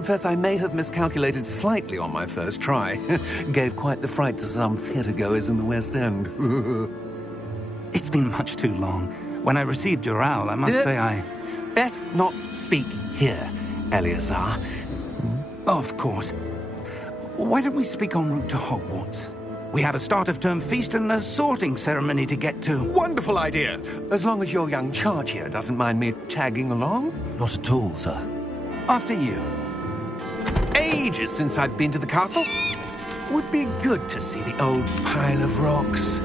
confess I may have miscalculated slightly on my first try. Gave quite the fright to some theatre-goers in the West End. It's been much too long. When I received your owl, I must say I... Best not speak here, Eleazar. Of course. Why don't we speak en route to Hogwarts? We have a start-of-term feast and a sorting ceremony to get to. Wonderful idea! As long as your young charge here doesn't mind me tagging along. Not at all, sir. After you. Ages since I've been to the castle. Would be good to see the old pile of rocks.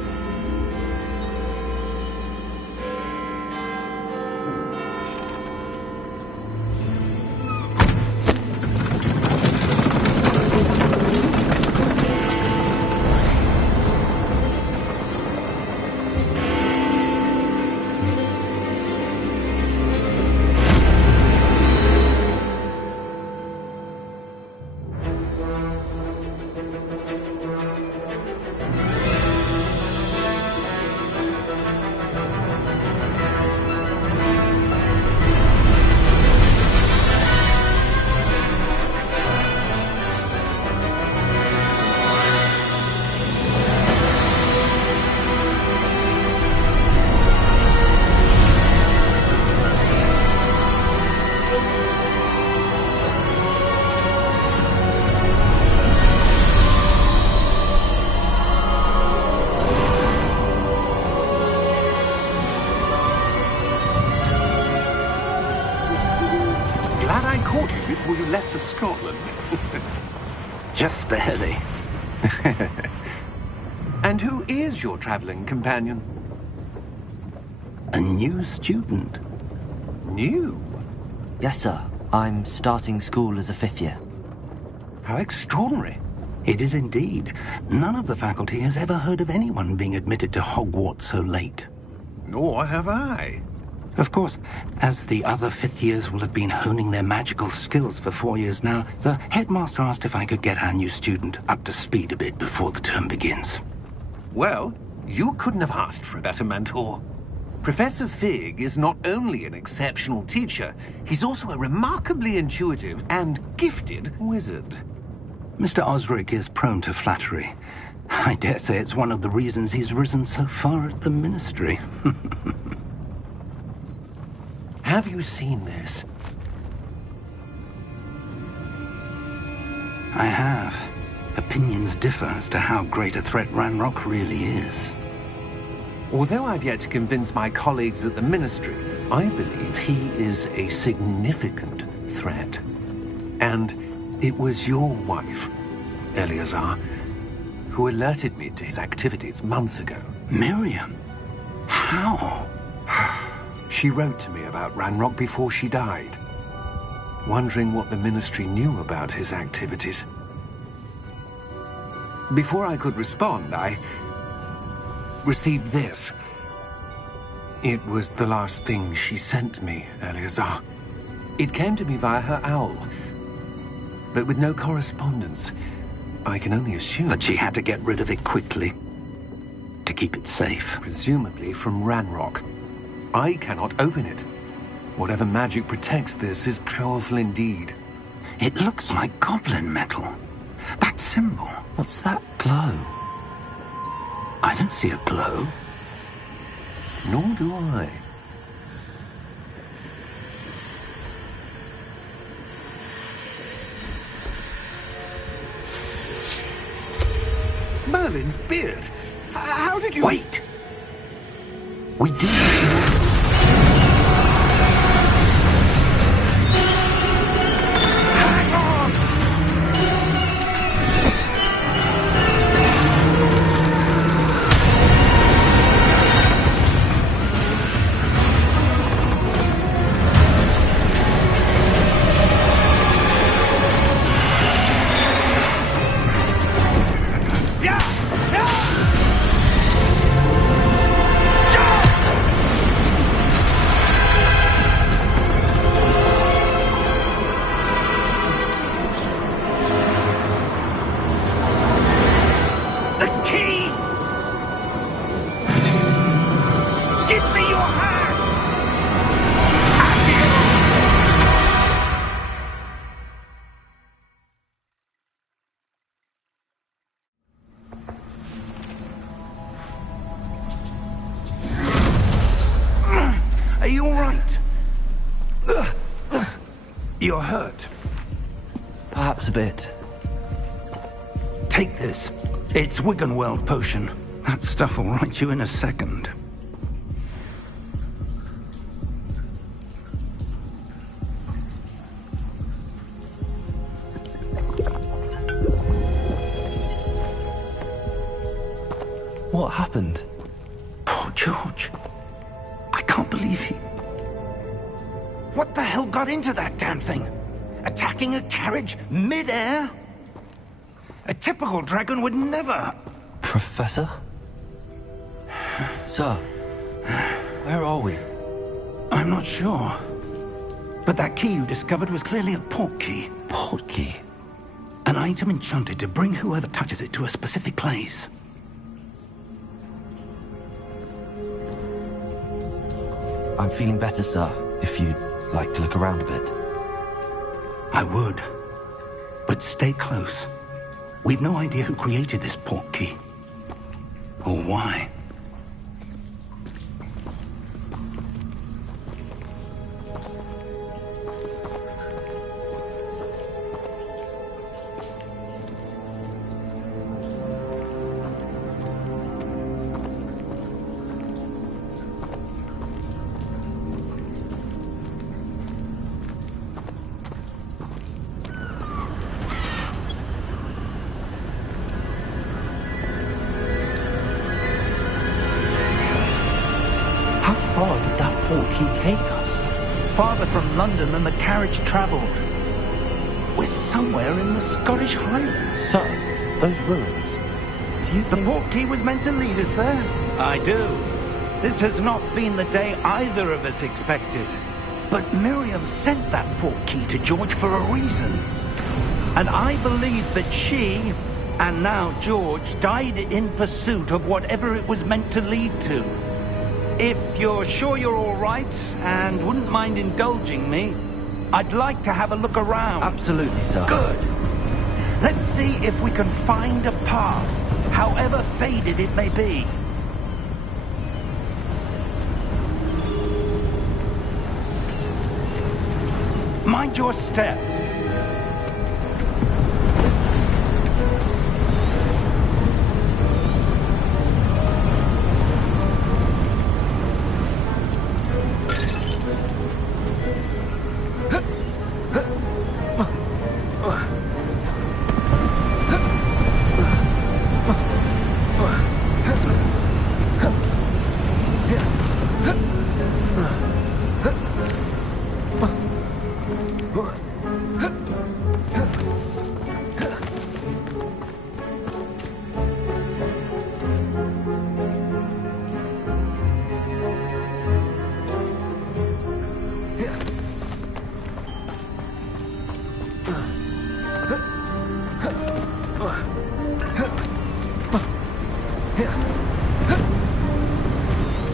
Before you left for Scotland. Just barely. And who is your traveling companion? A new student. New? Yes, sir. I'm starting school as a 5th year. How extraordinary. It is indeed. None of the faculty has ever heard of anyone being admitted to Hogwarts so late. Nor have I. Of course, as the other 5th years will have been honing their magical skills for 4 years now, the headmaster asked if I could get our new student up to speed a bit before the term begins. Well, you couldn't have asked for a better mentor. Professor Fig is not only an exceptional teacher, he's also a remarkably intuitive and gifted wizard. Mr. Osric is prone to flattery. I dare say it's one of the reasons he's risen so far at the ministry. Have you seen this? I have. Opinions differ as to how great a threat Ranrock really is. Although I've yet to convince my colleagues at the Ministry, I believe he is a significant threat. And it was your wife, Eleazar, who alerted me to his activities months ago. Miriam? How? She wrote to me about Ranrock before she died, wondering what the Ministry knew about his activities. Before I could respond, I received this. It was the last thing she sent me, Eleazar. It came to me via her owl, but with no correspondence. I can only assume that she had to get rid of it quickly, to keep it safe. Presumably from Ranrock. I cannot open it. Whatever magic protects this is powerful indeed. It looks like goblin metal. That symbol. What's that glow? I don't see a glow. Nor do I. Merlin's beard. How did you... Wait! We do... You're hurt. Perhaps a bit. Take this. It's Wiggenweld potion. That stuff will right you in a second. What happened? Poor George. I can't believe he... What the hell got into that damn thing? Attacking a carriage mid-air? A typical dragon would never... Professor? Sir, where are we? I'm not sure. But that key you discovered was clearly a port key. Port key? An item enchanted to bring whoever touches it to a specific place. I'm feeling better, sir, if you'd like to look around a bit. I would. But stay close. We've no idea who created this port key. Or why. How far did that port key take us? Farther from London than the carriage travelled. We're somewhere in the Scottish Highlands. Sir, those ruins. Do you The think... port key was meant to lead us there? I do. This has not been the day either of us expected. But Miriam sent that port key to George for a reason. And I believe that she, and now George, died in pursuit of whatever it was meant to lead to. If you're sure you're all right, and wouldn't mind indulging me, I'd like to have a look around. Absolutely, sir. Good. Let's see if we can find a path, however faded it may be. Mind your step.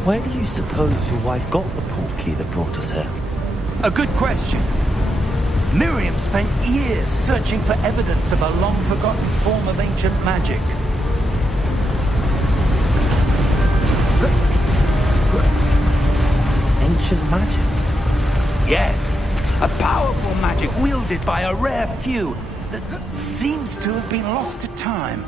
Where do you suppose your wife got the port key that brought us here? A good question. Miriam spent years searching for evidence of a long-forgotten form of ancient magic. Ancient magic? Yes, a powerful magic wielded by a rare few that seems to have been lost to time.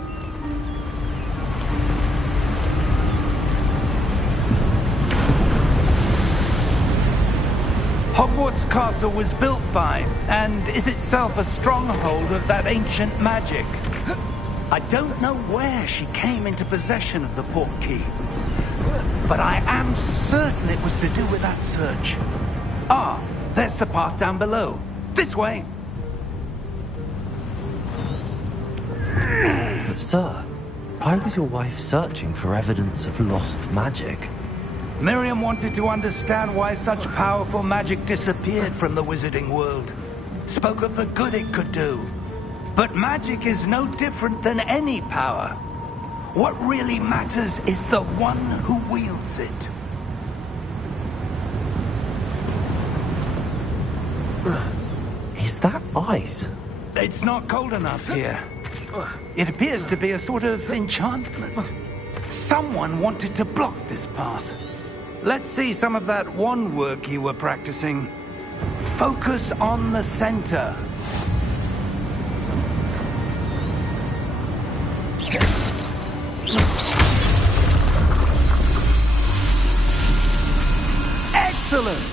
Hogwarts Castle was built by, and is itself a stronghold of that ancient magic. I don't know where she came into possession of the port key, but I am certain it was to do with that search. Ah, there's the path down below. This way. But sir, why was your wife searching for evidence of lost magic? Miriam wanted to understand why such powerful magic disappeared from the wizarding world. Spoke of the good it could do. But magic is no different than any power. What really matters is the one who wields it. Is that ice? It's not cold enough here. It appears to be a sort of enchantment. Someone wanted to block this path. Let's see some of that wand work you were practicing. Focus on the center. Excellent!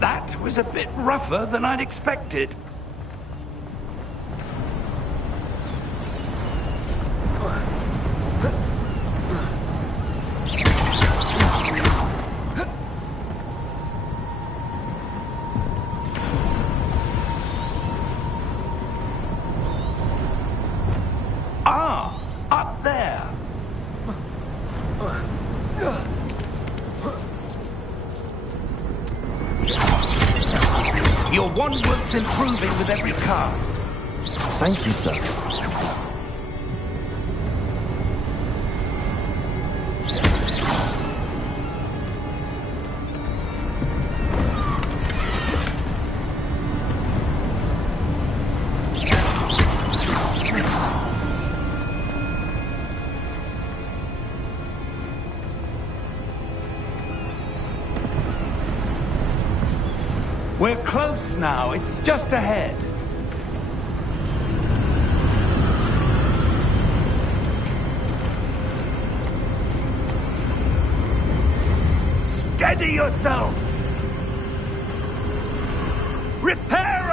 That was a bit rougher than I'd expected. Ah, up there. Your wand work's improving with every cast. Thank you, sir. We're close now. It's just ahead. Steady yourself! Reparo!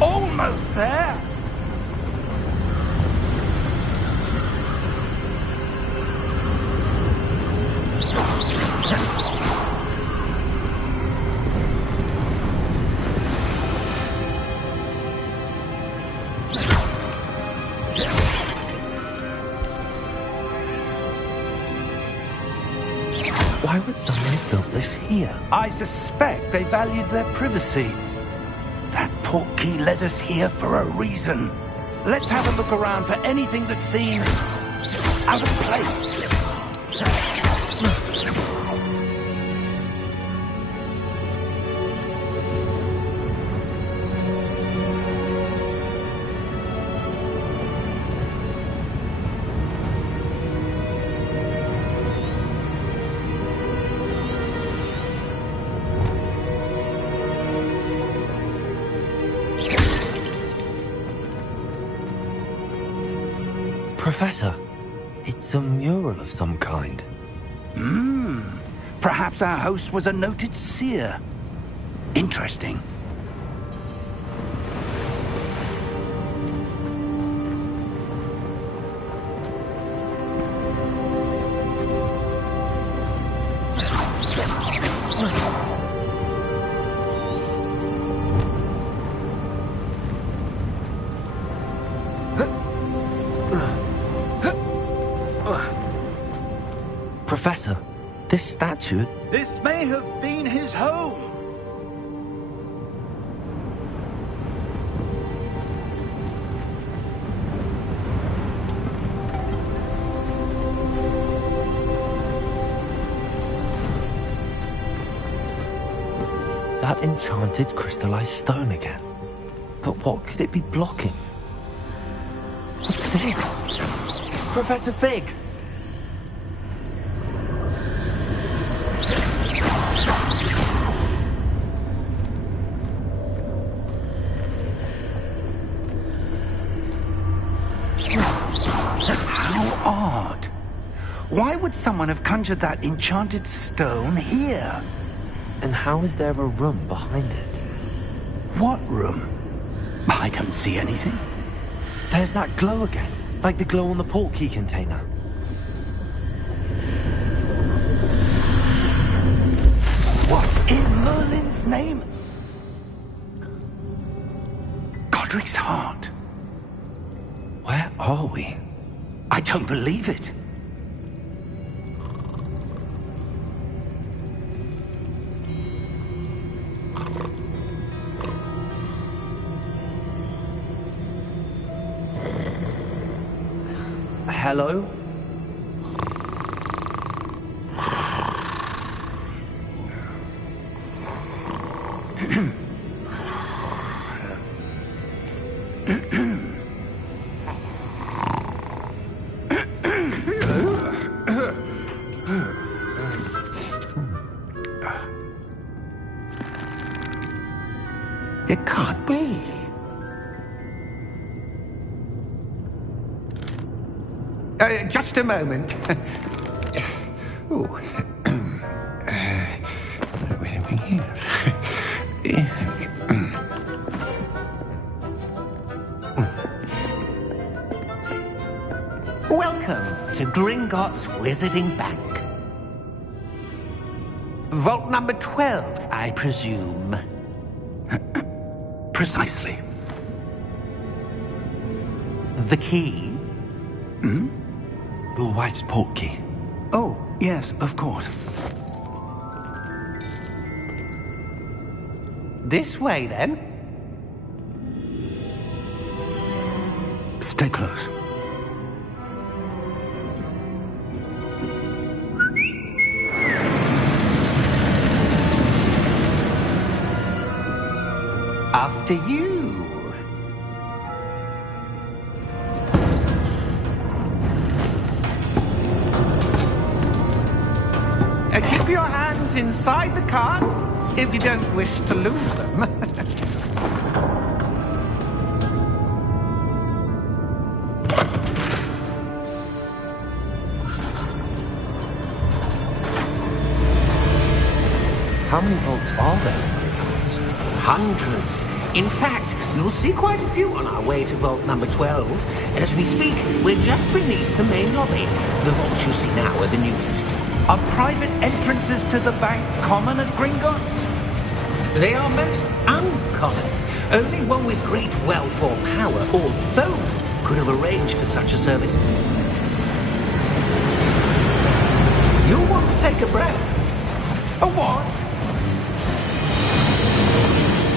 Almost there! Why would someone have built this here? I suspect they valued their privacy. That portkey led us here for a reason. Let's have a look around for anything that seems out of place. Professor, it's a mural of some kind. Perhaps our host was a noted seer. Interesting. Professor, this statue... This may have been his home. That enchanted crystallized stone again. But what could it be blocking? What's this? Professor Fig! How odd. Why would someone have conjured that enchanted stone here? And how is there a room behind it? What room? I don't see anything. There's that glow again. Like the glow on the portkey container. What in Merlin's name? Godric's heart. Where are we? I don't believe it. Hello? It can't be. Just a moment. Ooh. Wait a minute here. Welcome to Gringotts Wizarding Bank. Vault number 12, I presume. Precisely. The key? Hmm? Your wife's portkey. Oh, yes, of course. This way, then. Stay close. After you. Keep your hands inside the cart if you don't wish to lose them. How many vaults are there in Gringotts? Hundreds. In fact, you'll see quite a few on our way to vault number 12. As we speak, we're just beneath the main lobby. The vaults you see now are the newest. Are private entrances to the bank common at Gringotts? They are most uncommon. Only one with great wealth or power, or both, could have arranged for such a service. You'll want to take a breath. A what?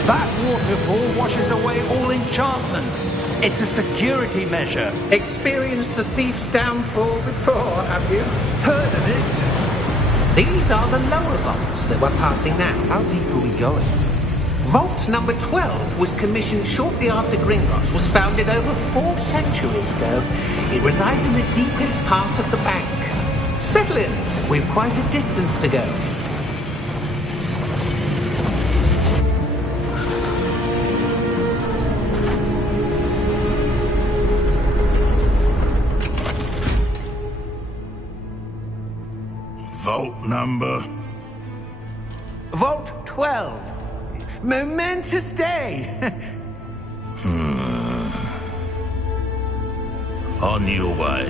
That waterfall washes away all enchantments. It's a security measure. Experienced the thief's downfall before, have you? Heard of it? These are the lower vaults that we're passing now. How deep are we going? Vault number 12 was commissioned shortly after Gringotts was founded over 4 centuries ago. It resides in the deepest part of the bank. Settle in. We've quite a distance to go. Vault number? Vault 12. Momentous day. On your way.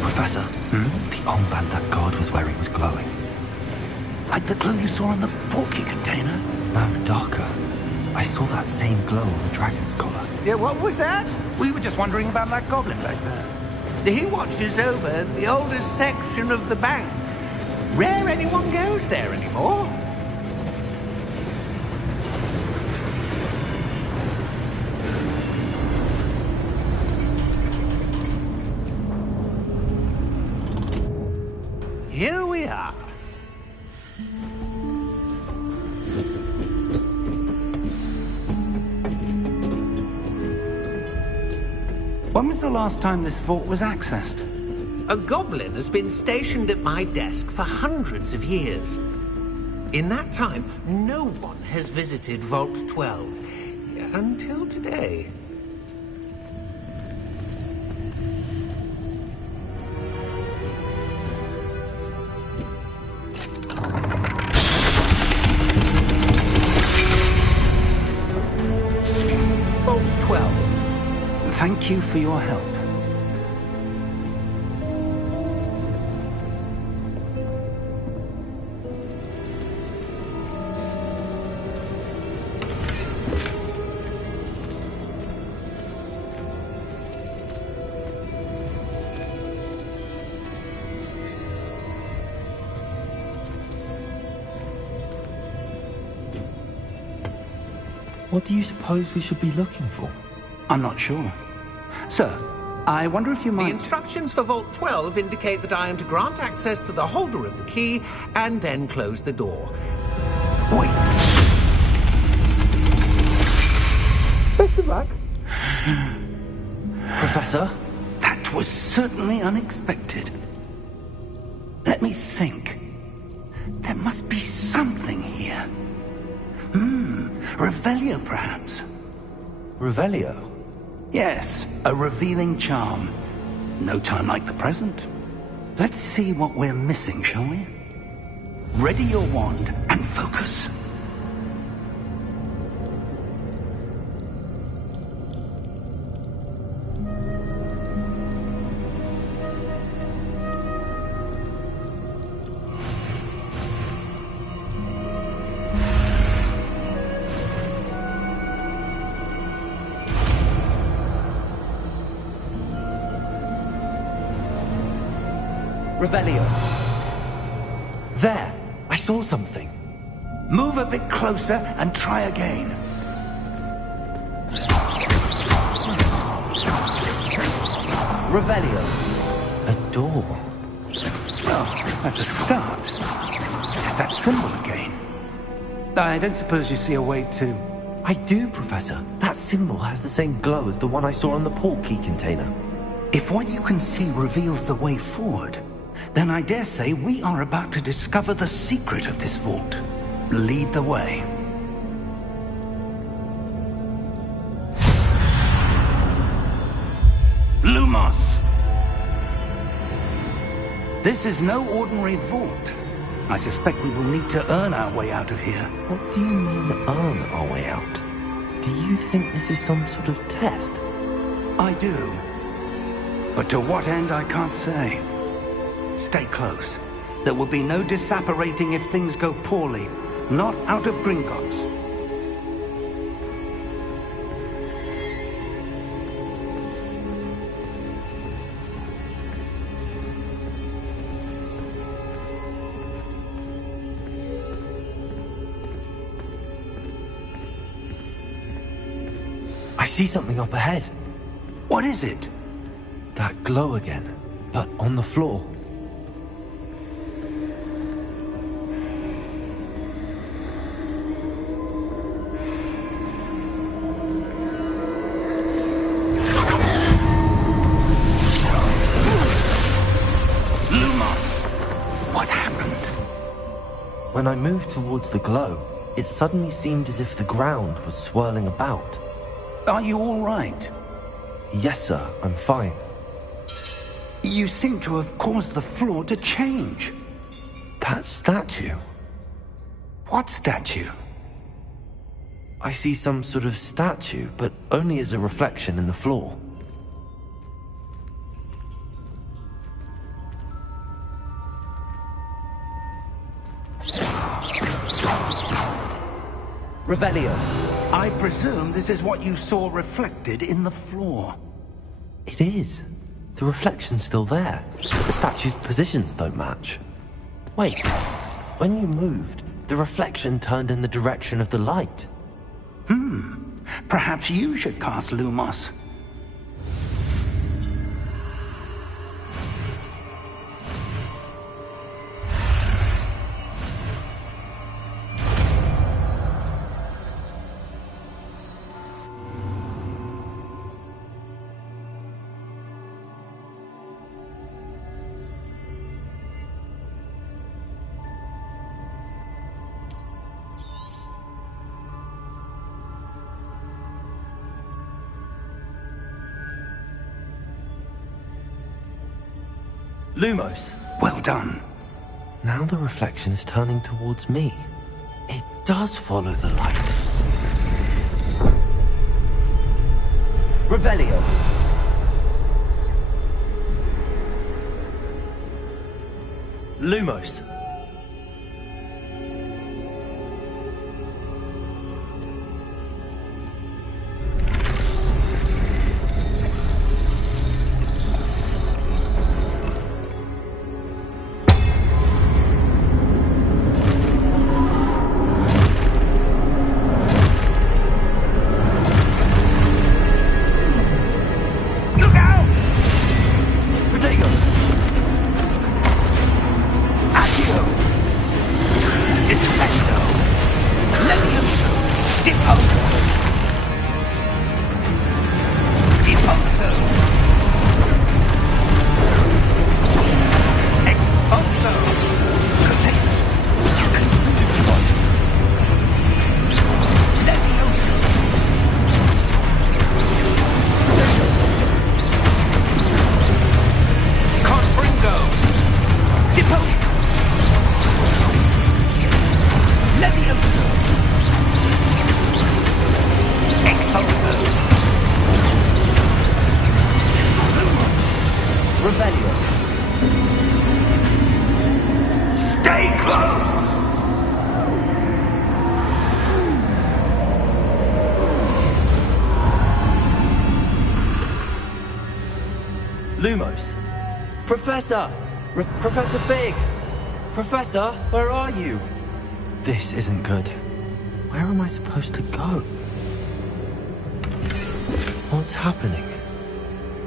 Professor, the armband that guard was wearing was glowing. Like the glow you saw on the portkey container? No, darker. I saw that same glow on the dragon's collar. Yeah, what was that? We were just wondering about that goblin back there. He watches over the oldest section of the bank. Rare anyone goes there anymore. Here we are. When was the last time this vault was accessed? A goblin has been stationed at my desk for hundreds of years. In that time, no one has visited Vault 12. Until today. Vault 12. Thank you for your help. What do you suppose we should be looking for? I'm not sure. Sir, I wonder if you might... The instructions for Vault 12 indicate that I am to grant access to the holder of the key and then close the door. Wait! Best of luck. Professor? That was certainly unexpected. Let me think. There must be something here. Revelio, perhaps? Revelio? Yes, a revealing charm. No time like the present. Let's see what we're missing, shall we? Ready your wand and focus. Revelio. There! I saw something. Move a bit closer and try again. Revelio. A door. Well, that's a start. There's that symbol again. I don't suppose you see a way to... I do, Professor. That symbol has the same glow as the one I saw on the port key container. If what you can see reveals the way forward, then I dare say we are about to discover the secret of this vault. Lead the way. Lumos! This is no ordinary vault. I suspect we will need to earn our way out of here. What do you mean, earn our way out? Do you think this is some sort of test? I do. But to what end, I can't say. Stay close. There will be no disapparating if things go poorly. Not out of Gringotts. I see something up ahead. What is it? That glow again, but on the floor. When I moved towards the glow, it suddenly seemed as if the ground was swirling about. Are you all right? Yes, sir, I'm fine. You seem to have caused the floor to change. That statue? What statue? I see some sort of statue, but only as a reflection in the floor. Revelio. I presume this is what you saw reflected in the floor. It is. The reflection's still there. The statue's positions don't match. Wait, when you moved, the reflection turned in the direction of the light. Perhaps you should cast Lumos. Lumos. Well done. Now the reflection is turning towards me. It does follow the light. Revelio. Lumos. Stay close! Lumos. Professor! Professor Fig! Professor, where are you? This isn't good. Where am I supposed to go? What's happening?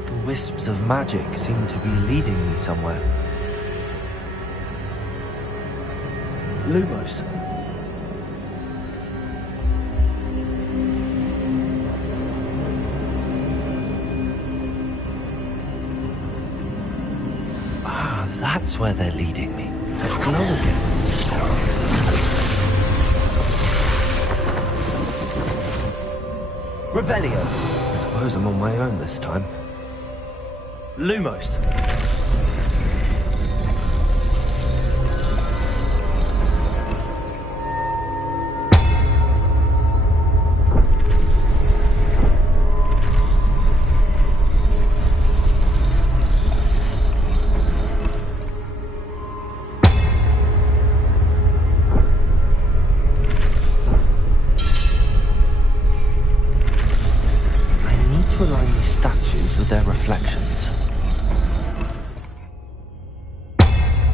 The wisps of magic seem to be leading me somewhere. Lumos. Ah, that's where they're leading me. That glow again. Revelio. I suppose I'm on my own this time. Lumos. To align these statues with their reflections.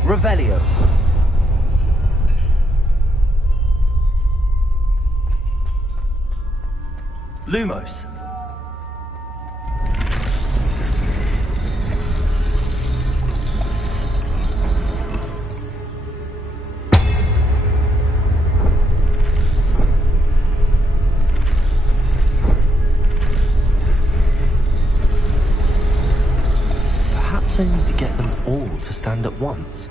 Revelio. Lumos. I need to get them all to stand at once.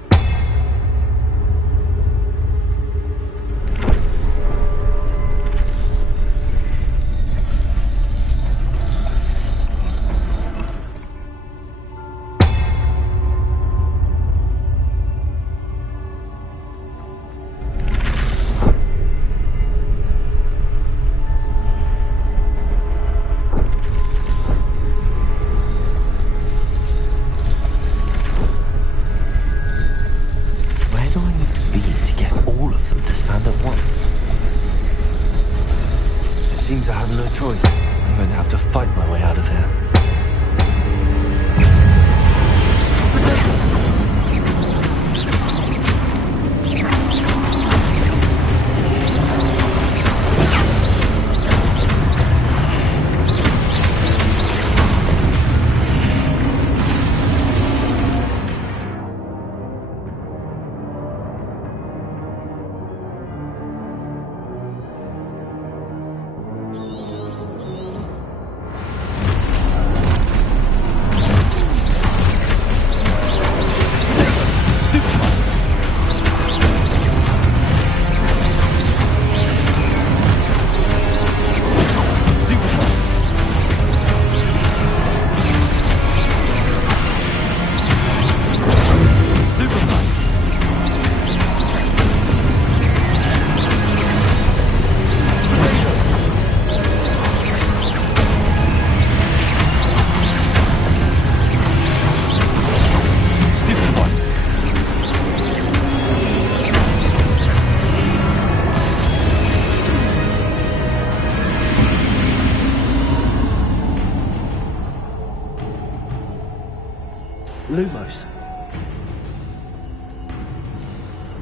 Lumos.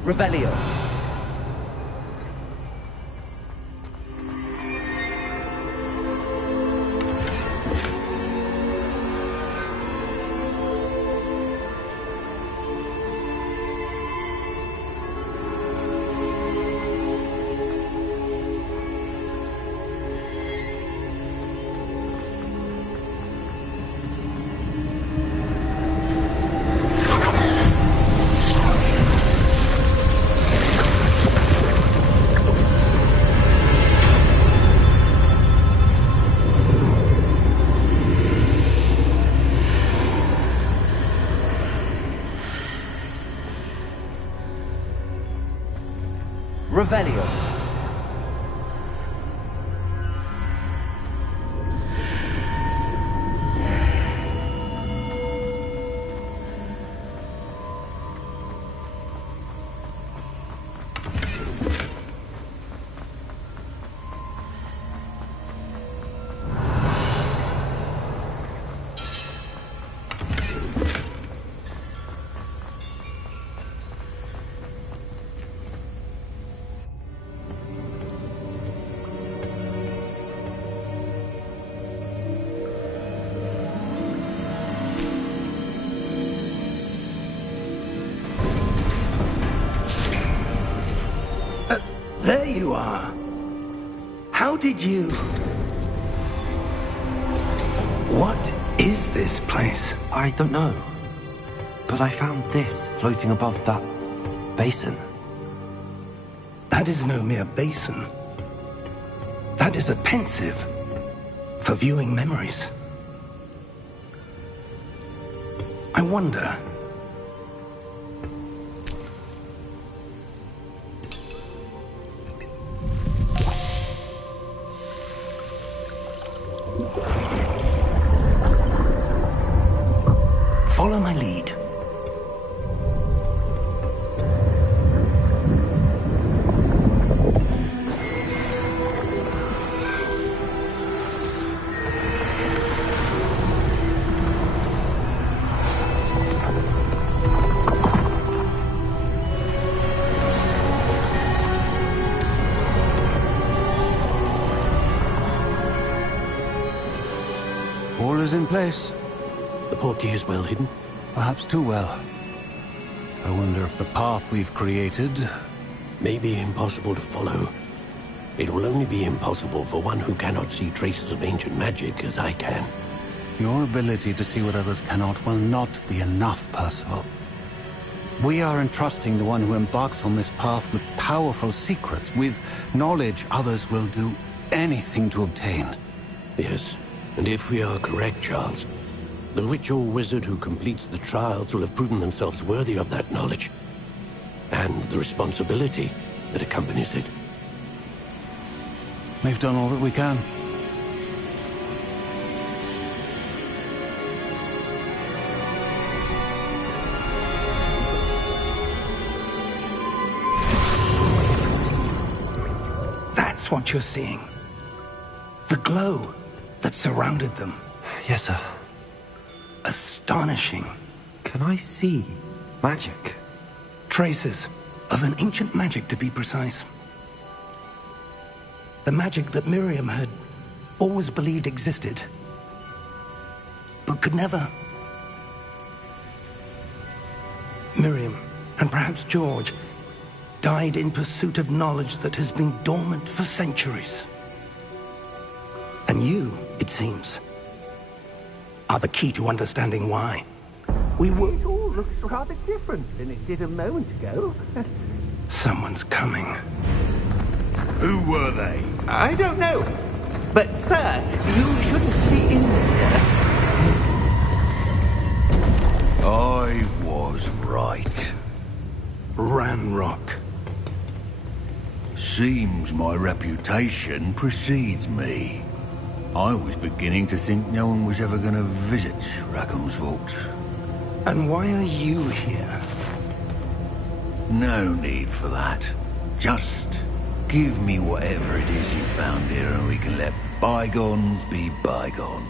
Revelio. Revelio. There you are. How did you... What is this place? I don't know. But I found this floating above that basin. That is no mere basin. That is a pensive for viewing memories. I wonder... Follow my lead. All is in place. The portkey is well hidden. Perhaps too well. I wonder if the path we've created... May be impossible to follow. It will only be impossible for one who cannot see traces of ancient magic as I can. Your ability to see what others cannot will not be enough, Percival. We are entrusting the one who embarks on this path with powerful secrets, with knowledge others will do anything to obtain. Yes, and if we are correct, Charles, the witch or wizard who completes the trials will have proven themselves worthy of that knowledge, and the responsibility that accompanies it. We've done all that we can. That's what you're seeing. The glow that surrounded them. Yes, sir. Astonishing. Can I see magic? Traces of an ancient magic, to be precise. The magic that Miriam had always believed existed, but could never. Miriam, and perhaps George, died in pursuit of knowledge that has been dormant for centuries. And you, it seems, are the key to understanding why. It all looks rather different than it did a moment ago. Someone's coming. Who were they? I don't know. But, sir, you shouldn't be in here. I was right. Ranrock. Seems my reputation precedes me. I was beginning to think no one was ever going to visit Rackham's vault. And why are you here? No need for that. Just give me whatever it is you found here and we can let bygones be bygones.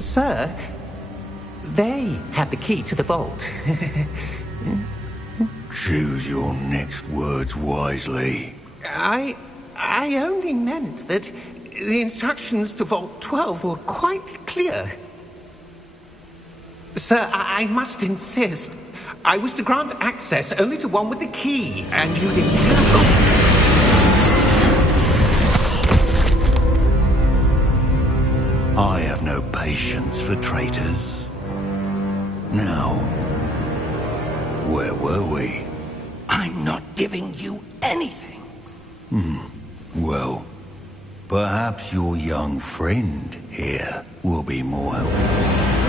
Sir, they had the key to the vault. Choose your next words wisely. I only meant that the instructions to Vault 12 were quite clear. Sir, I must insist. I was to grant access only to one with the key, and you didn't have I have no patience for traitors. Now, where were we? I'm not giving you anything. Well, perhaps your young friend here will be more helpful.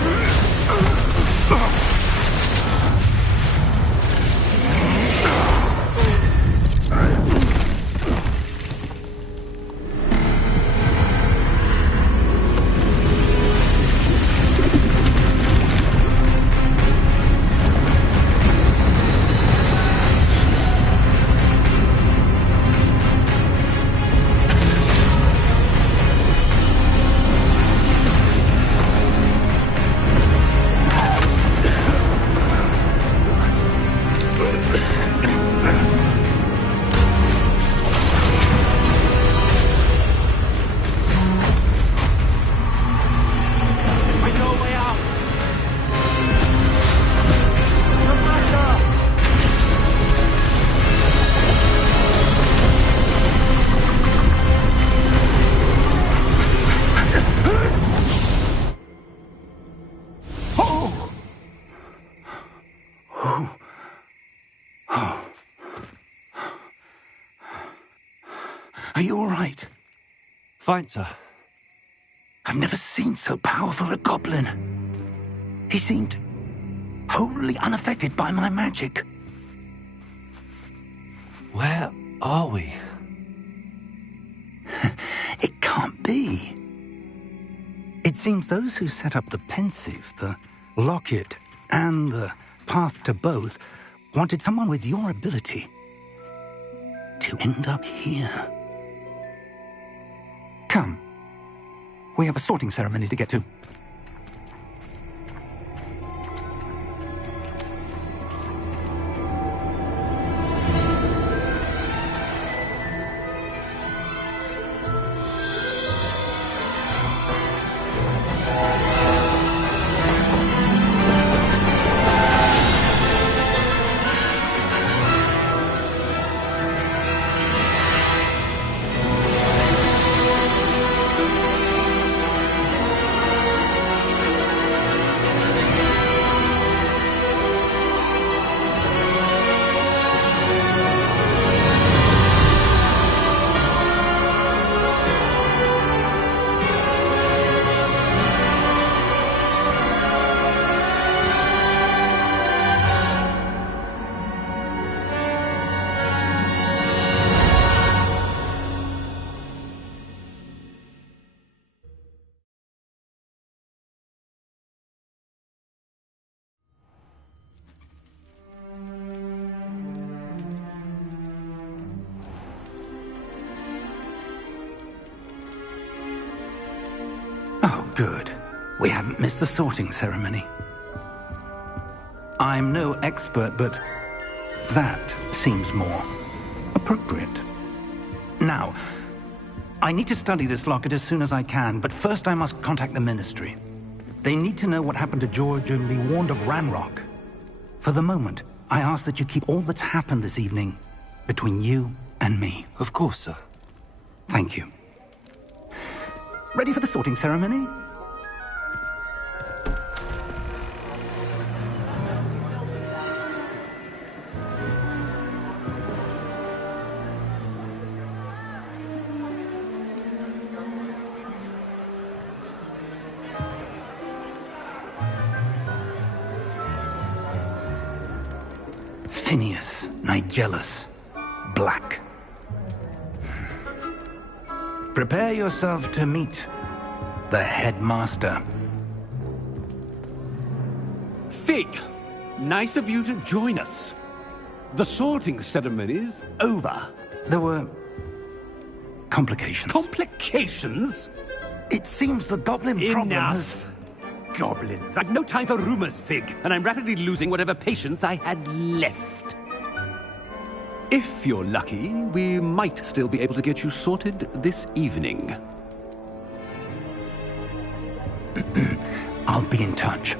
Are you all right? Fine, sir. I've never seen so powerful a goblin. He seemed wholly unaffected by my magic. Where are we? It can't be. It seems those who set up the pensive, the locket, and the path to both wanted someone with your ability to end up here. Come. We have a sorting ceremony to get to. Oh, good. We haven't missed the sorting ceremony. I'm no expert, but that seems more appropriate. Now, I need to study this locket as soon as I can, but first I must contact the Ministry. They need to know what happened to George and be warned of Ranrock. For the moment, I ask that you keep all that's happened this evening between you and me. Of course, sir. Thank you. Ready for the sorting ceremony? Phineas, Nigellus, Black. Prepare yourself to meet the headmaster. Fig, nice of you to join us. The sorting ceremony's over. There were complications. Complications? It seems the goblin problem has... Enough! Goblins. I've no time for rumors, Fig, and I'm rapidly losing whatever patience I had left. If you're lucky, we might still be able to get you sorted this evening. I'll be in touch.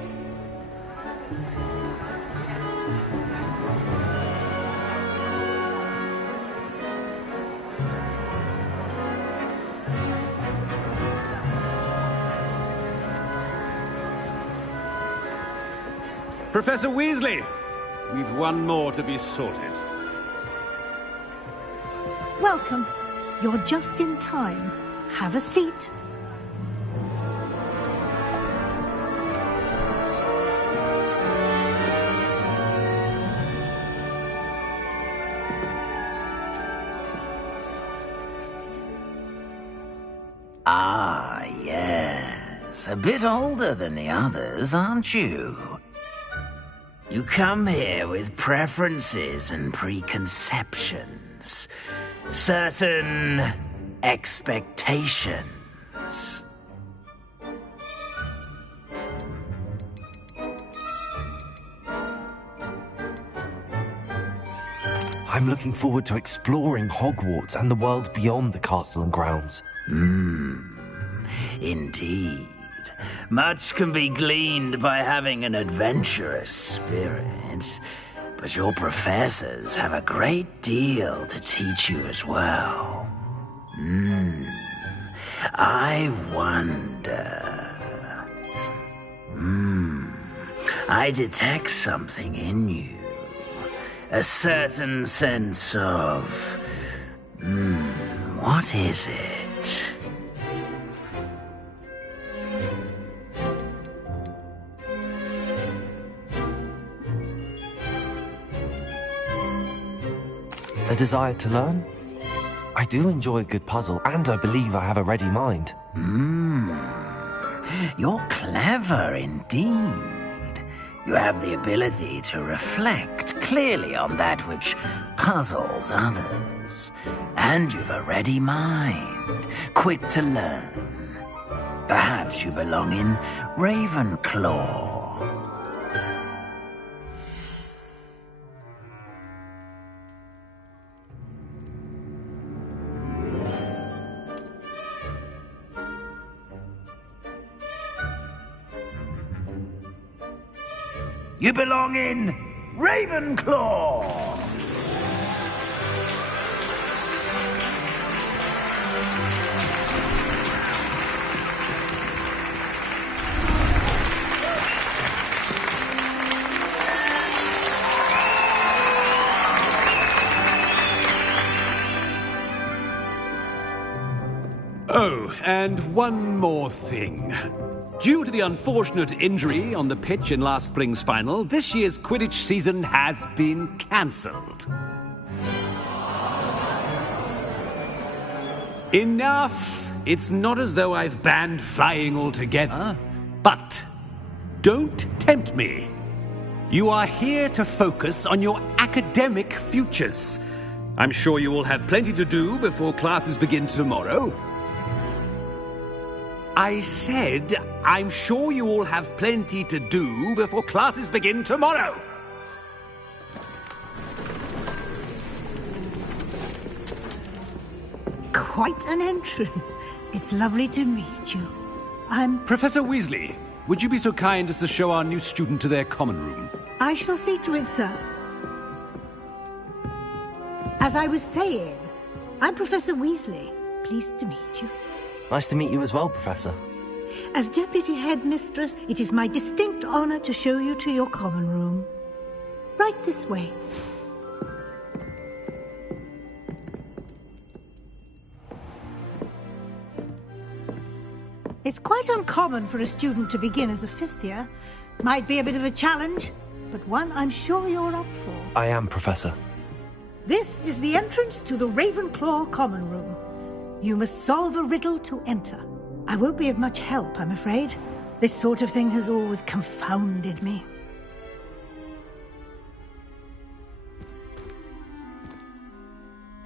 Professor Weasley, we've one more to be sorted. Welcome. You're just in time. Have a seat. Ah, yes. A bit older than the others, aren't you? You come here with preferences and preconceptions. Certain expectations. I'm looking forward to exploring Hogwarts and the world beyond the castle and grounds. Indeed. Much can be gleaned by having an adventurous spirit, but your professors have a great deal to teach you as well. I wonder... I detect something in you. A certain sense of... what is it? A desire to learn? I do enjoy a good puzzle, and I believe I have a ready mind. You're clever indeed. You have the ability to reflect clearly on that which puzzles others. And you've a ready mind, quick to learn. Perhaps you belong in Ravenclaw. You belong in Ravenclaw! Oh, and one more thing. Due to the unfortunate injury on the pitch in last spring's final, this year's Quidditch season has been cancelled. Enough! It's not as though I've banned flying altogether, but don't tempt me. You are here to focus on your academic futures. I'm sure you will have plenty to do before classes begin tomorrow. I said, I'm sure you all have plenty to do before classes begin tomorrow. Quite an entrance. It's lovely to meet you. I'm... Professor Weasley, would you be so kind as to show our new student to their common room? I shall see to it, sir. As I was saying, I'm Professor Weasley. Pleased to meet you. Nice to meet you as well, Professor. As Deputy Headmistress, it is my distinct honor to show you to your common room. Right this way. It's quite uncommon for a student to begin as a fifth year. Might be a bit of a challenge, but one I'm sure you're up for. I am, Professor. This is the entrance to the Ravenclaw common room. You must solve a riddle to enter. I won't be of much help, I'm afraid. This sort of thing has always confounded me.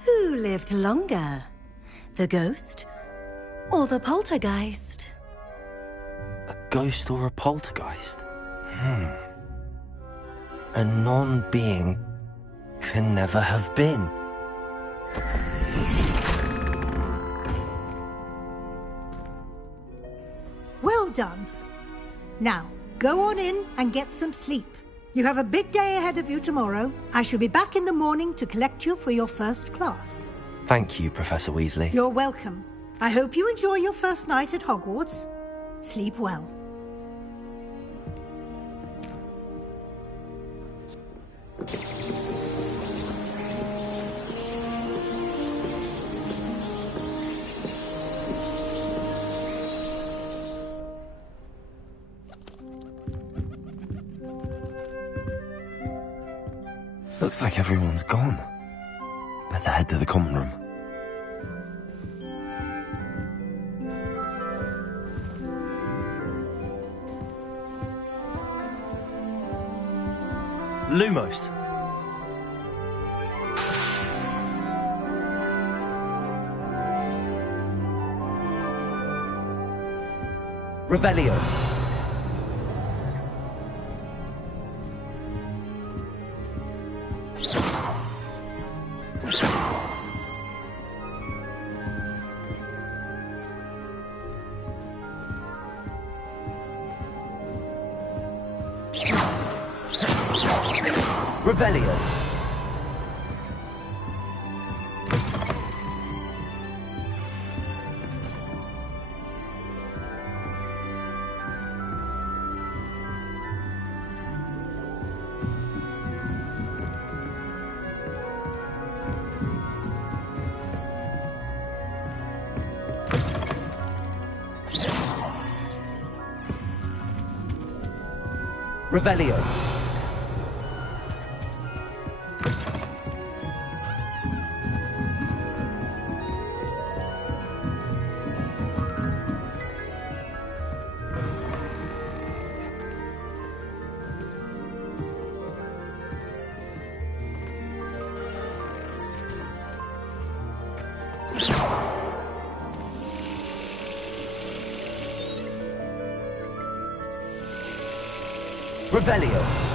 Who lived longer? The ghost Or the poltergeist. A ghost or a poltergeist? A non-being can never have been. Well done. Now, go on in and get some sleep. You have a big day ahead of you tomorrow. I shall be back in the morning to collect you for your first class. Thank you, Professor Weasley. You're welcome. I hope you enjoy your first night at Hogwarts. Sleep well. Looks like everyone's gone. Better head to the common room. Lumos. Revelio. Revelio. Revelio. Revelio.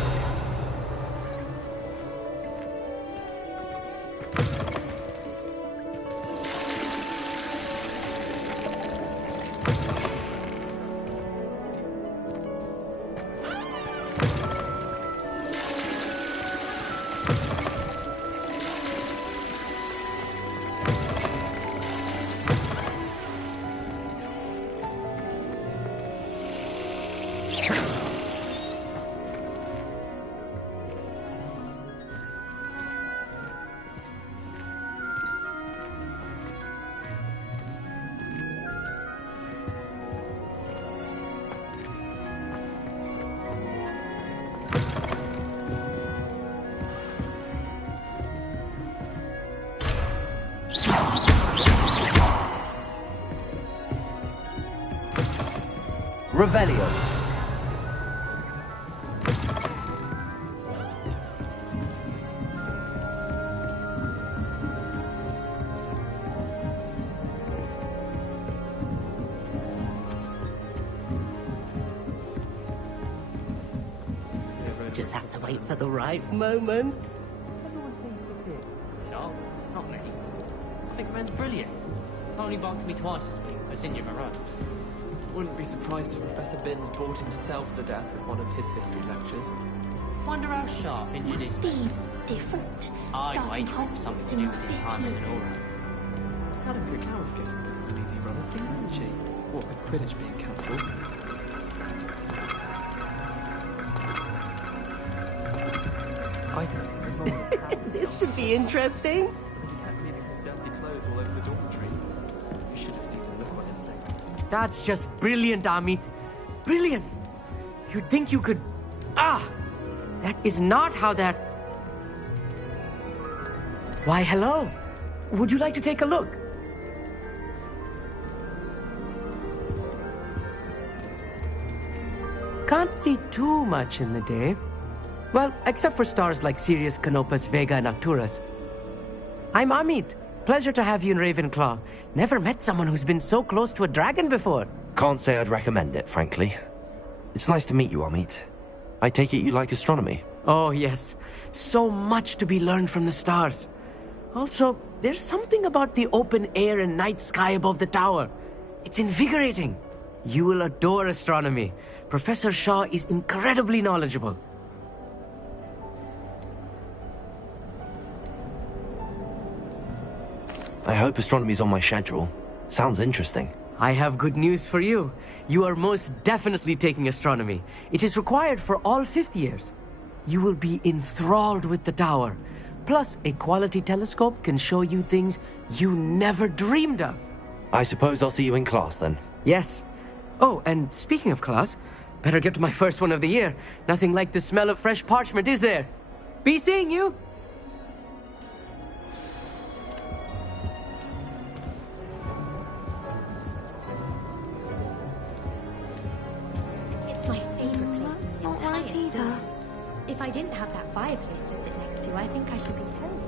Revelio. Just have to wait for the right moment. Everyone thinks it is. No, not me. I think the man's brilliant. Only barked at me twice this week for singing my robes. Wouldn't be surprised if Professor Binns bored himself to death at one of his history lectures. Wonder how sharp Injun is. Must be different. I'd Starting wager it's something to Hogwarts do in with his time as an '15. aura. Madam Precowis gives him a bit of an easy run of things, doesn't she? What with Quidditch being cancelled. I don't. This should be interesting. He kept leaving his dirty clothes all over the dormitory. You should have seen the look on his face. That's just brilliant, Amit. Brilliant! You'd think you could... That is not how that... Why, hello. Would you like to take a look? Can't see too much in the day. Well, except for stars like Sirius, Canopus, Vega, and Arcturus. I'm Amit, pleasure to have you in Ravenclaw. Never met someone who's been so close to a dragon before. Can't say I'd recommend it, frankly. It's nice to meet you, Amit. I take it you like astronomy? Oh, yes. So much to be learned from the stars. Also, there's something about the open air and night sky above the tower. It's invigorating. You will adore astronomy. Professor Shaw is incredibly knowledgeable. I hope astronomy's on my schedule. Sounds interesting. I have good news for you. You are most definitely taking astronomy. It is required for all fifth years. You will be enthralled with the tower. Plus, a quality telescope can show you things you never dreamed of. I suppose I'll see you in class then. Yes. Oh, and speaking of class, better get to my first one of the year. Nothing like the smell of fresh parchment, is there? Be seeing you! It's my favorite place in the entire city. If I didn't have that fireplace to sit next to, I think I should be home.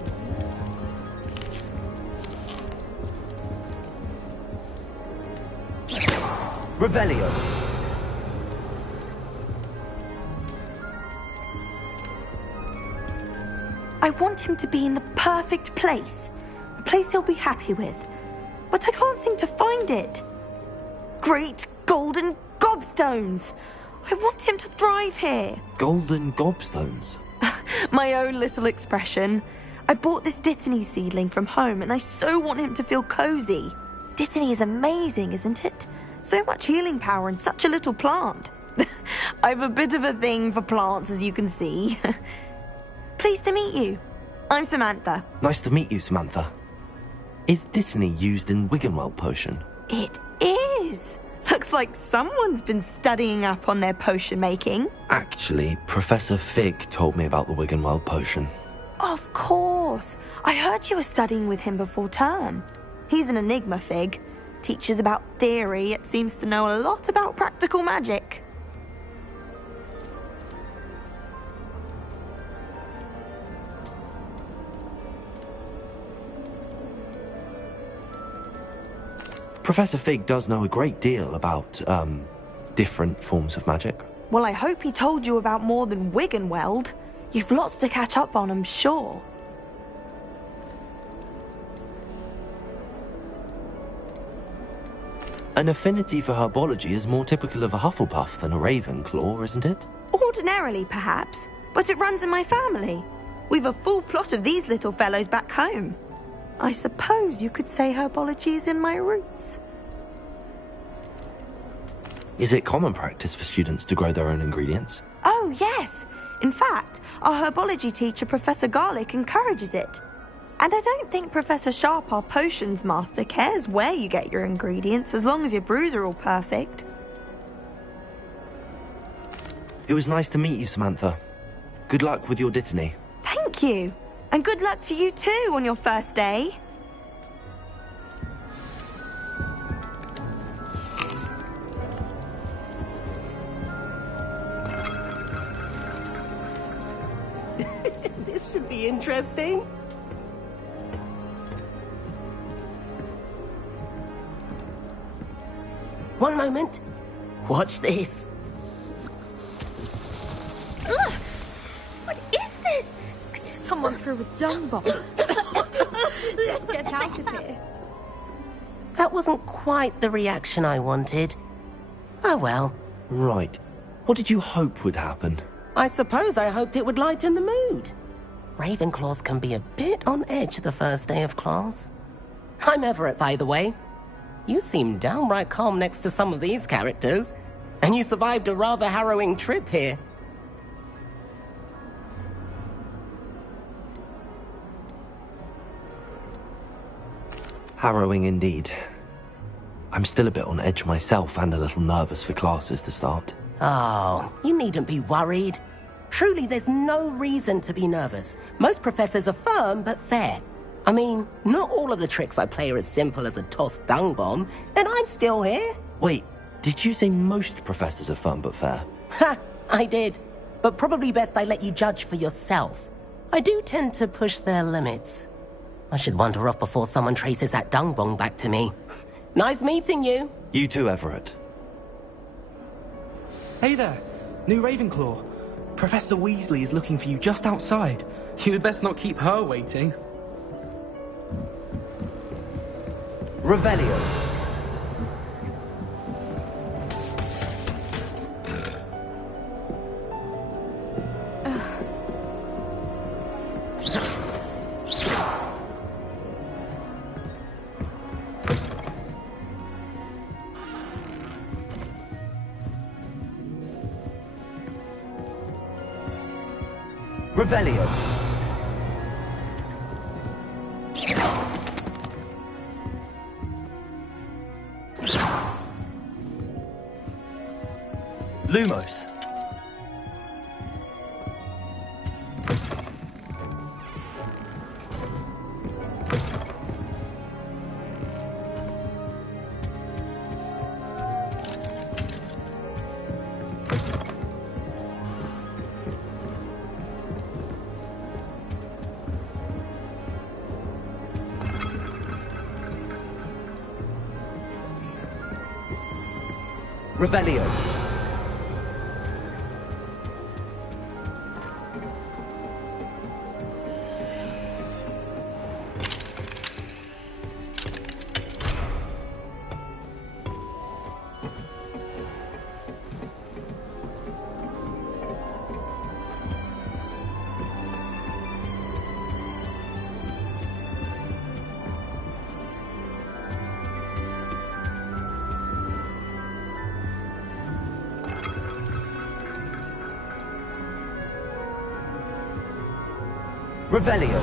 Revelio. I want him to be in the perfect place. A place he'll be happy with. But I can't seem to find it. Great golden gobstones! I want him to thrive here. Golden gobstones? My own little expression. I bought this Dittany seedling from home and I so want him to feel cozy. Dittany is amazing, isn't it? So much healing power in such a little plant. I've a bit of a thing for plants, as you can see. Pleased to meet you. I'm Samantha. Nice to meet you, Samantha. Is Dittany used in Wiggenweld potion? It is. Looks like someone's been studying up on their potion making. Actually, Professor Fig told me about the Wiggenweld potion. Of course. I heard you were studying with him before term. He's an enigma, Fig. Teaches about theory, yet seems to know a lot about practical magic. Professor Fig does know a great deal about, different forms of magic. Well, I hope he told you about more than Wiggenweld. You've lots to catch up on, I'm sure. An affinity for herbology is more typical of a Hufflepuff than a Ravenclaw, isn't it? Ordinarily, perhaps, but it runs in my family. We've a full plot of these little fellows back home. I suppose you could say herbology is in my roots. Is it common practice for students to grow their own ingredients? Oh, yes. In fact, our herbology teacher, Professor Garlick, encourages it. And I don't think Professor Sharp, our potions master, cares where you get your ingredients, as long as your brews are all perfect. It was nice to meet you, Samantha. Good luck with your Dittany. Thank you. And good luck to you too on your first day. This should be interesting. One moment. Watch this. Ugh! What is this? Someone threw a dung bomb. Let's get out of here. That wasn't quite the reaction I wanted. Oh well. Right. What did you hope would happen? I suppose I hoped it would lighten the mood. Ravenclaws can be a bit on edge the first day of class. I'm Everett, by the way. You seem downright calm next to some of these characters, and you survived a rather harrowing trip here. Harrowing indeed. I'm still a bit on edge myself and a little nervous for classes to start. Oh, you needn't be worried. Truly, there's no reason to be nervous. Most professors are firm but fair. I mean, not all of the tricks I play are as simple as a tossed dung bomb, and I'm still here. Wait, did you say most professors are firm but fair? Ha! I did. But probably best I let you judge for yourself. I do tend to push their limits. I should wander off before someone traces that dung bong back to me. Nice meeting you. You too, Everett. Hey there, new Ravenclaw. Professor Weasley is looking for you just outside. You had best not keep her waiting. Revelio. Revelio. Lumos. Revelio. Revelio.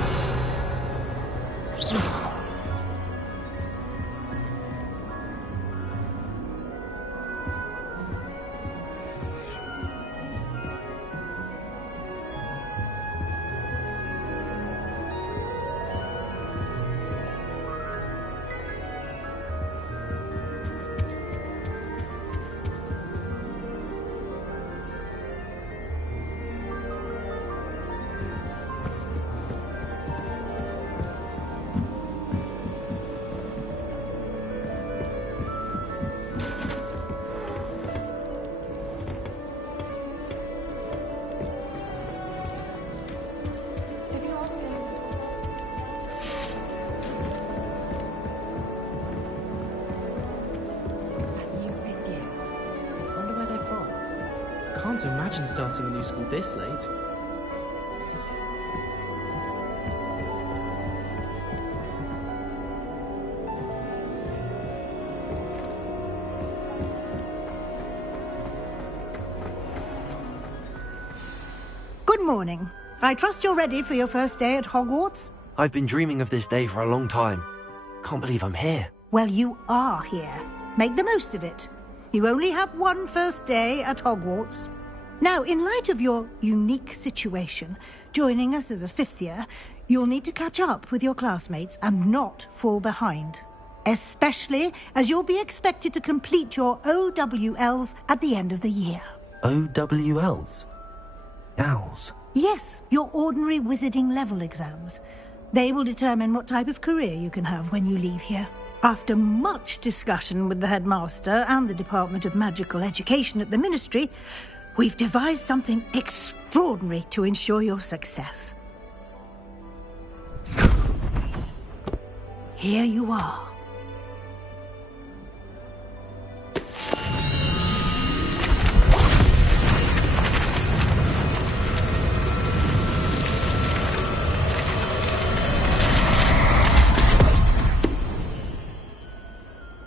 Can't imagine starting a new school this late. Good morning. I trust you're ready for your first day at Hogwarts? I've been dreaming of this day for a long time. Can't believe I'm here. Well, you are here. Make the most of it. You only have one first day at Hogwarts. Now, in light of your unique situation, joining us as a fifth year, you'll need to catch up with your classmates and not fall behind. Especially as you'll be expected to complete your OWLs at the end of the year. OWLs? Owls? Yes, your ordinary wizarding level exams. They will determine what type of career you can have when you leave here. After much discussion with the headmaster and the Department of Magical Education at the Ministry, we've devised something extraordinary to ensure your success. Here you are.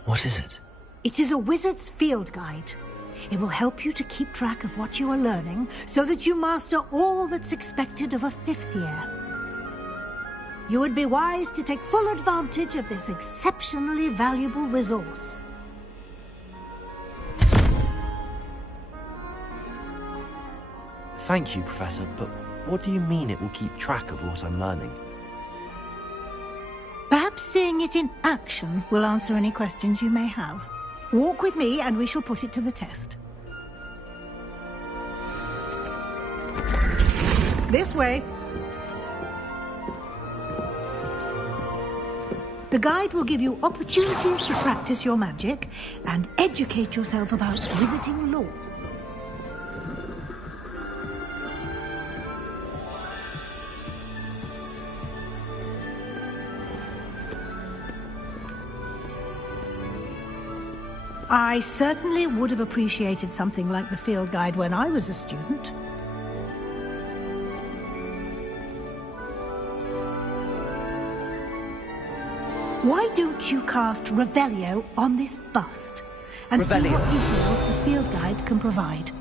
What is it? It is a wizard's field guide. It will help you to keep track of what you are learning so that you master all that's expected of a fifth year. You would be wise to take full advantage of this exceptionally valuable resource. Thank you, Professor, but what do you mean it will keep track of what I'm learning? Perhaps seeing it in action will answer any questions you may have. Walk with me and we shall put it to the test. This way. The guide will give you opportunities to practice your magic and educate yourself about visiting lore. I certainly would have appreciated something like the field guide when I was a student. Why don't you cast Revelio on this bust and see what details the field guide can provide?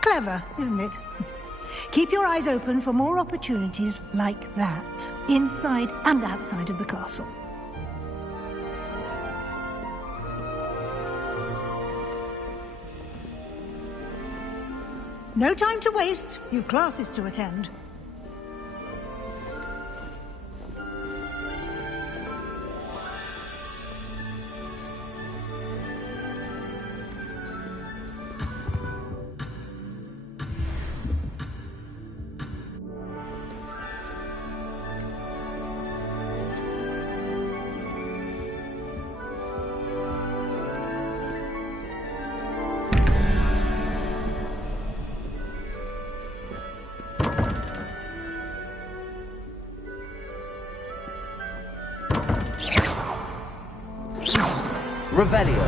Clever, isn't it? Keep your eyes open for more opportunities like that, inside and outside of the castle. No time to waste. You've classes to attend. Revelio.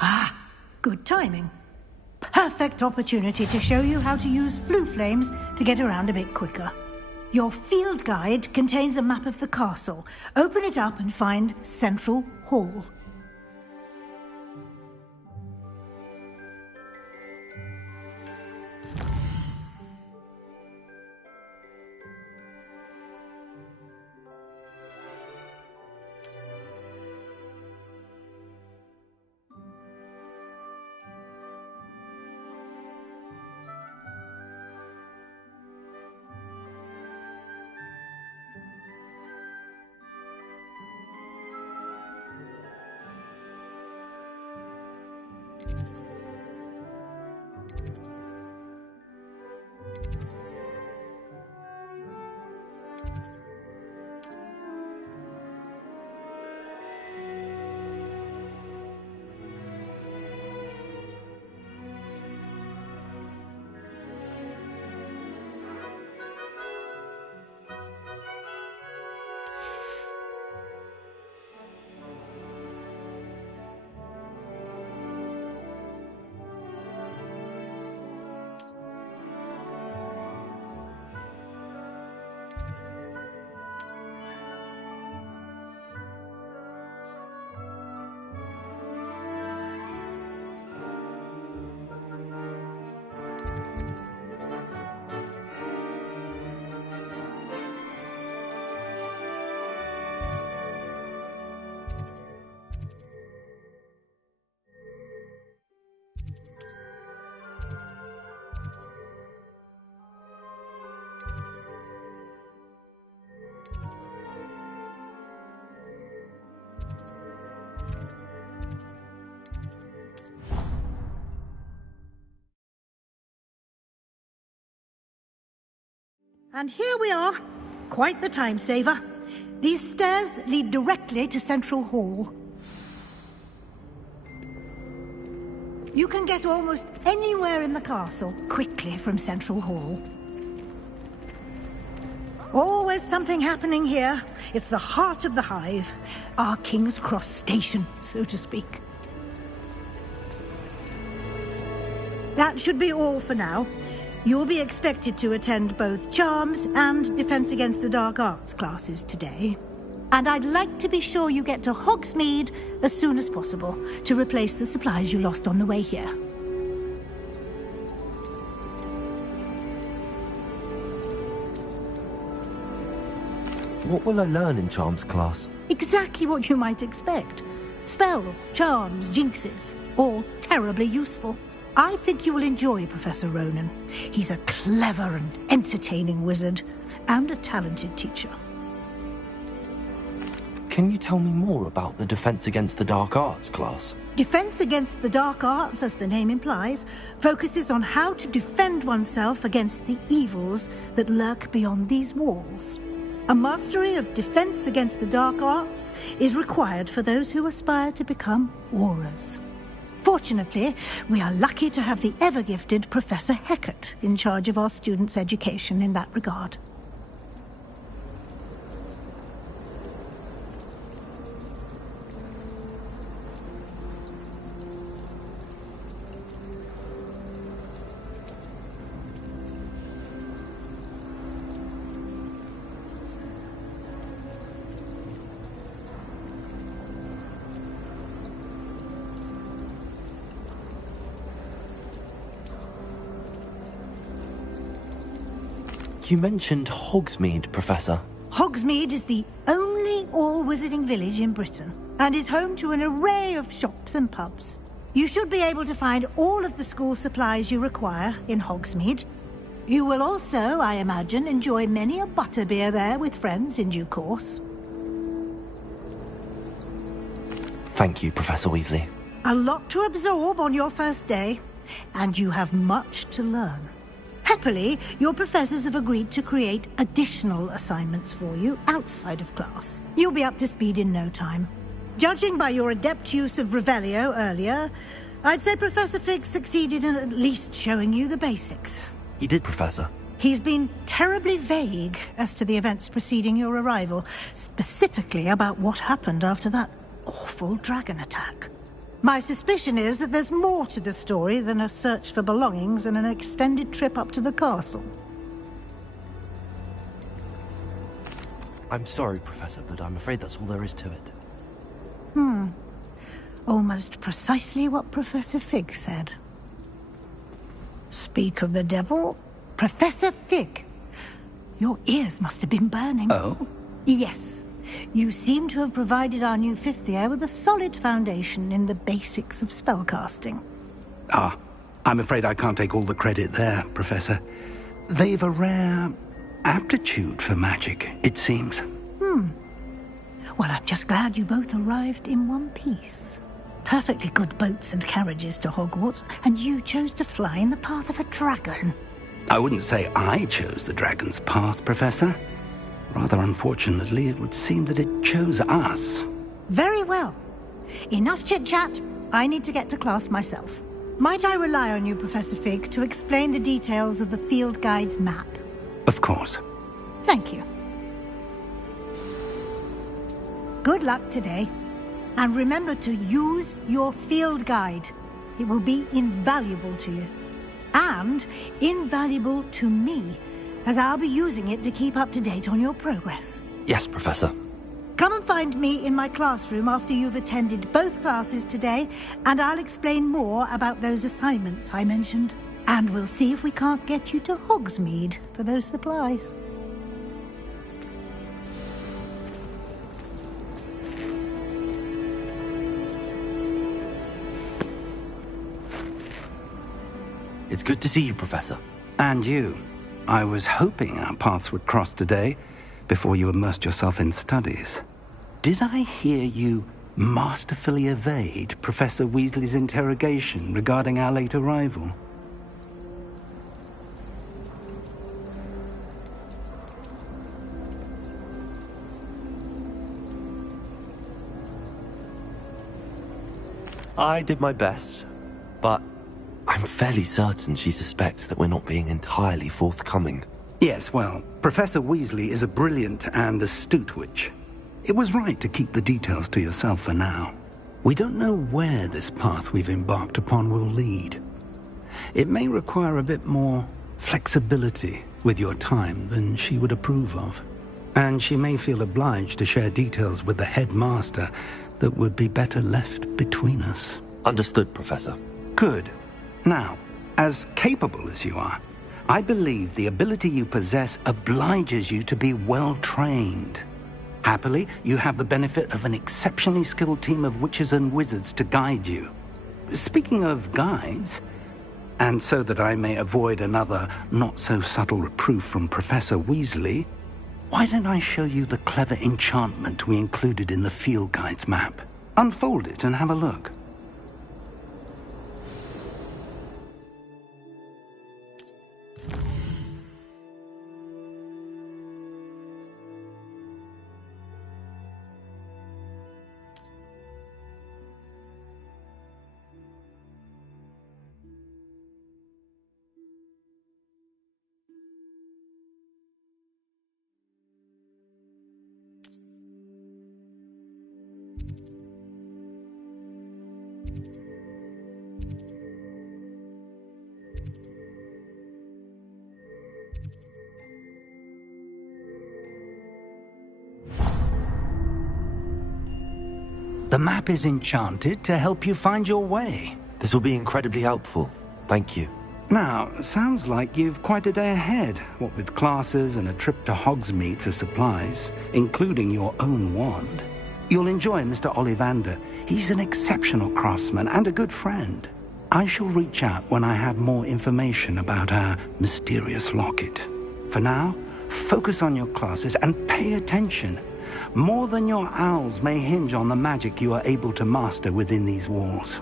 Ah, good timing. Perfect opportunity to show you how to use flue flames to get around a bit quicker. Your field guide contains a map of the castle. Open it up and find Central Hall. And here we are. Quite the time saver. These stairs lead directly to Central Hall. You can get almost anywhere in the castle quickly from Central Hall. Always something happening here. It's the heart of the Hive, our King's Cross station, so to speak. That should be all for now. You'll be expected to attend both Charms and Defense Against the Dark Arts classes today. And I'd like to be sure you get to Hogsmeade as soon as possible to replace the supplies you lost on the way here. What will I learn in Charms class? Exactly what you might expect. Spells, charms, jinxes, all terribly useful. I think you will enjoy Professor Ronan. He's a clever and entertaining wizard, and a talented teacher. Can you tell me more about the Defense Against the Dark Arts class? Defense Against the Dark Arts, as the name implies, focuses on how to defend oneself against the evils that lurk beyond these walls. A mastery of Defense Against the Dark Arts is required for those who aspire to become Aurors. Fortunately, we are lucky to have the ever-gifted Professor Hecat in charge of our students' education in that regard. You mentioned Hogsmeade, Professor. Hogsmeade is the only all-wizarding village in Britain, and is home to an array of shops and pubs. You should be able to find all of the school supplies you require in Hogsmeade. You will also, I imagine, enjoy many a butterbeer there with friends in due course. Thank you, Professor Weasley. A lot to absorb on your first day, and you have much to learn. Happily, your professors have agreed to create additional assignments for you outside of class. You'll be up to speed in no time. Judging by your adept use of Revelio earlier, I'd say Professor Fig succeeded in at least showing you the basics. He did, Professor. He's been terribly vague as to the events preceding your arrival, specifically about what happened after that awful dragon attack. My suspicion is that there's more to the story than a search for belongings and an extended trip up to the castle. I'm sorry, Professor, but I'm afraid that's all there is to it. Almost precisely what Professor Fig said. Speak of the devil, Professor Fig. Your ears must have been burning. Oh? Yes. You seem to have provided our new fifth year with a solid foundation in the basics of spellcasting. Ah, I'm afraid I can't take all the credit there, Professor. They've a rare aptitude for magic, it seems. Well, I'm just glad you both arrived in one piece. Perfectly good boats and carriages to Hogwarts, and you chose to fly in the path of a dragon. I wouldn't say I chose the dragon's path, Professor. Rather unfortunately, it would seem that it chose us. Very well. Enough chit-chat. I need to get to class myself. Might I rely on you, Professor Fig, to explain the details of the field guide's map? Of course. Thank you. Good luck today. And remember to use your field guide. It will be invaluable to you. And invaluable to me, as I'll be using it to keep up to date on your progress. Yes, Professor. Come and find me in my classroom after you've attended both classes today, and I'll explain more about those assignments I mentioned. And we'll see if we can't get you to Hogsmeade for those supplies. It's good to see you, Professor. And you. I was hoping our paths would cross today, before you immersed yourself in studies. Did I hear you masterfully evade Professor Weasley's interrogation regarding our late arrival? I did my best, but I'm fairly certain she suspects that we're not being entirely forthcoming. Yes, well, Professor Weasley is a brilliant and astute witch. It was right to keep the details to yourself for now. We don't know where this path we've embarked upon will lead. It may require a bit more flexibility with your time than she would approve of. And she may feel obliged to share details with the headmaster that would be better left between us. Understood, Professor. Good. Now, as capable as you are, I believe the ability you possess obliges you to be well trained. Happily, you have the benefit of an exceptionally skilled team of witches and wizards to guide you. Speaking of guides, and so that I may avoid another not-so-subtle reproof from Professor Weasley, why don't I show you the clever enchantment we included in the field guide's map? Unfold it and have a look. The map is enchanted to help you find your way. This will be incredibly helpful. Thank you. Now, sounds like you've quite a day ahead, what with classes and a trip to Hogsmeade for supplies, including your own wand. You'll enjoy Mr. Ollivander. He's an exceptional craftsman and a good friend. I shall reach out when I have more information about our mysterious locket. For now, focus on your classes and pay attention. More than your owls may hinge on the magic you are able to master within these walls.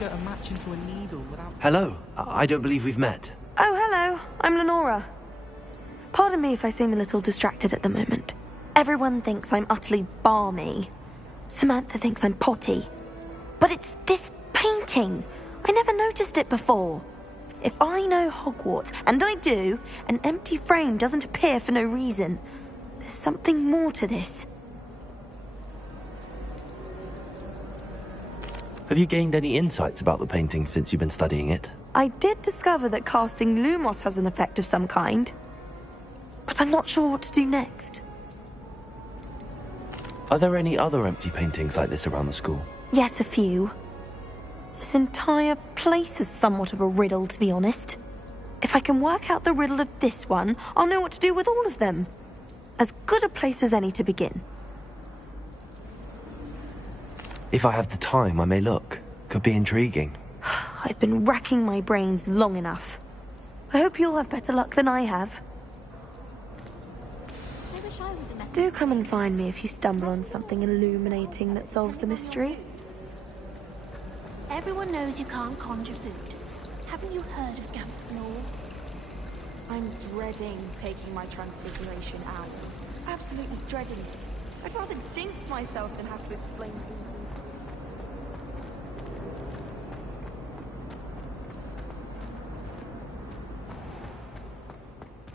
A match into a needle without... Hello. I don't believe we've met. Oh, hello. I'm Lenora. Pardon me if I seem a little distracted at the moment. Everyone thinks I'm utterly balmy. Samantha thinks I'm potty. But it's this painting. I never noticed it before. If I know Hogwarts, and I do, an empty frame doesn't appear for no reason. There's something more to this. Have you gained any insights about the painting since you've been studying it? I did discover that casting Lumos has an effect of some kind. But I'm not sure what to do next. Are there any other empty paintings like this around the school? Yes, a few. This entire place is somewhat of a riddle, to be honest. If I can work out the riddle of this one, I'll know what to do with all of them. As good a place as any to begin. If I have the time, I may look. Could be intriguing. I've been racking my brains long enough. I hope you'll have better luck than I have. Do come and find me if you stumble on something illuminating that solves the mystery. Everyone knows you can't conjure food. Haven't you heard of Gamp's Law? I'm dreading taking my transfiguration out. Absolutely dreading it. I'd rather jinx myself than have to explain things.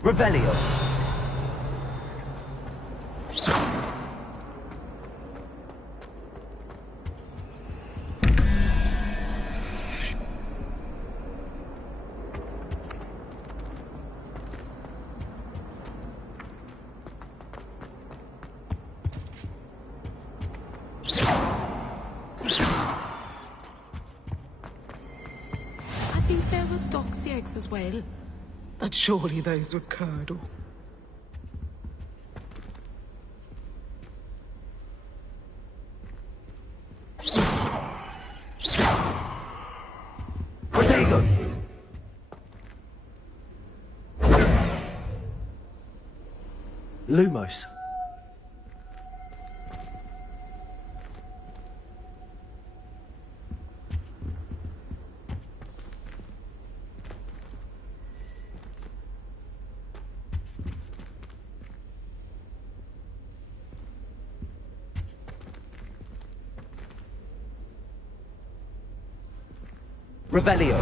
Revelio. I think there were doxy eggs as well. But surely those were curdle. Protego! Lumos. Revelio.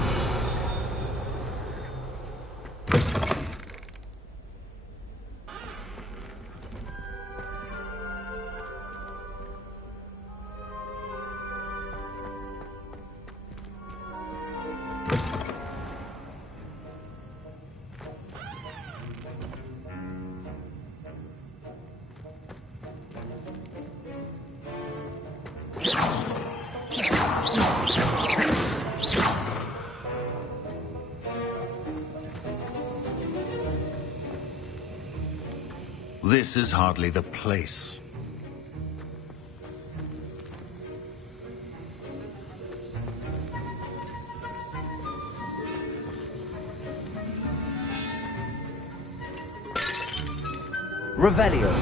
This is hardly the place. Revelio.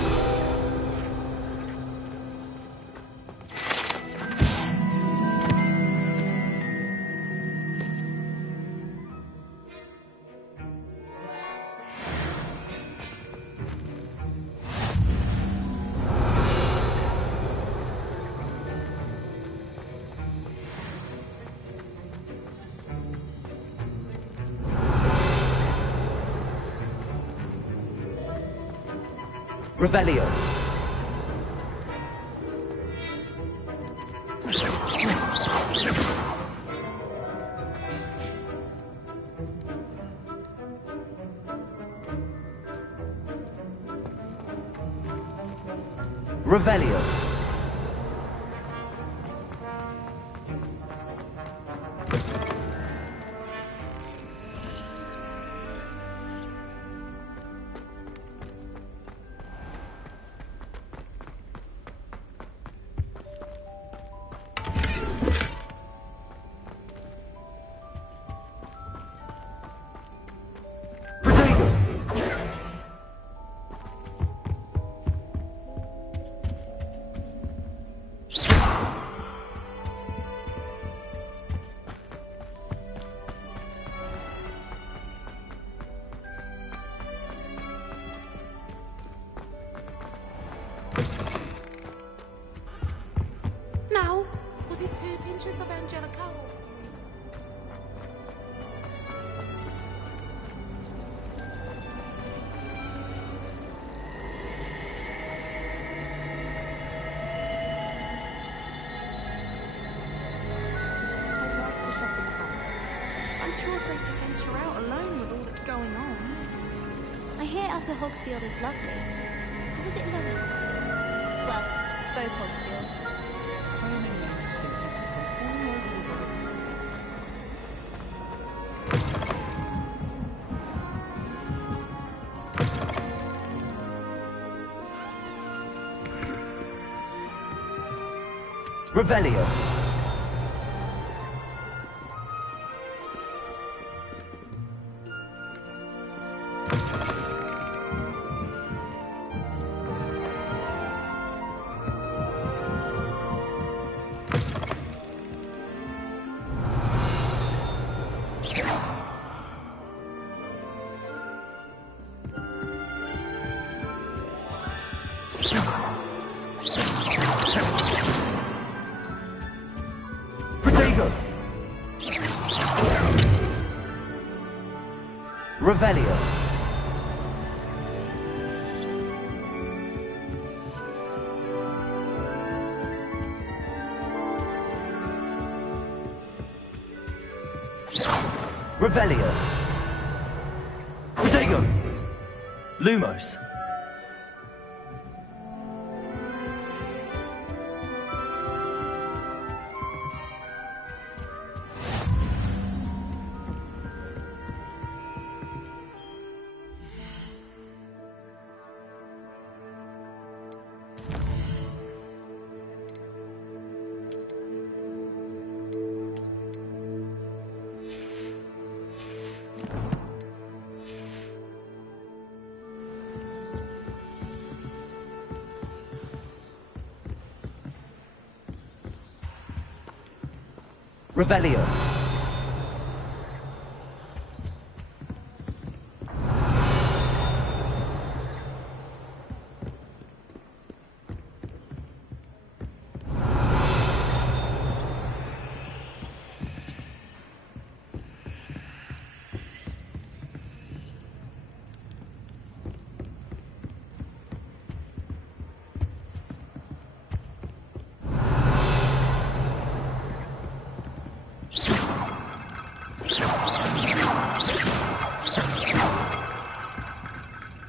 Revelio. Revelio. Now, was it 2 pinches of Angelica? I'd like to shop in Hogwarts. I'm too afraid to venture out alone with all that's going on. I hear Upper Hogsfield is lovely. Or is it lovely? Well, both Hogsfields. So many interesting people from all over the world. Revelio. Protego. Revelio. Revelio. Protego. Lumos. Revelio.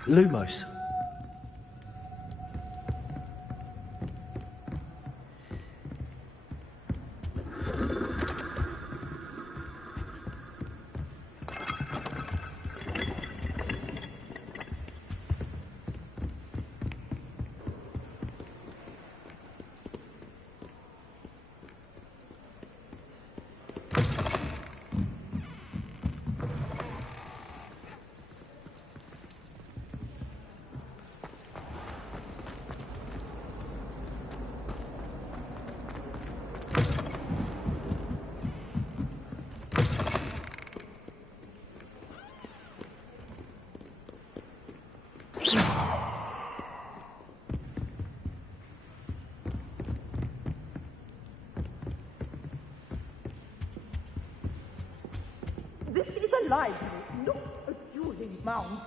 Lumos. This is a library, not a dueling mount.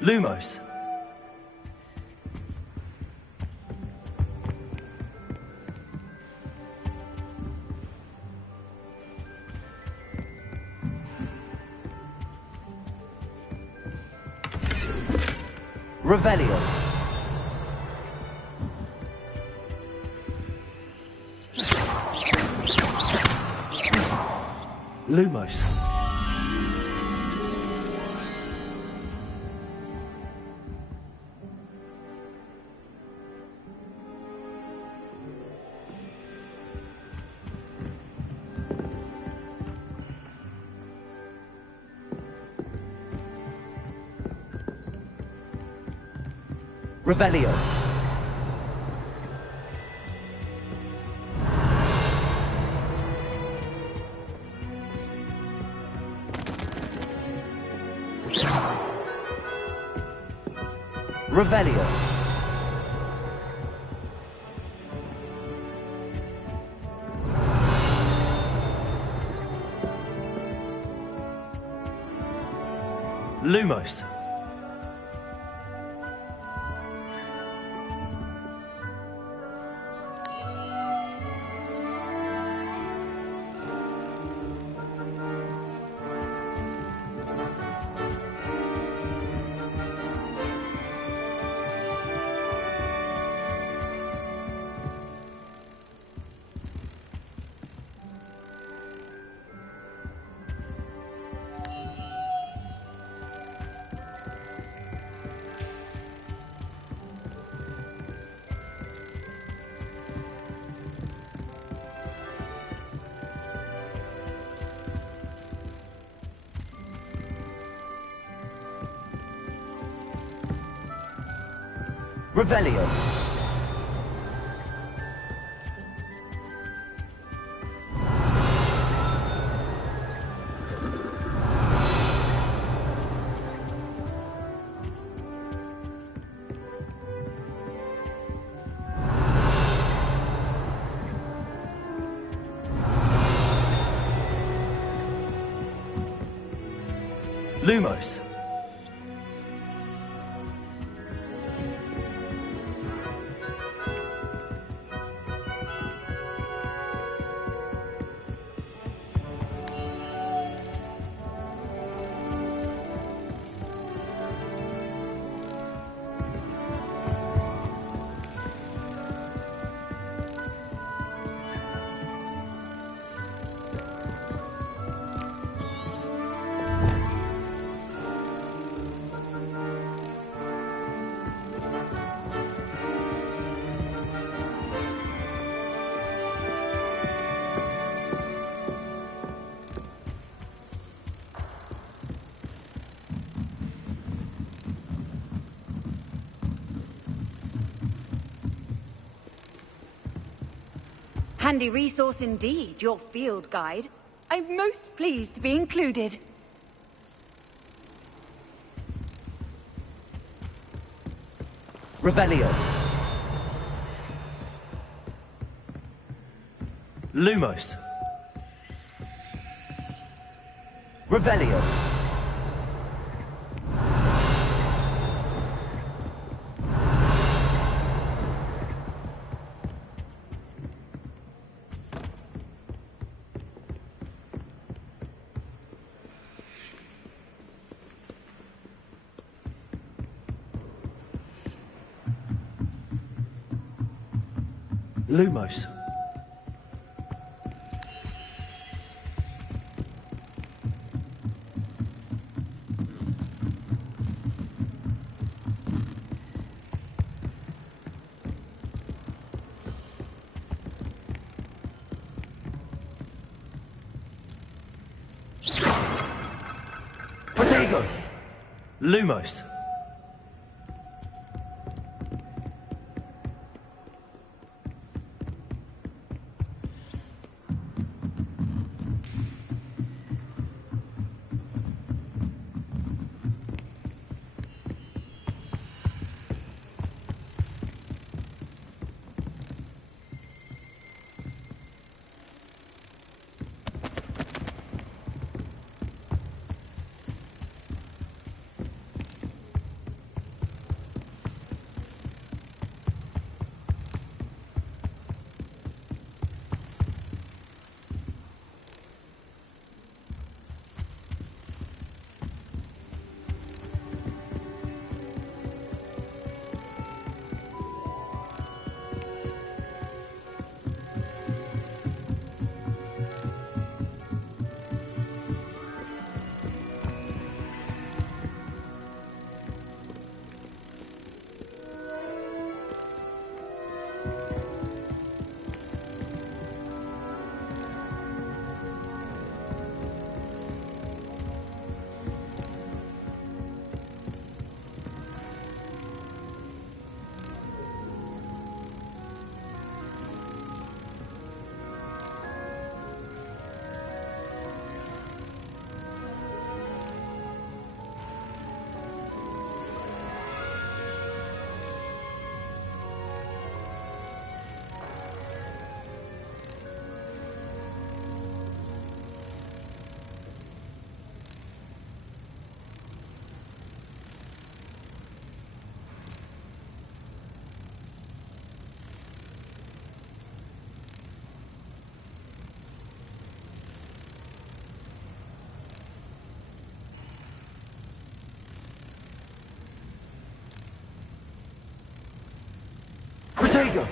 Lumos. Revelio. Lumos. Revelio. Revelio. Lumos. Revelio. Lumos. Handy resource indeed, your field guide. I'm most pleased to be included. Revelio. Lumos. Revelio. Lumos. Protego. Lumos. Protego.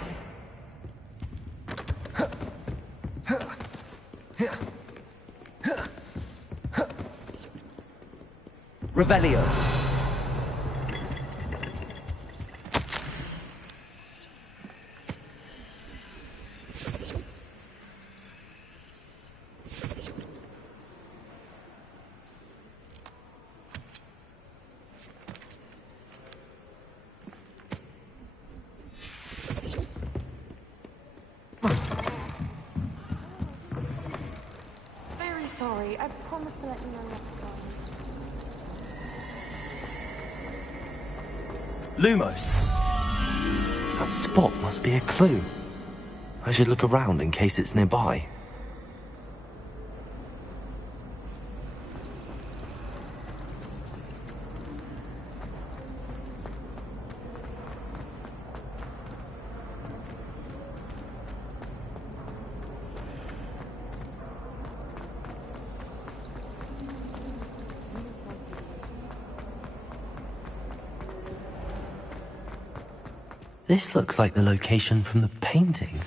Revelio. Very sorry. I promise to let you know next time. Lumos. That spot must be a clue. I should look around in case it's nearby. This looks like the location from the painting.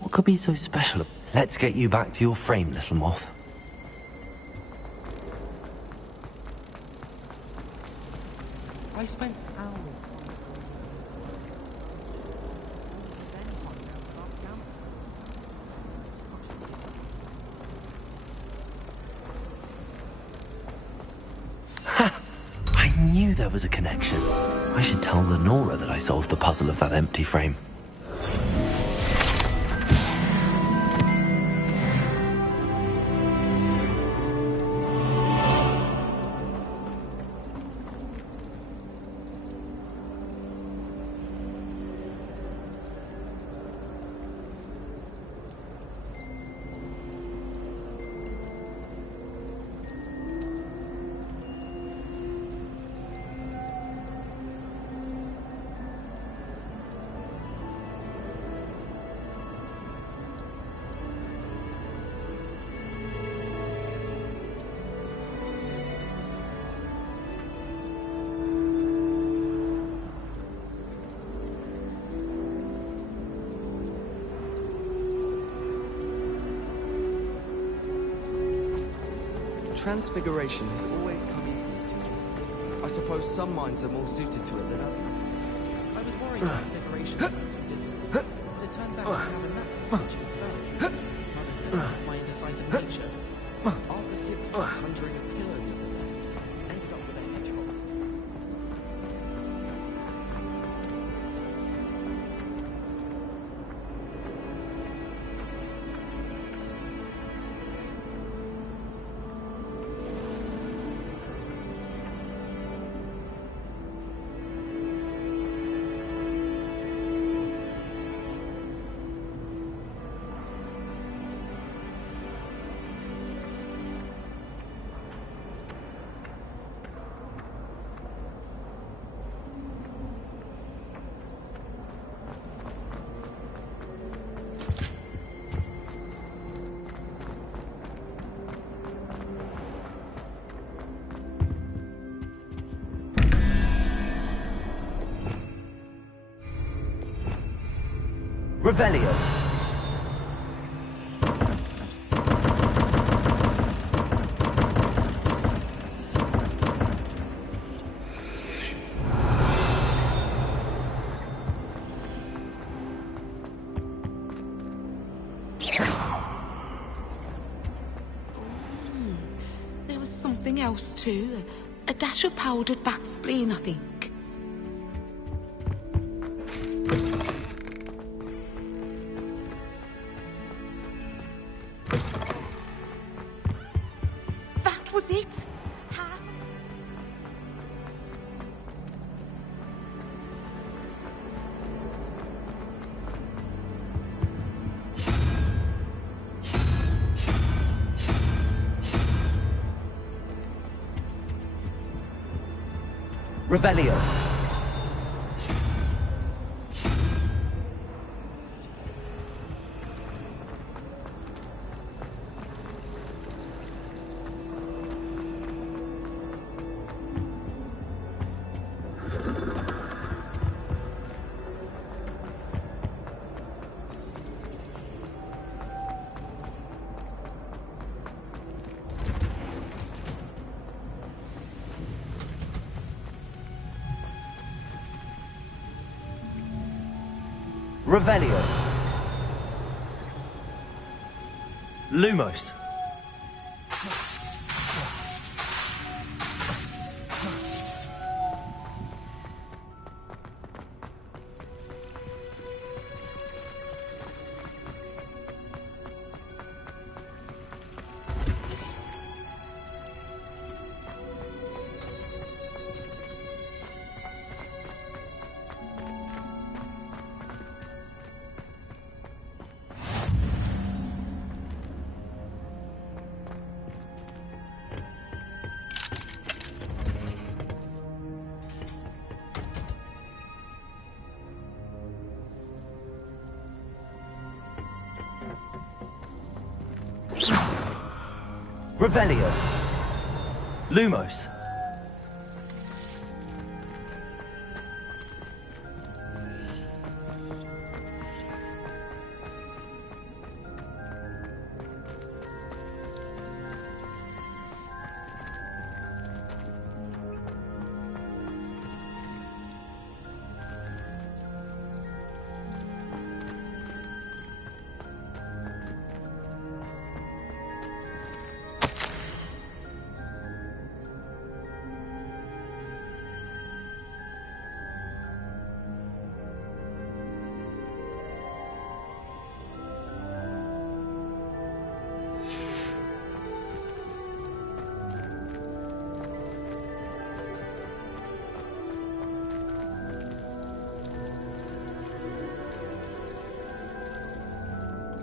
What could be so special? Let's get you back to your frame, little moth. I spent hours. Ha! I knew there was a connection. I should tell Lenora that I solved the puzzle of that empty frame. Transfiguration has always come easily to me. I suppose some minds are more suited to it than others. I was worried Transfiguration would be too difficult, but it turns out I have a knack for switching spells. Mother says that's my indecisive nature. After 6 months conjuring a pillow the other day, ended up with a hedgehog. Revelio. There was something else too. A dash of powdered bat spleen, I think. That was it? Revelio. Revelio. Lumos. Revelio. Lumos.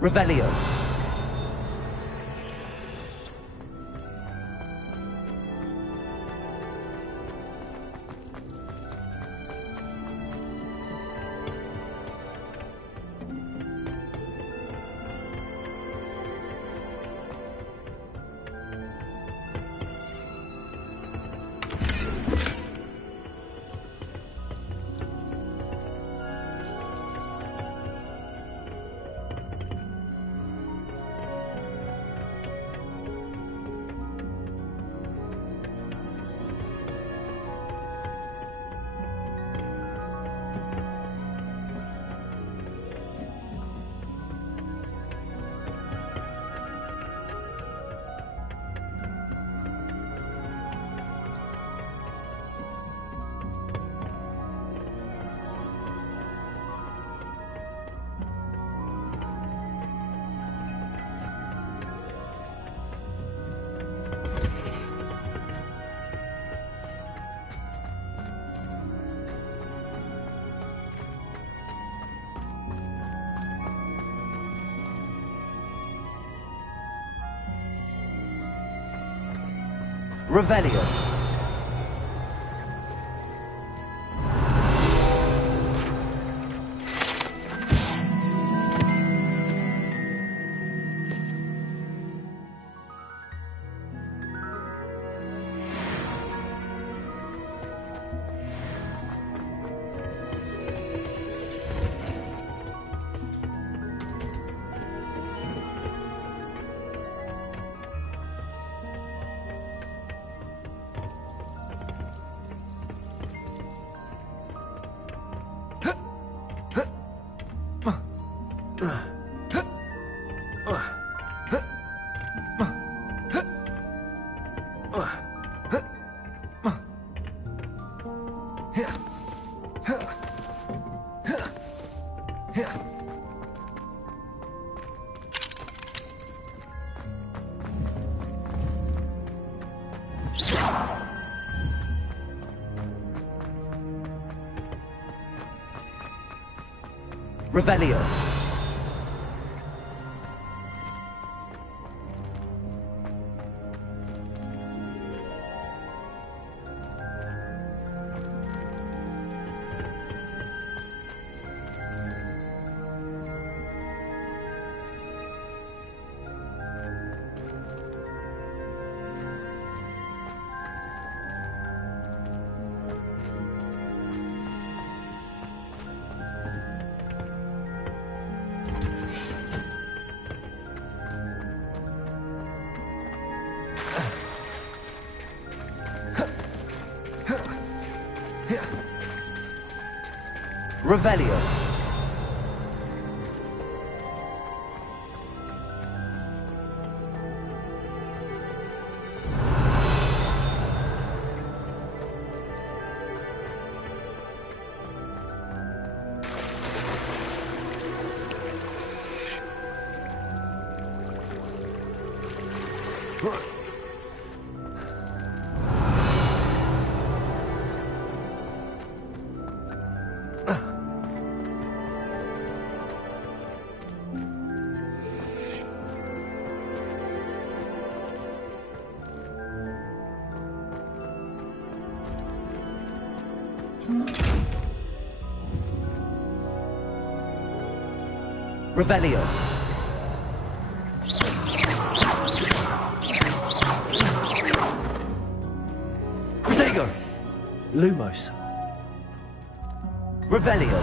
Revelio. Revelio. Revelio. Revelio. Revelio. Protego. Lumos. Revelio.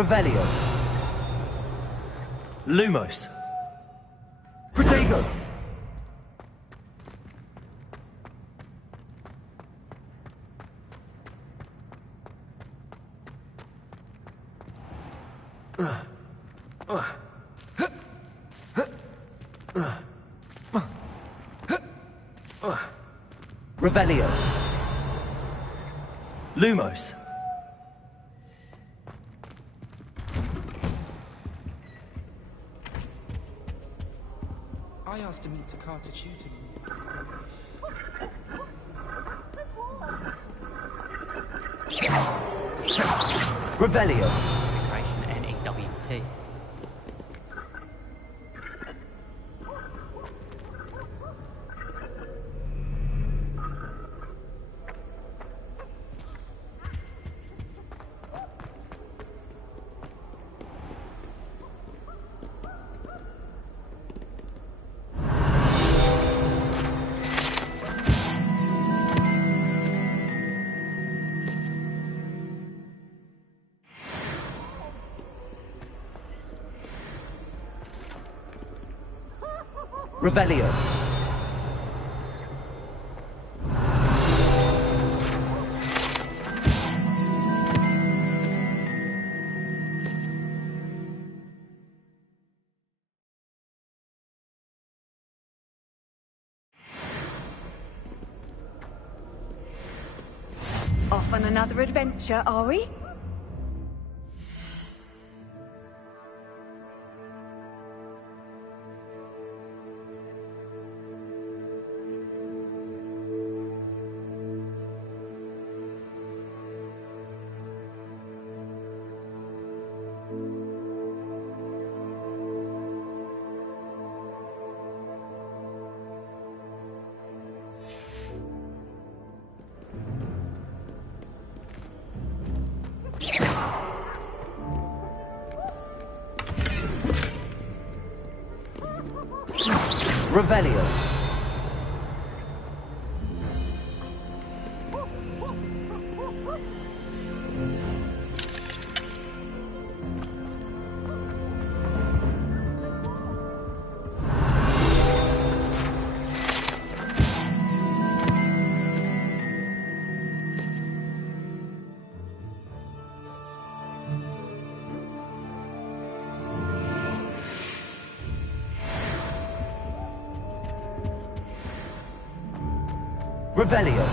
Revelio. Lumos. Protego. Revelio. Lumos. I asked him to Carter shooting. Revelio. Revelio. Off on another adventure, are we? Revelio. Revelio.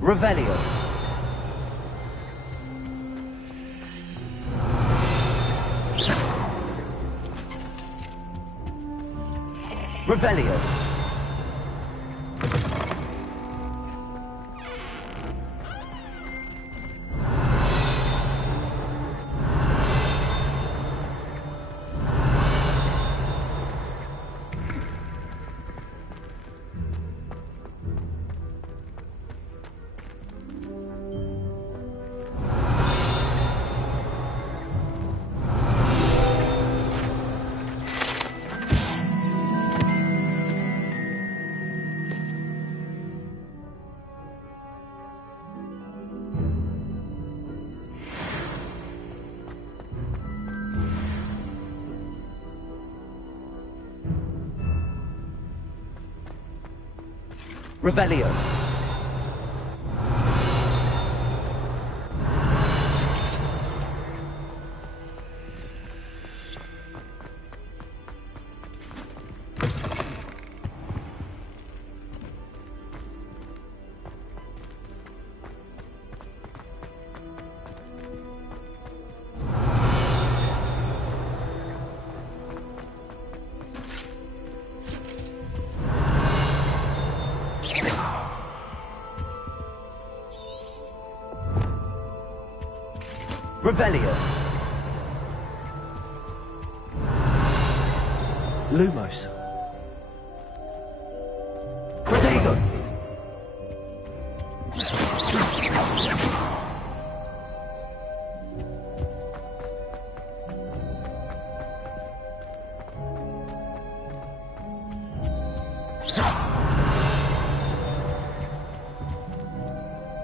Revelio. Revelio. Revelio. Revelio. Lumos. Protego.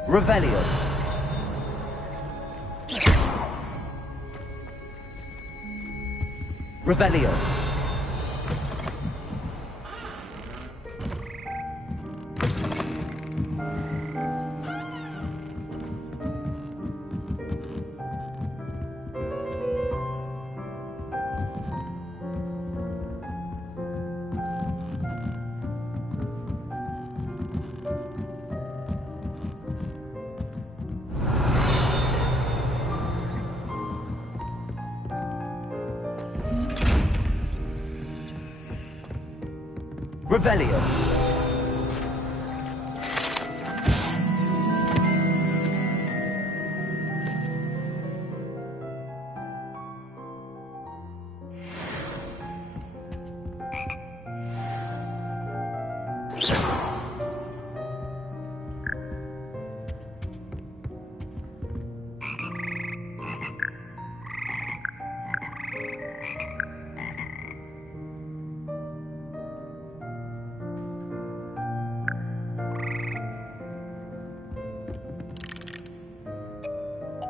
Revelio. Revelio. Revelio.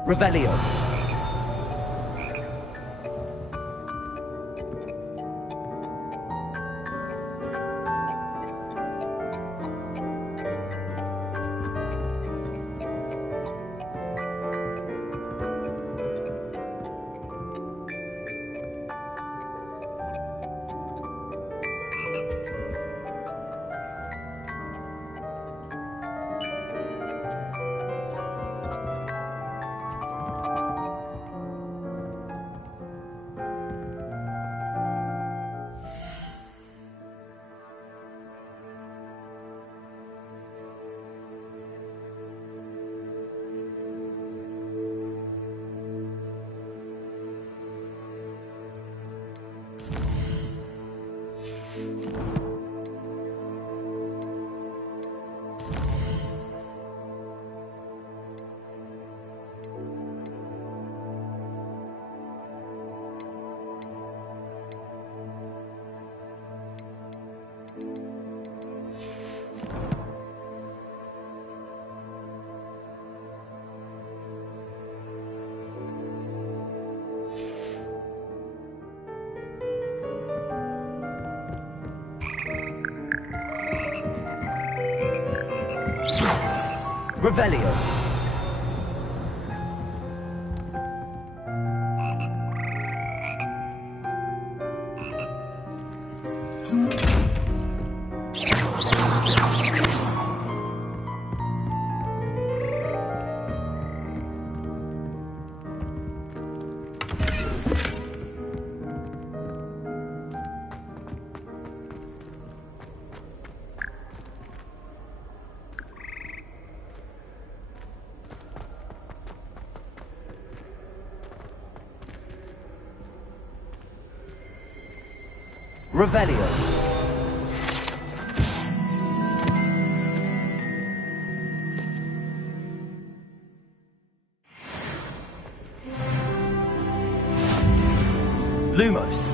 Revelio. Revelio. Revelio. Lumos.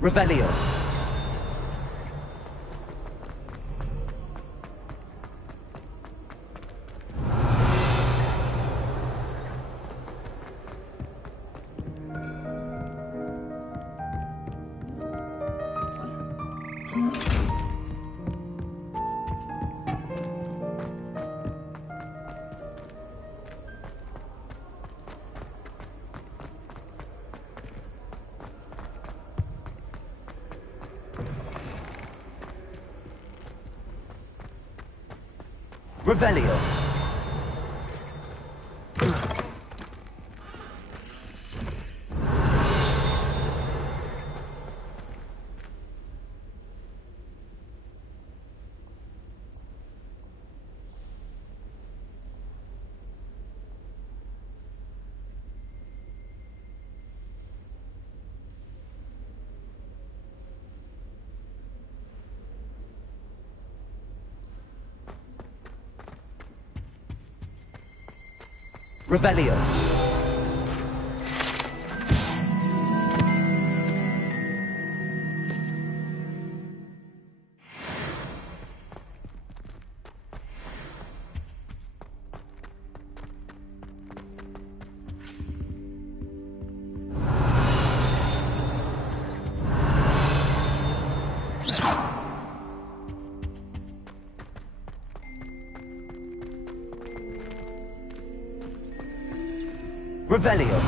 Revelio. Revelio. Revelio. Revelio.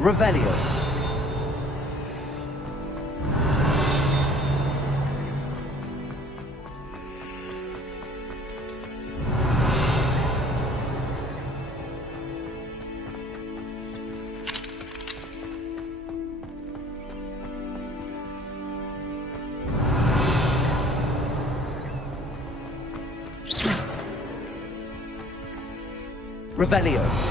Revelio. Revelio.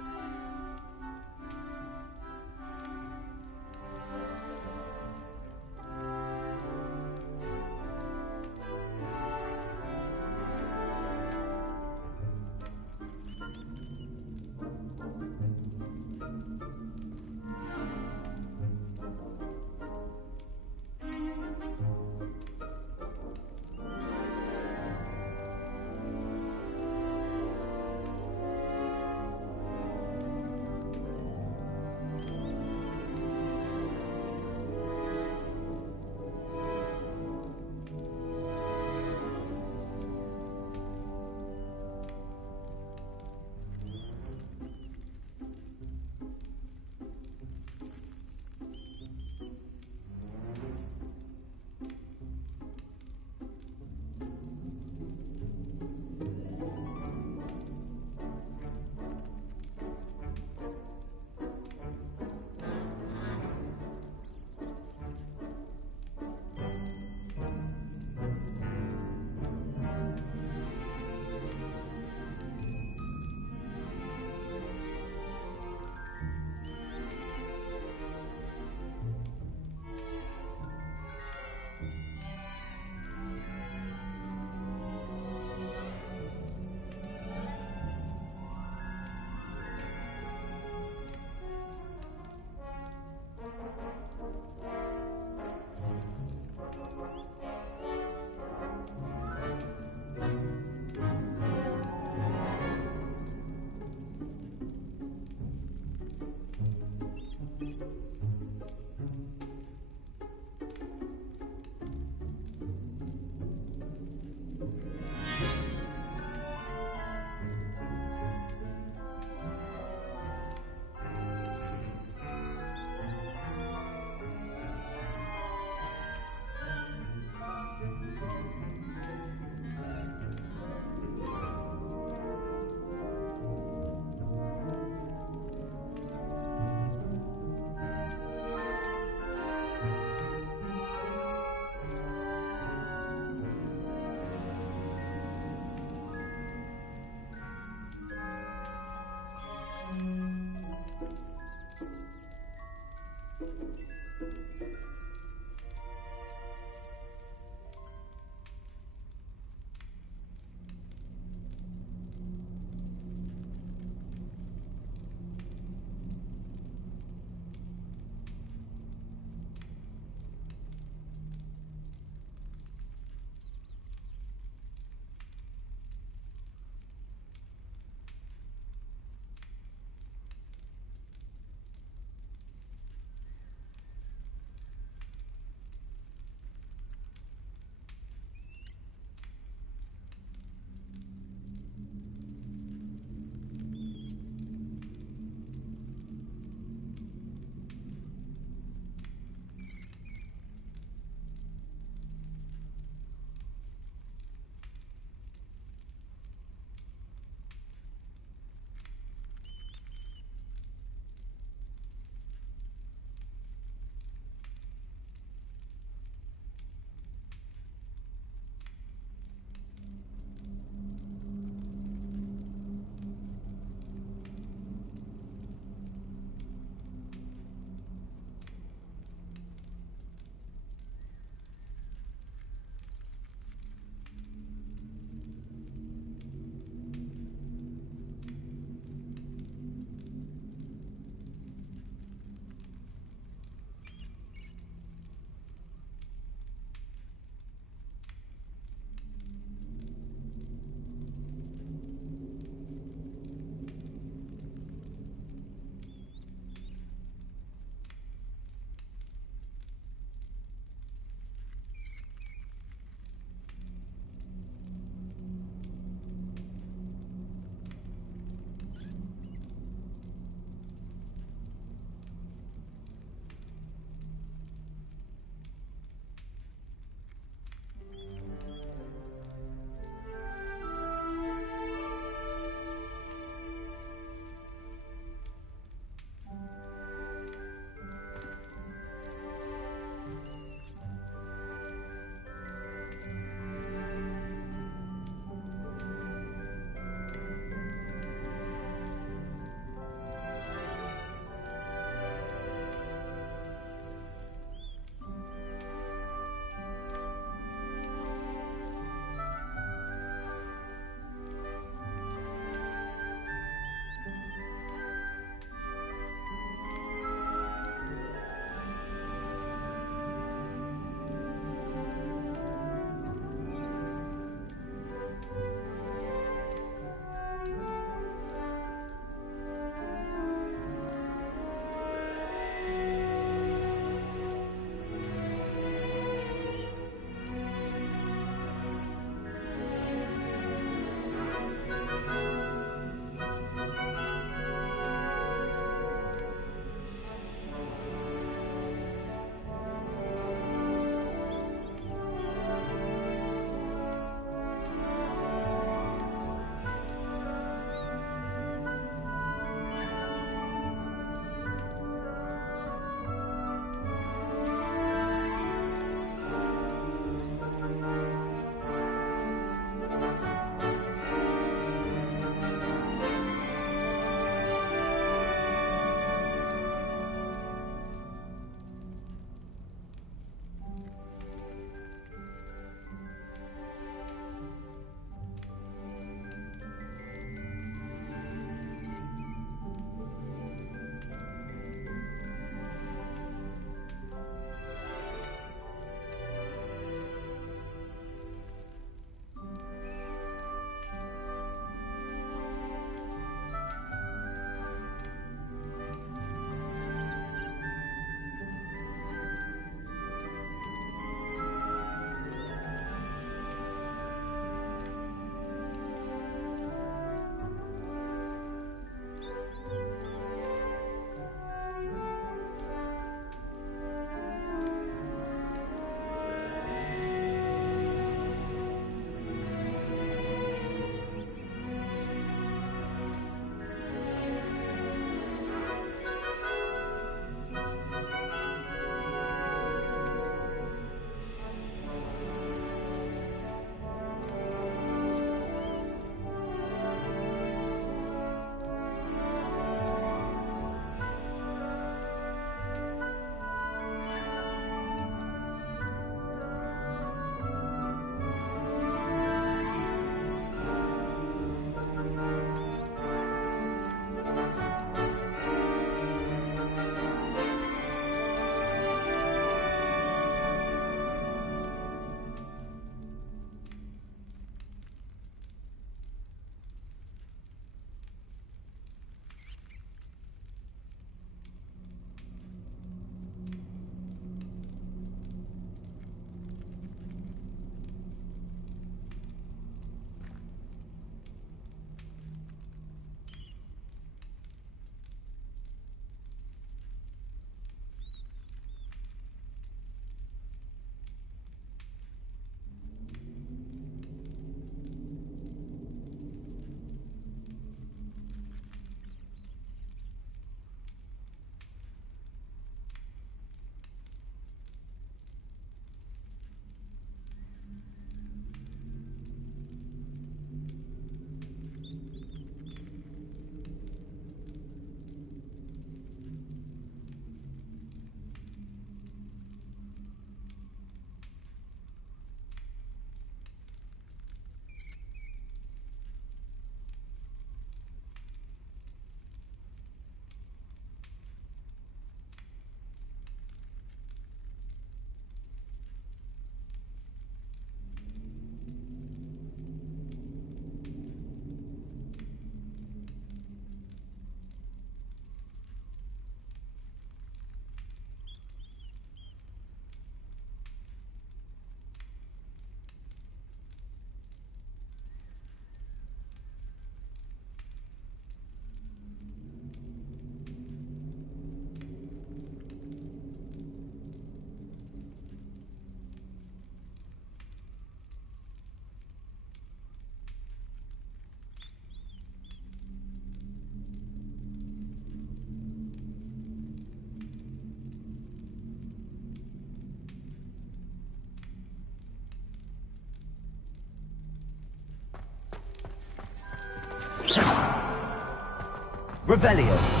Revelio.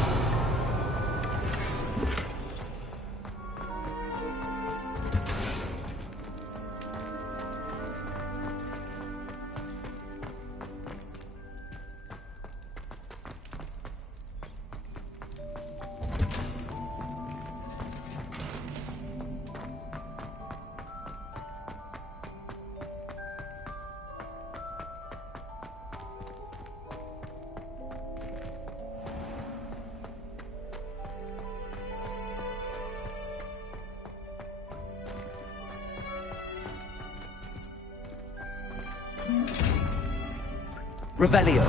Revelio.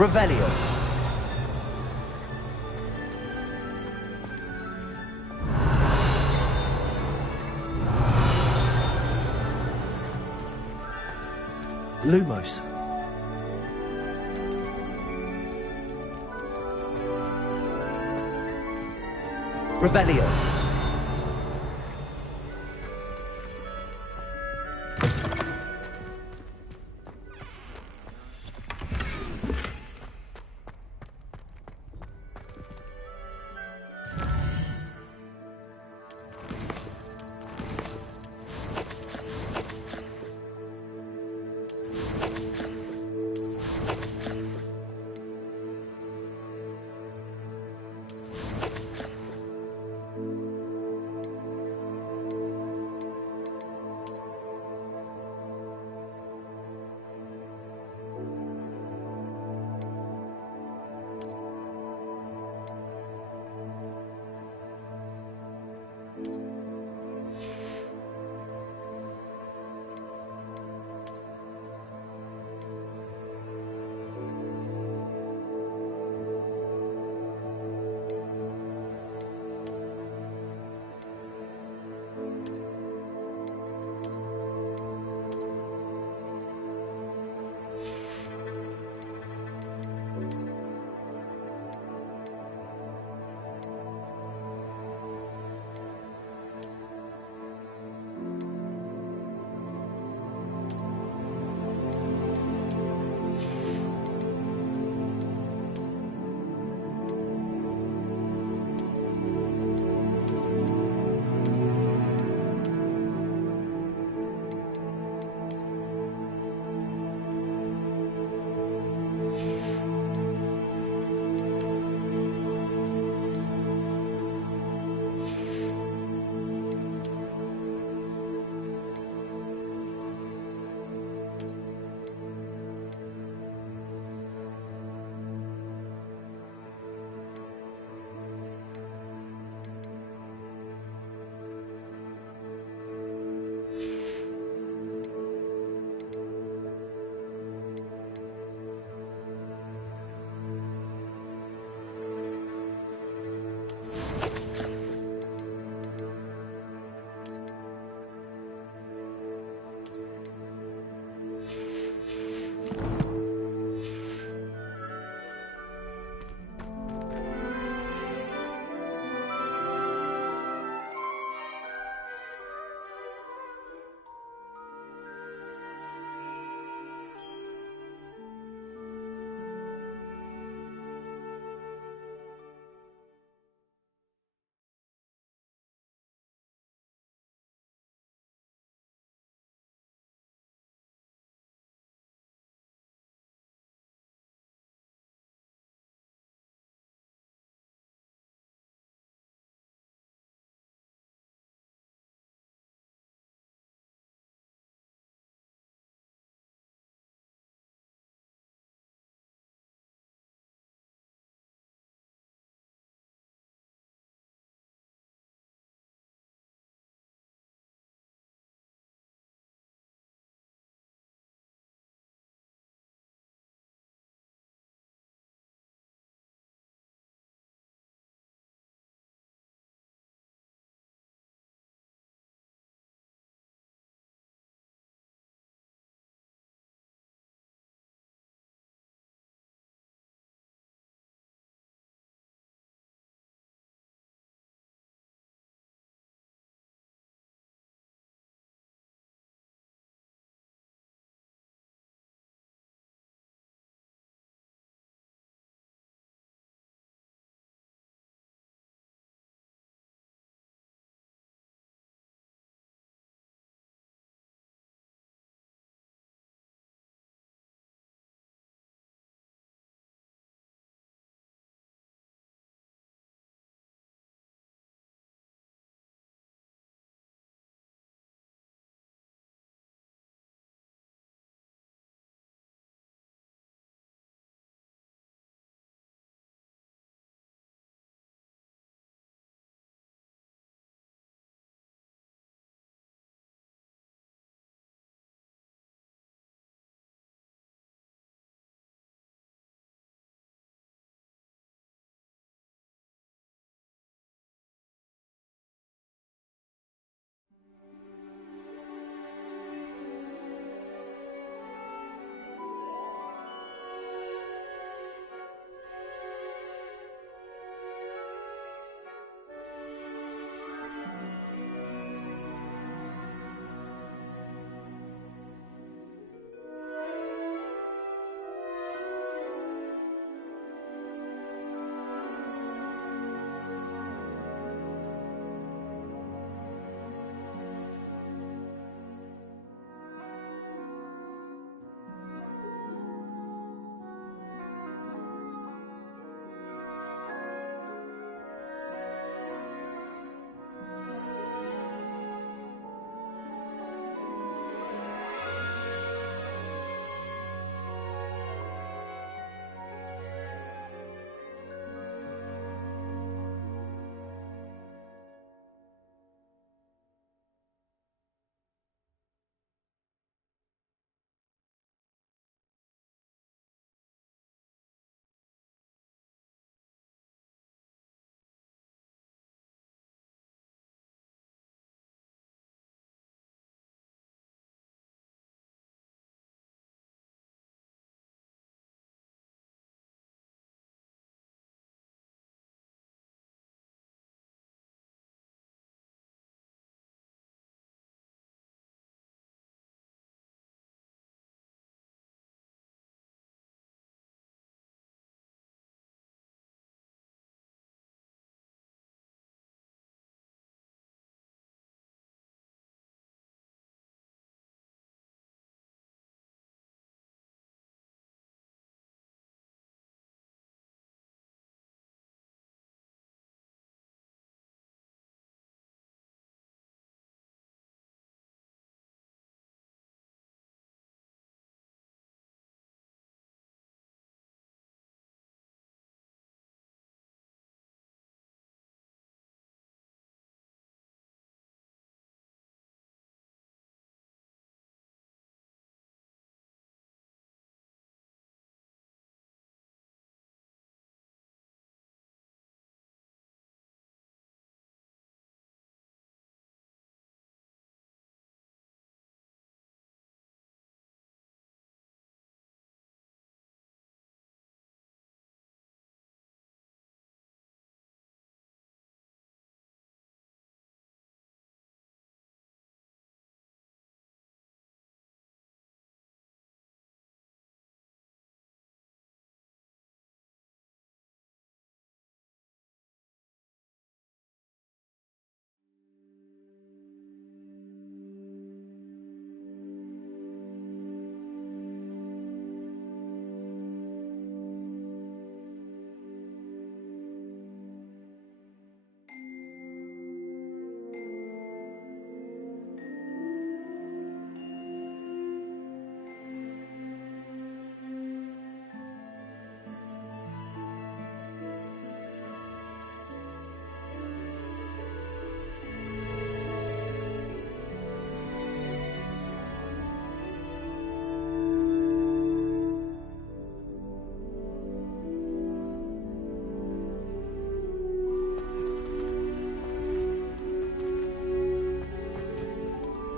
Revelio. Lumos. Revelio.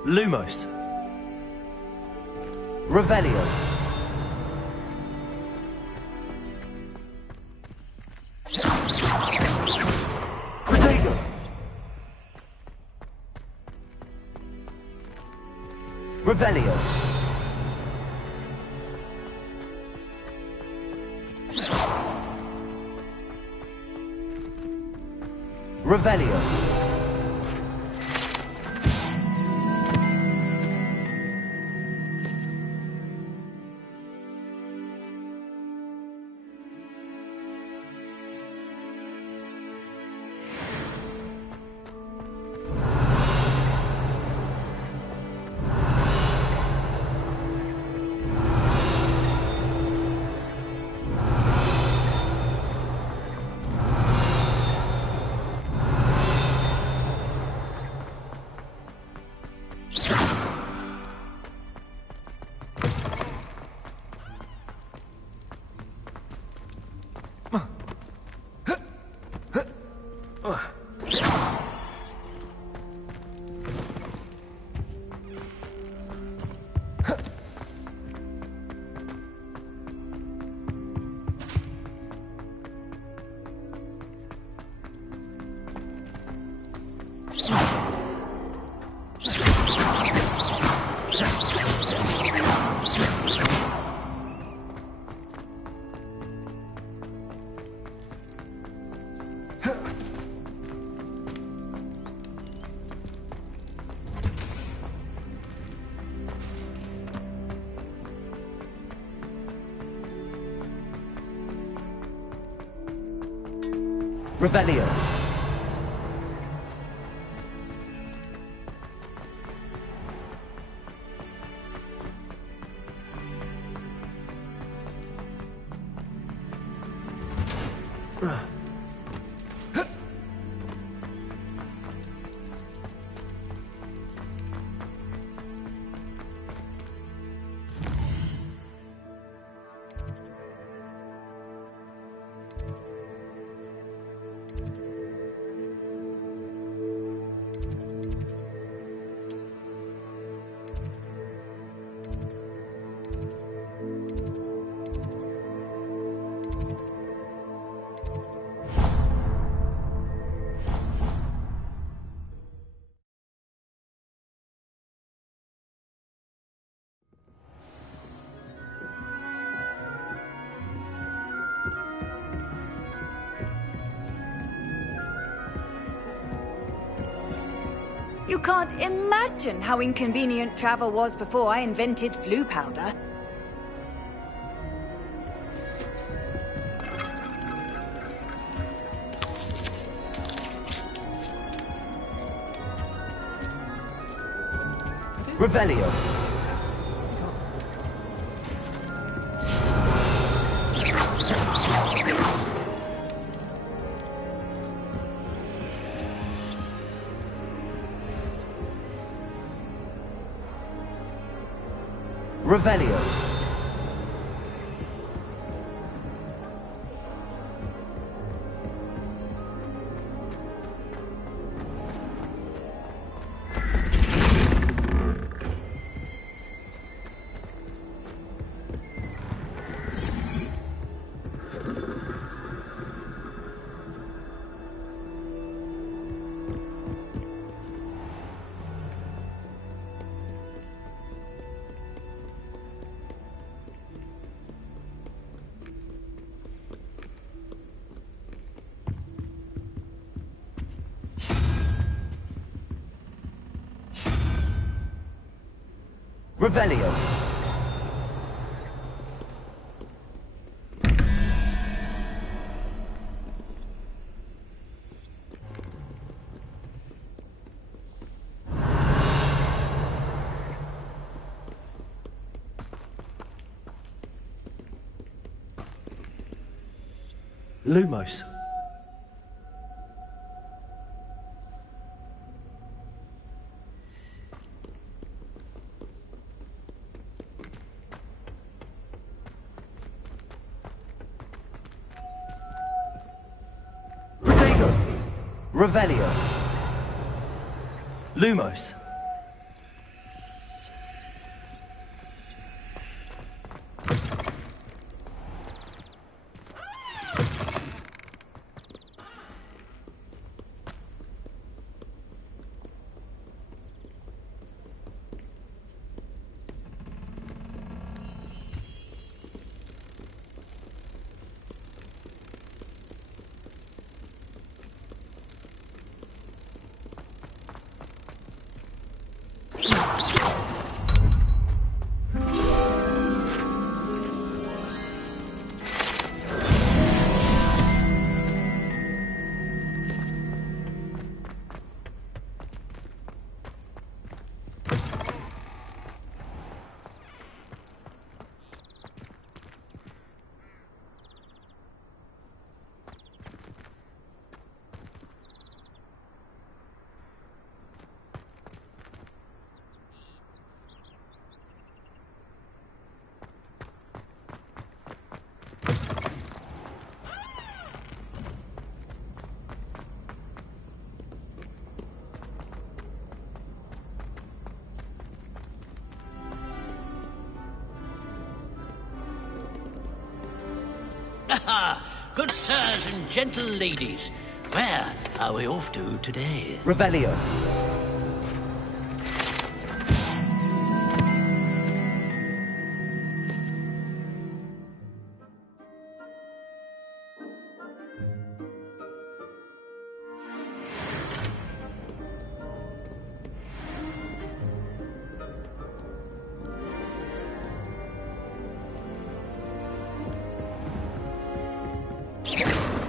Lumos. Revelio. Protego. Revelio. Revelio. Revelio. You can't imagine how inconvenient travel was before I invented flu powder. Revelio. Revelio. Revelio. Lumos. Revelio. Lumos. Good sirs and gentle ladies, where are we off to today? Revelio.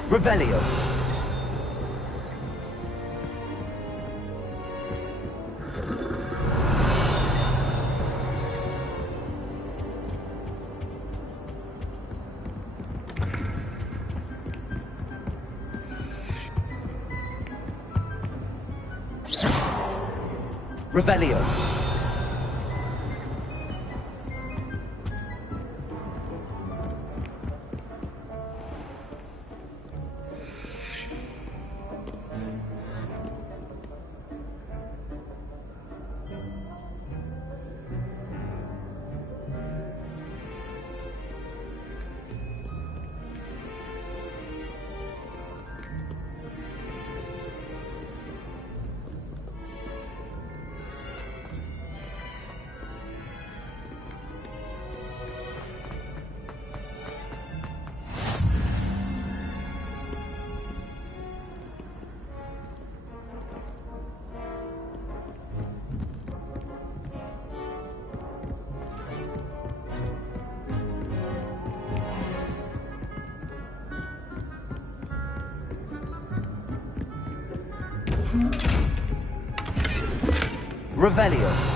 Revelio. Revelio. Revelio.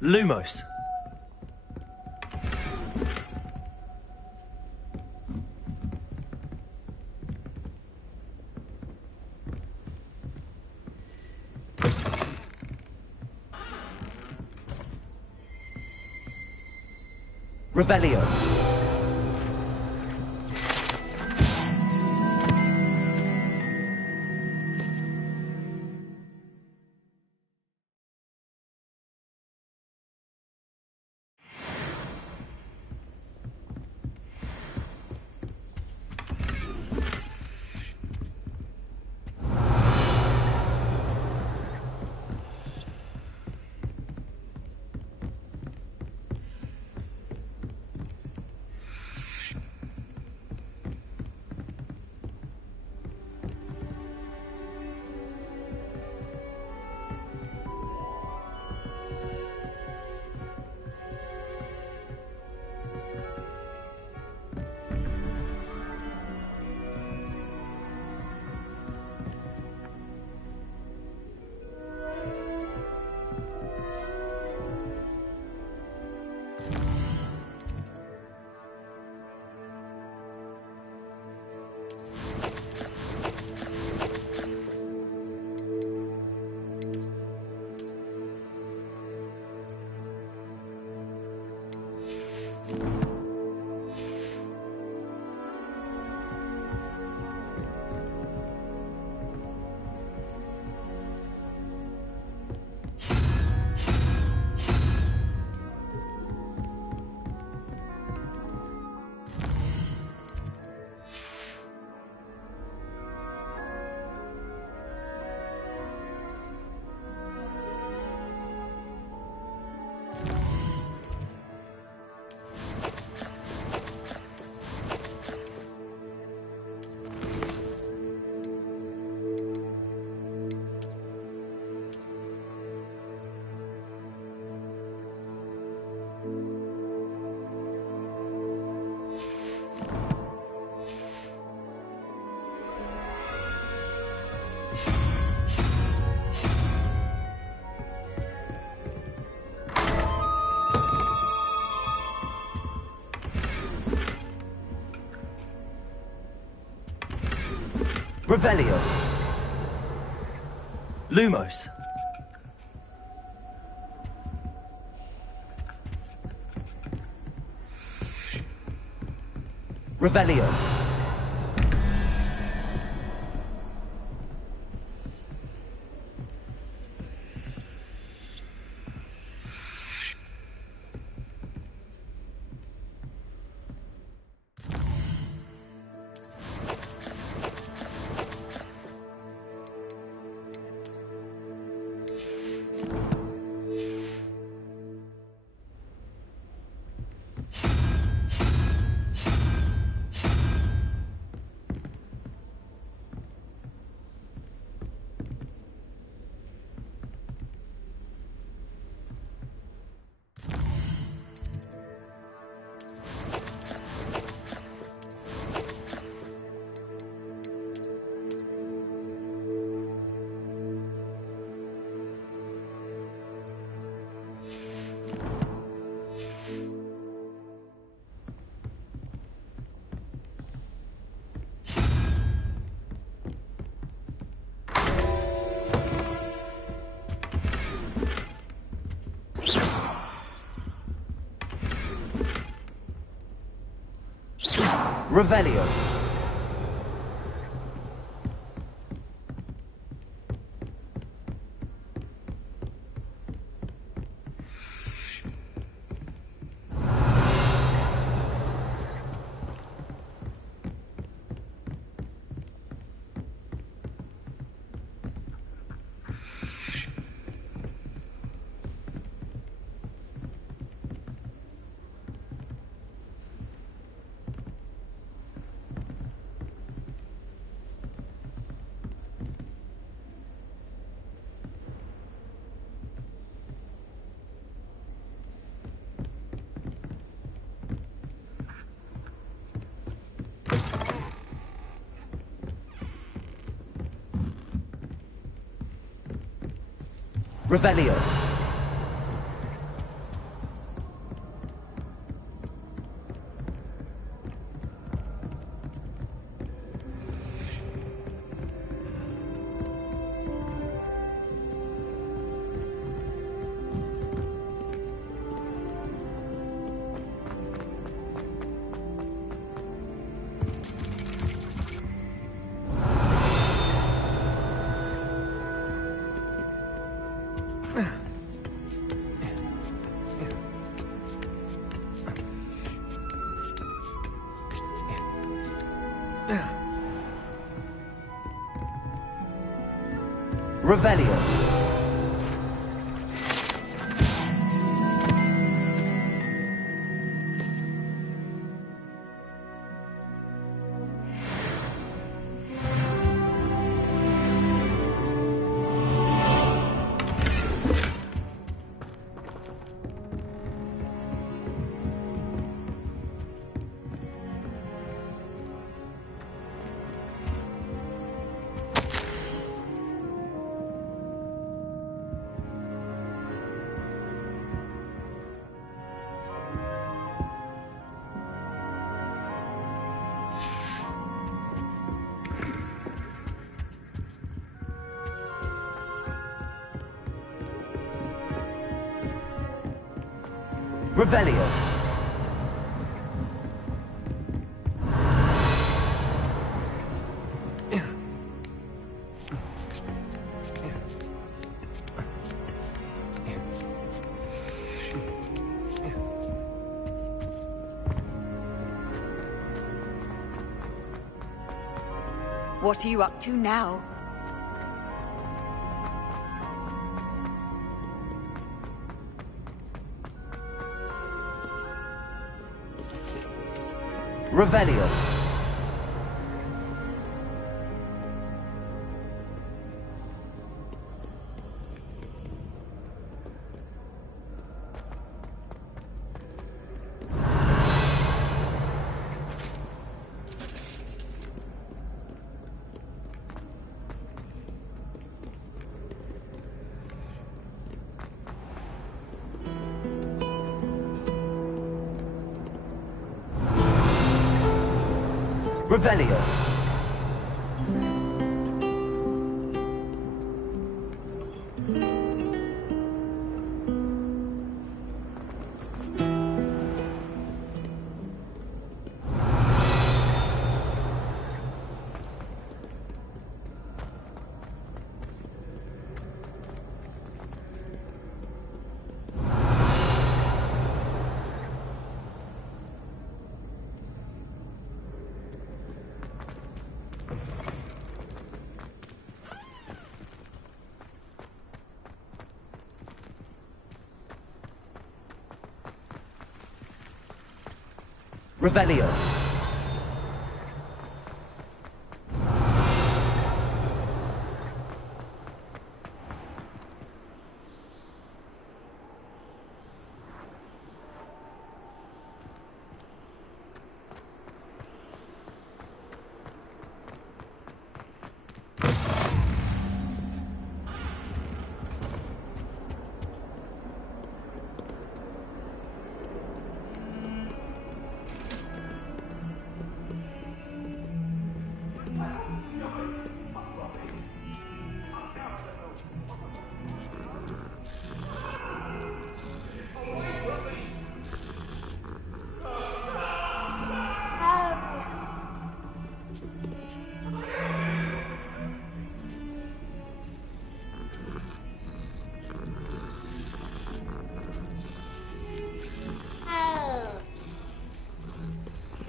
Lumos. Revelio. Revelio. Lumos. Revelio. Revelio. Revelio. Revelio. Revelio. What are you up to now? Revelio. Revelio. Revelio.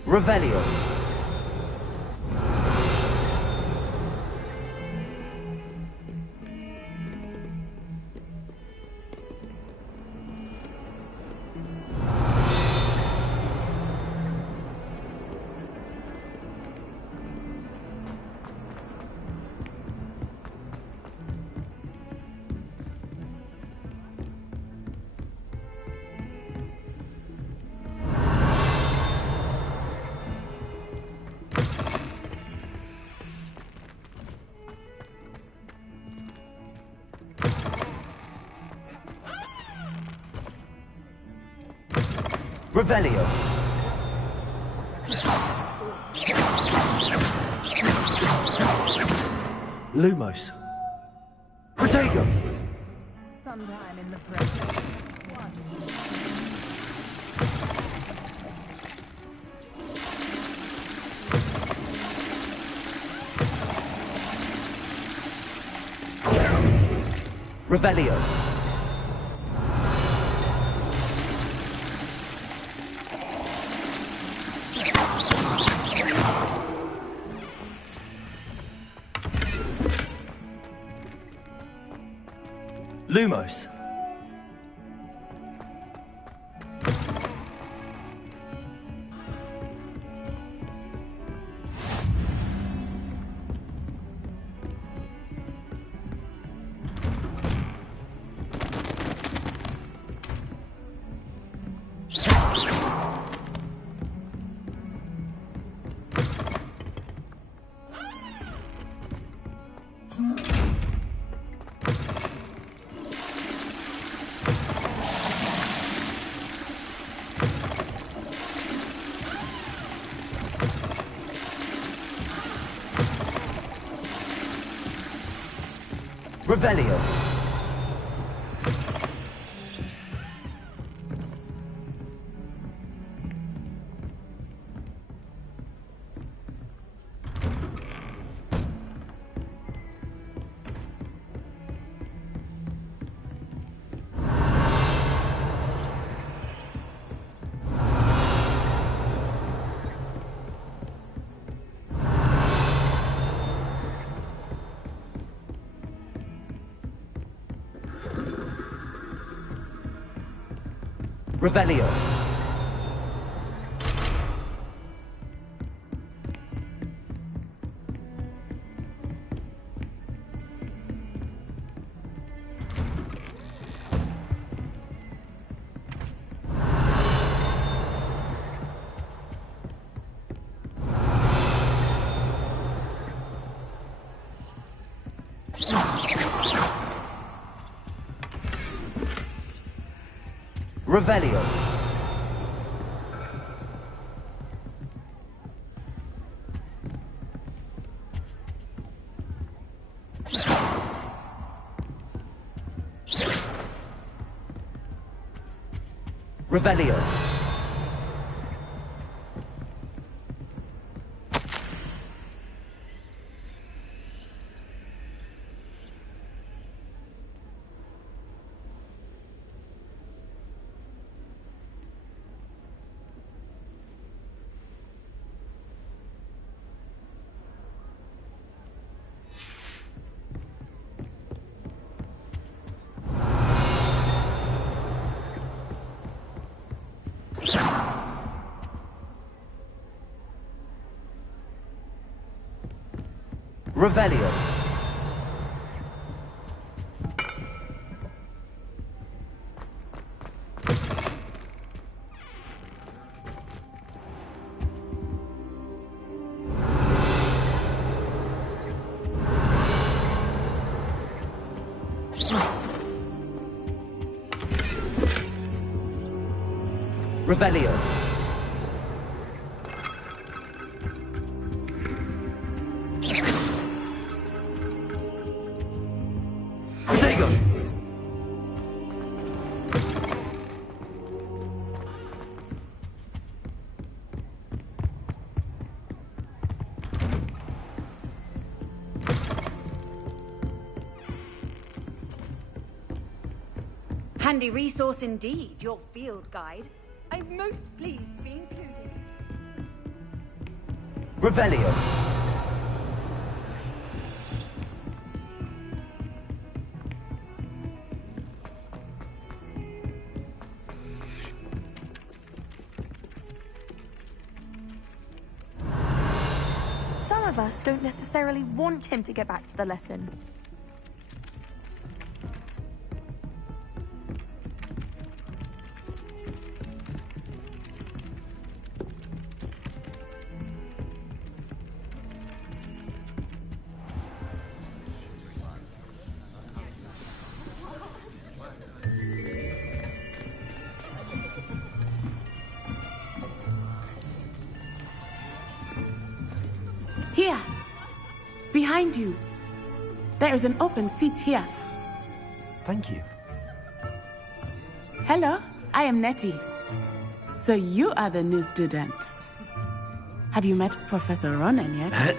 Revelio. Revelio. Lumos. Protego. Sometime in the present. Revelio. Lumos. Revelio. Revelio. Revelio. Revelio. Revelio. Revelio. Handy resource indeed, your field guide. I'm most pleased to be included. Revelio. Some of us don't necessarily want him to get back to the lesson. Here, behind you. There is an open seat here. Thank you. Hello, I am Nettie. So you are the new student. Have you met Professor Ronan yet?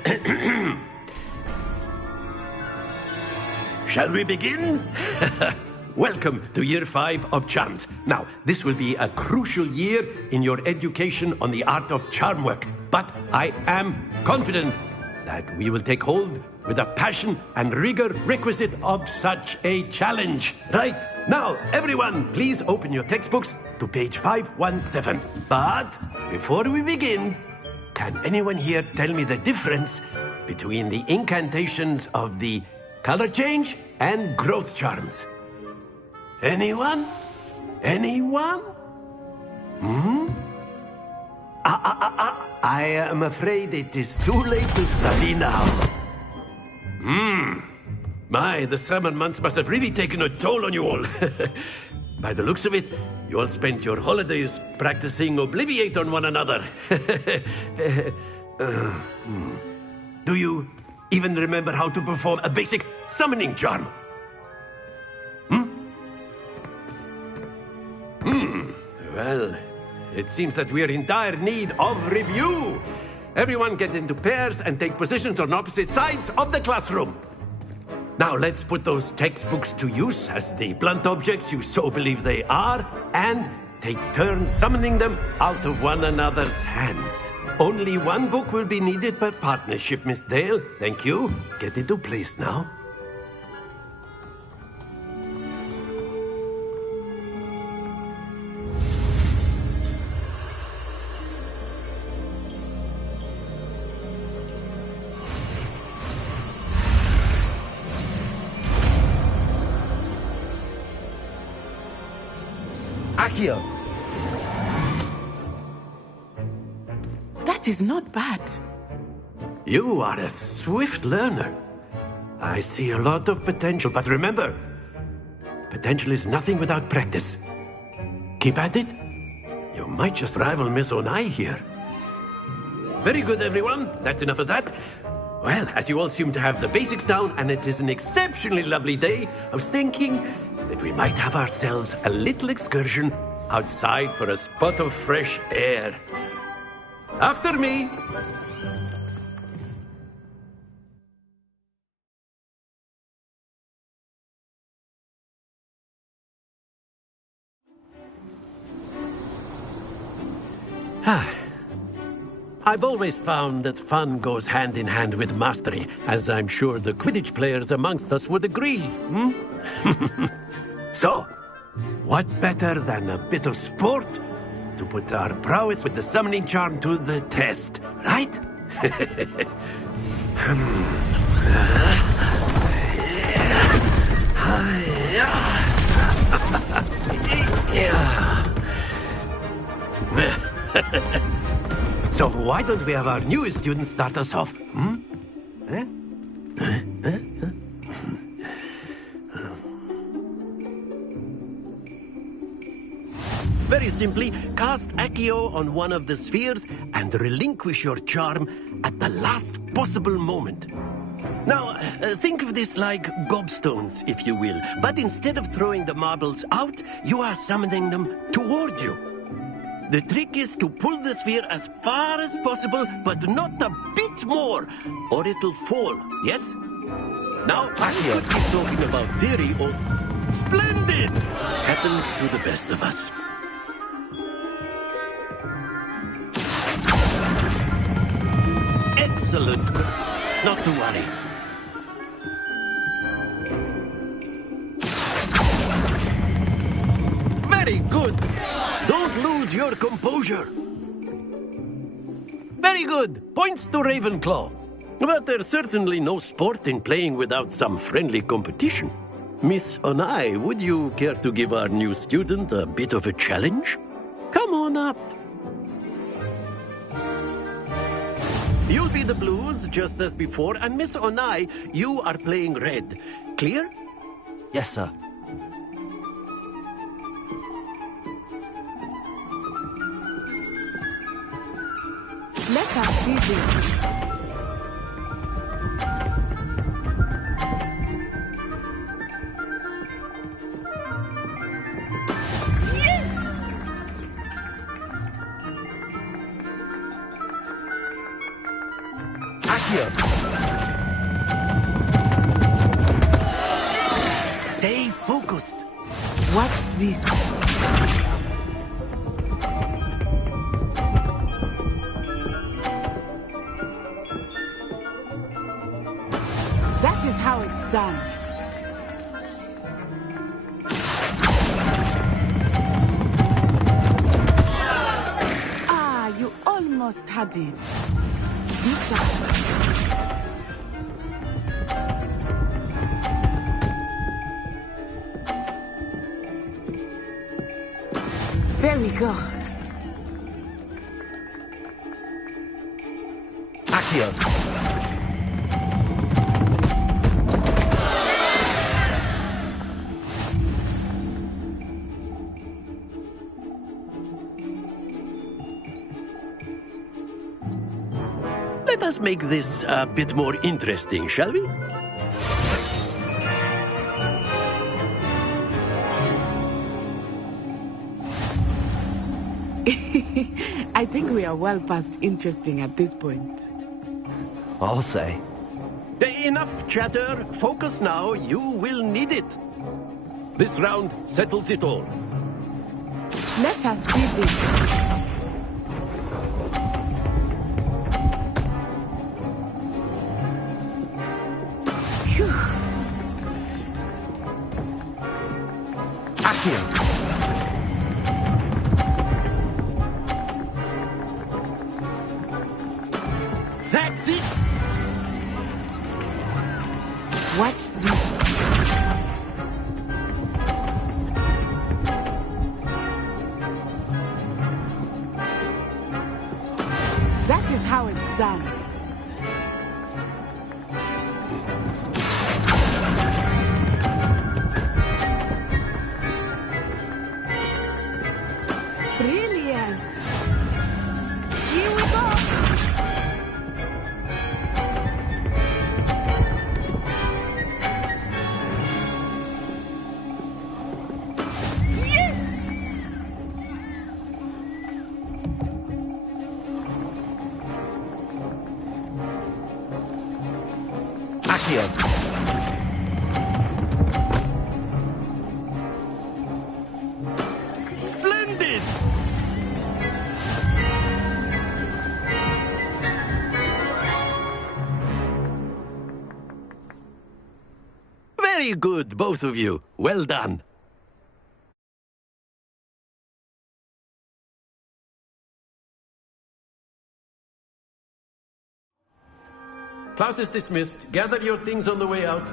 Shall we begin? Welcome to Year 5 of Charms. Now, this will be a crucial year in your education on the art of charm work, but I am confident that we will take hold with the passion and rigor requisite of such a challenge. Right, now, everyone, please open your textbooks to page 517. But before we begin, can anyone here tell me the difference between the incantations of the color change and growth charms? Anyone? Anyone? I am afraid it is too late to study now. My, the summer months must have really taken a toll on you all. By the looks of it, you all spent your holidays practicing Obliviate on one another. Do you even remember how to perform a basic summoning charm? Well, it seems that we are in dire need of review. Everyone get into pairs and take positions on opposite sides of the classroom. Now let's put those textbooks to use as the blunt objects you so believe they are, and take turns summoning them out of one another's hands. Only one book will be needed per partnership, Miss Dale. Thank you. Get into place now. Accio! That is not bad. You are a swift learner. I see a lot of potential, but remember, potential is nothing without practice. Keep at it. You might just rival Miss Onai here. Very good, everyone. That's enough of that. Well, as you all seem to have the basics down, and it is an exceptionally lovely day, I was thinking that we might have ourselves a little excursion outside for a spot of fresh air. After me. I've always found that fun goes hand in hand with mastery, as I'm sure the Quidditch players amongst us would agree. So, what better than a bit of sport to put our prowess with the summoning charm to the test, right? So why don't we have our newest student start us off? Very simply, cast Accio on one of the spheres and relinquish your charm at the last possible moment. Now, think of this like gobstones, if you will. But instead of throwing the marbles out, you are summoning them toward you. The trick is to pull the sphere as far as possible, but not a bit more, or it'll fall, yes? Now, Accio keep talking about theory or... Splendid! Happens to the best of us. Excellent. Not to worry. Very good. Don't lose your composure. Very good. Points to Ravenclaw. But there's certainly no sport in playing without some friendly competition. Miss Onai, would you care to give our new student a bit of a challenge? Come on up. You'll be the blues, just as before, and Miss Onai, you are playing red. Clear? Yes, sir. Let us do this. Stay focused. Watch this. almost had it. Be sharp. There we go. Accio. Let us make this a bit more interesting, shall we? I think we are well past interesting at this point. I'll say. Enough chatter. Focus now. You will need it. This round settles it all. Let us see this. That's it! Watch this. That is how it's done. Brilliant. Here we go. Splendid! Very good, both of you. Well done. Class is dismissed. Gather your things on the way out.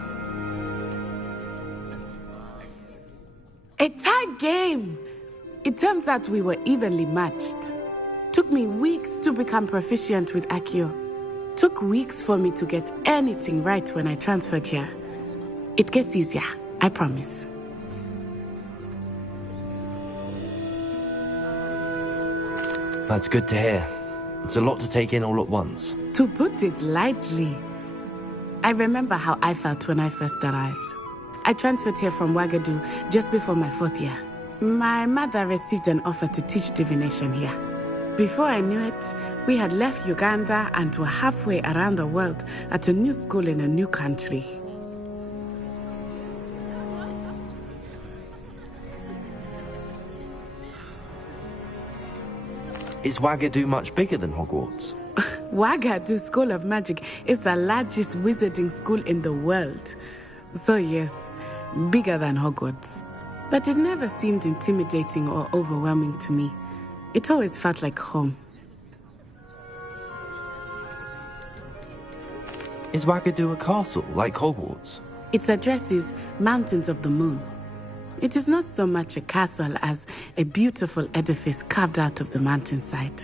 A tie game! It turns out we were evenly matched. Took me weeks to become proficient with Accio. Took weeks for me to get anything right when I transferred here. It gets easier, I promise. That's good to hear. It's a lot to take in all at once. To put it lightly, I remember how I felt when I first arrived. I transferred here from Ouagadougou just before my 4th year. My mother received an offer to teach divination here. Before I knew it, we had left Uganda and were halfway around the world at a new school in a new country. Is Ouagadougou much bigger than Hogwarts? Ouagadougou School of Magic is the largest wizarding school in the world. So yes, bigger than Hogwarts. But it never seemed intimidating or overwhelming to me. It always felt like home. Is Ouagadougou a castle, like Hogwarts? Its address is Mountains of the Moon. It is not so much a castle as a beautiful edifice carved out of the mountainside.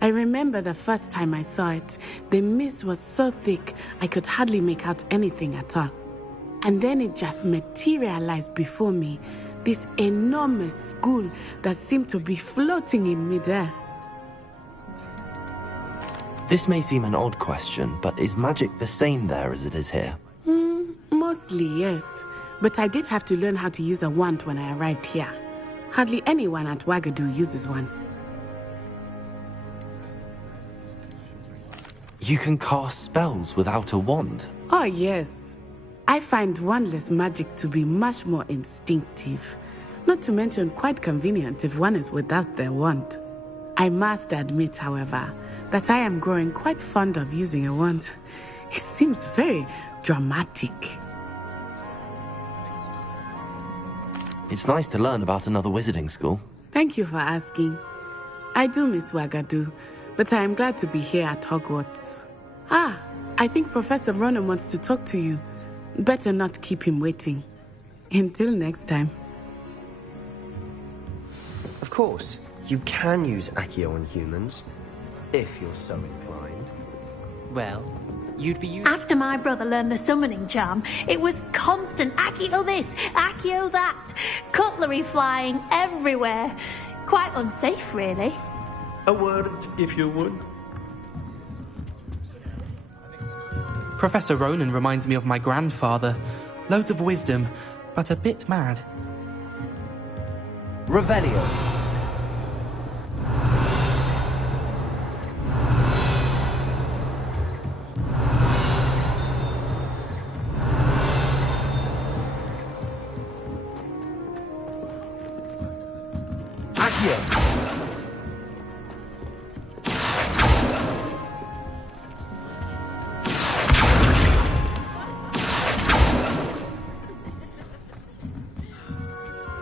I remember the first time I saw it, the mist was so thick I could hardly make out anything at all. And then it just materialized before me, this enormous school that seemed to be floating in midair. This may seem an odd question, but is magic the same there as it is here? Mostly, yes. But I did have to learn how to use a wand when I arrived here. Hardly anyone at Ouagadougou uses one. You can cast spells without a wand? Oh, yes. I find wandless magic to be much more instinctive. Not to mention quite convenient if one is without their wand. I must admit, however, that I am growing quite fond of using a wand. It seems very dramatic. It's nice to learn about another wizarding school. Thank you for asking. I do miss Ouagadougou, but I am glad to be here at Hogwarts. Ah, I think Professor Ronan wants to talk to you. Better not keep him waiting. Until next time. Of course, you can use Accio on humans, if you're so inclined. Well, you'd be using... After my brother learned the summoning charm, it was constant Accio this, Accio that, cutlery flying everywhere. Quite unsafe, really. A word, if you would. Professor Ronan reminds me of my grandfather. Loads of wisdom, but a bit mad. Revelio.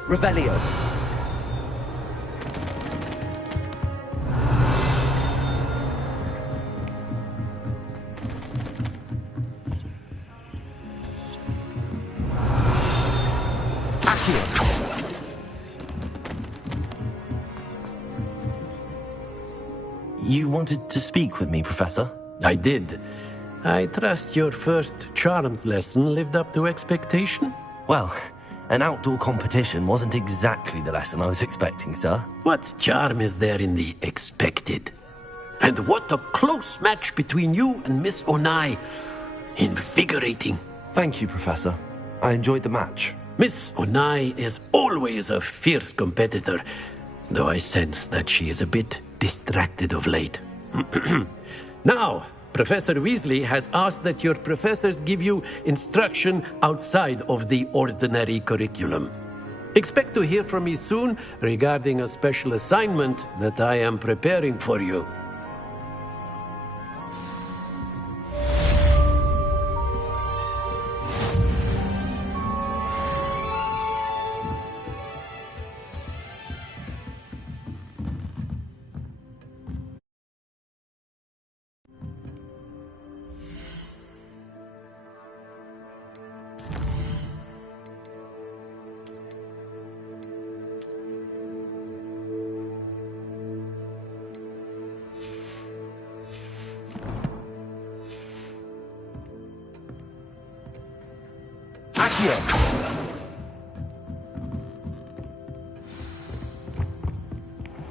Revelio. You wanted to speak with me, Professor? I did. I trust your first charms lesson lived up to expectation? Well, an outdoor competition wasn't exactly the lesson I was expecting, sir. What charm is there in the expected? And what a close match between you and Miss Onai. Invigorating. Thank you, Professor. I enjoyed the match. Miss Onai is always a fierce competitor, though I sense that she is a bit distracted of late. Now, Professor Weasley has asked that your professors give you instruction outside of the ordinary curriculum. Expect to hear from me soon regarding a special assignment that I am preparing for you.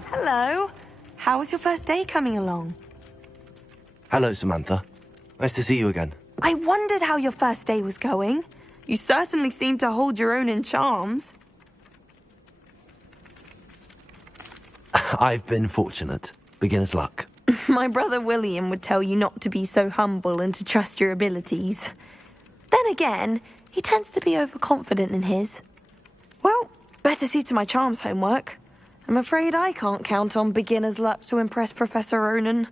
Hello. How was your first day coming along? Hello, Samantha. Nice to see you again. I wondered how your first day was going. You certainly seem to hold your own in charms. I've been fortunate. Beginner's luck. My brother William would tell you not to be so humble and to trust your abilities. Then again, he tends to be overconfident in his. Well, better see to my charms homework. I'm afraid I can't count on beginner's luck to impress Professor Ronan.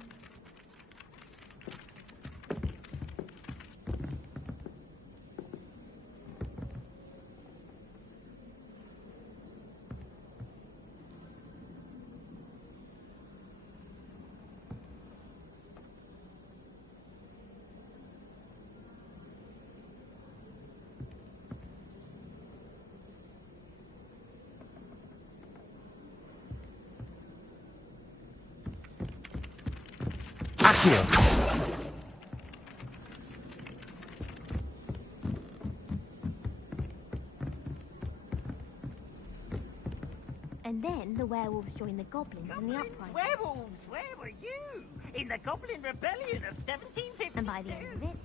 And then the werewolves joined the goblins in the uprising. Werewolves, where were you? In the Goblin Rebellion of 1752. And by the end of it,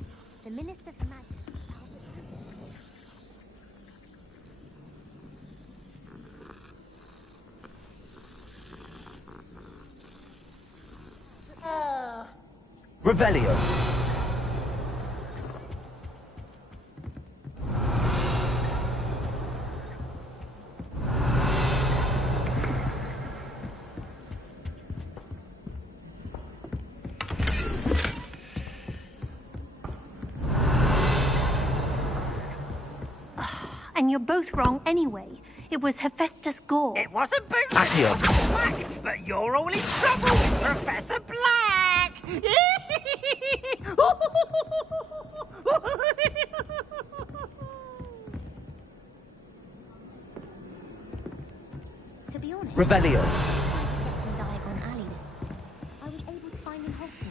the Minister for Magic... Revelio. And you're both wrong anyway. It was Hephaestus Gore. It wasn't Boots. Accio. Black, but you're all in trouble with Professor Black. To be honest, Revelio. in Diagon Alley, I was able to find him helpful.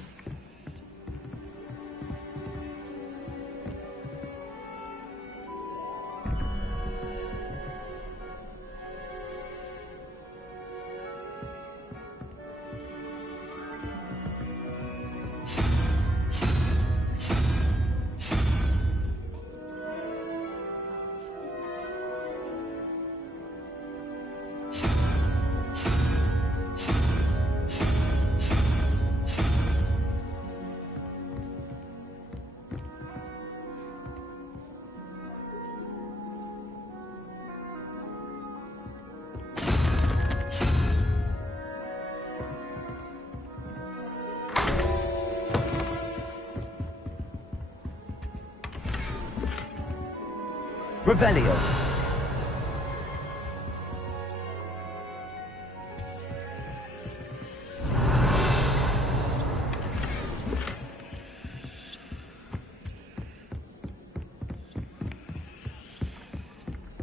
Revelio.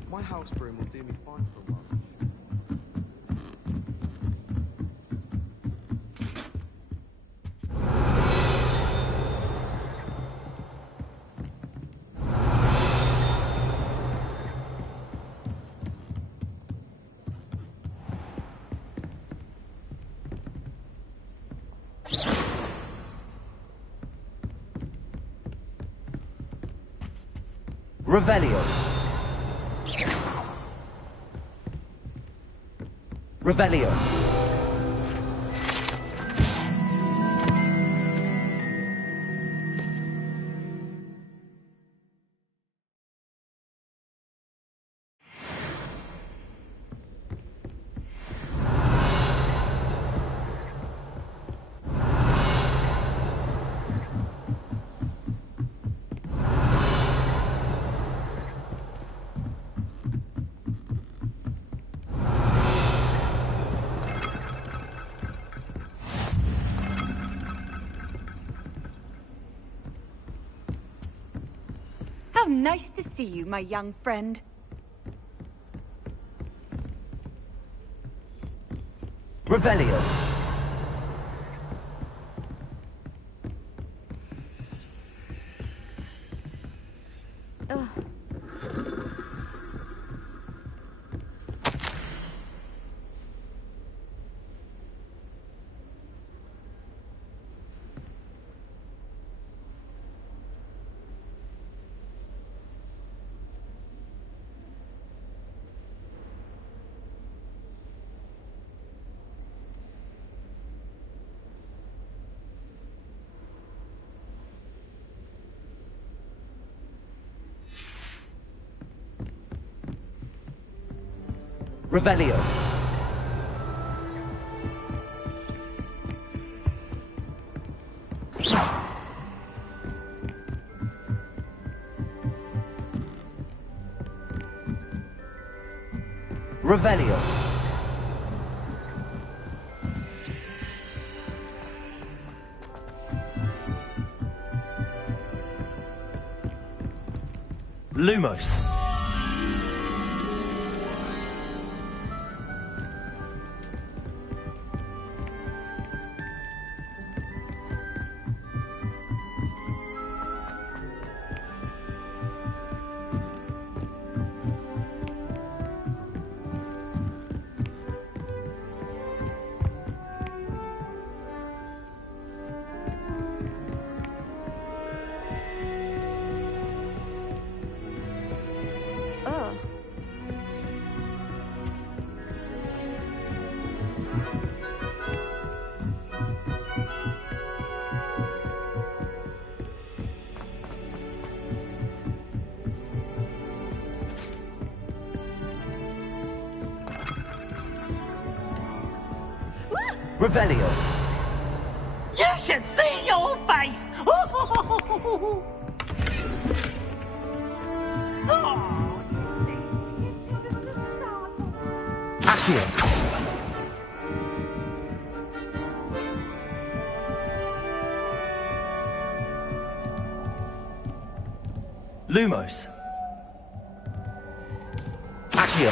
My house broom will do me fine for a while. Revelio. Revelio. How nice to see you, my young friend. Revelio. Ugh. Revelio. Revelio. Lumos. Ugh. Revelio. You should see your face! Accio. Lumos. Accio.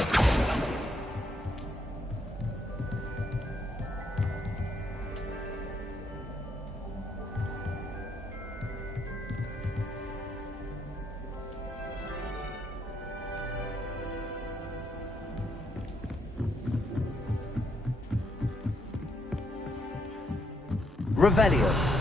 Revelio.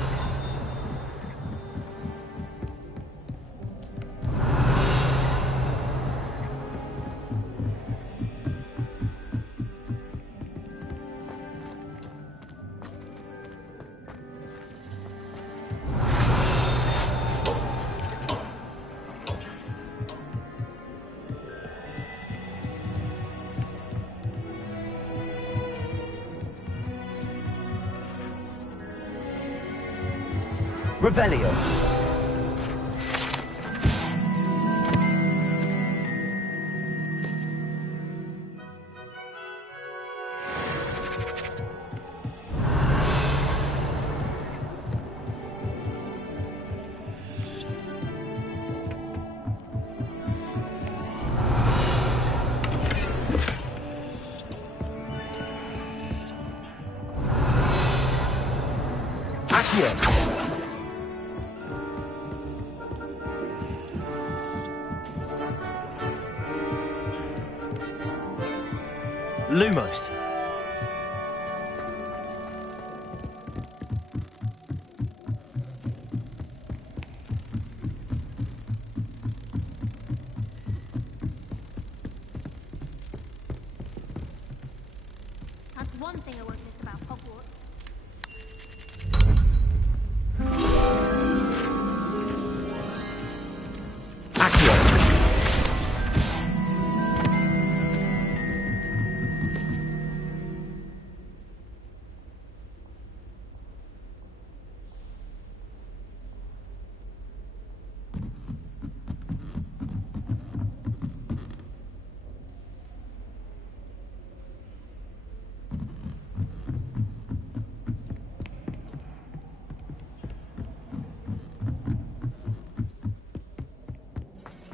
Revelio. Accio. Lumos. That's one thing I won't miss about Hogwarts.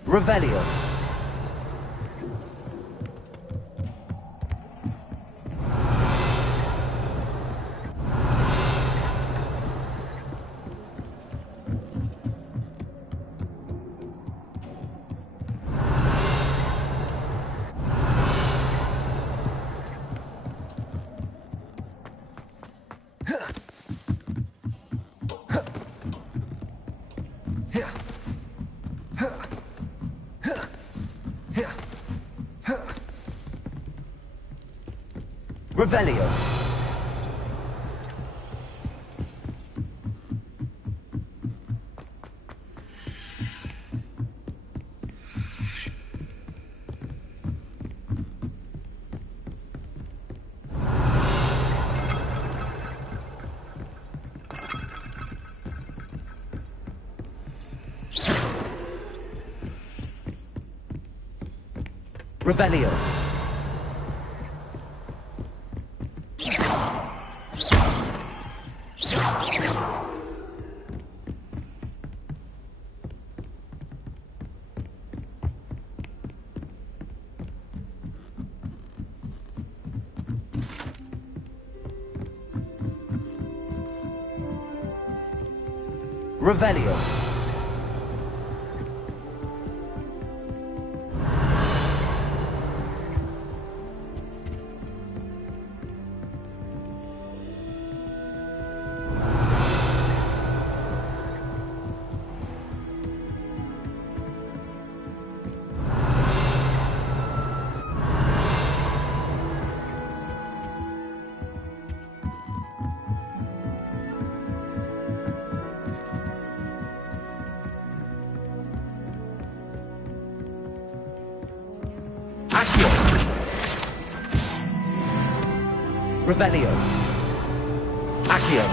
Revelio. Revelio. Revelio. Revelio. Revelio. Accio.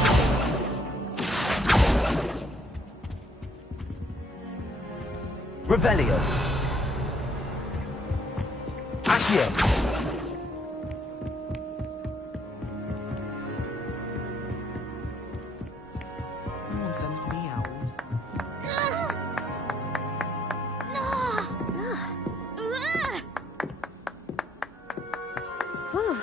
Revelio. Accio. Whew.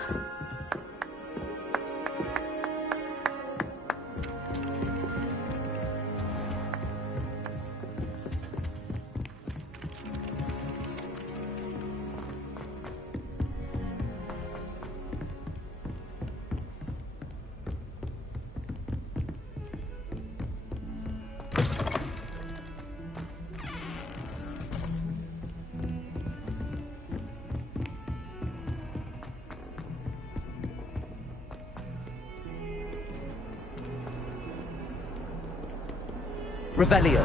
Revelio.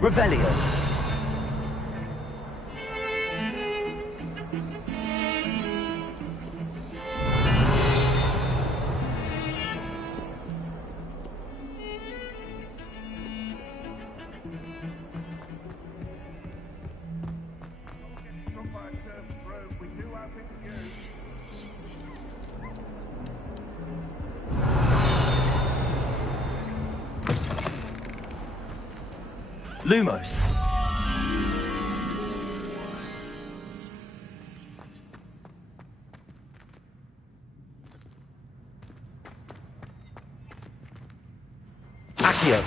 Revelio. Lumos. Accio.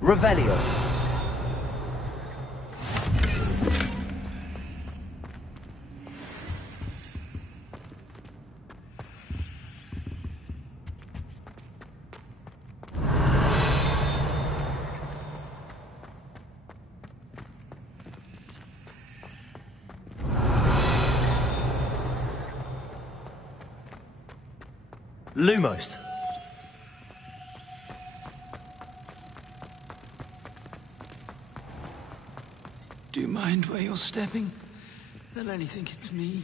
Revelio. Lumos. Do you mind where you're stepping? They'll only think it's me.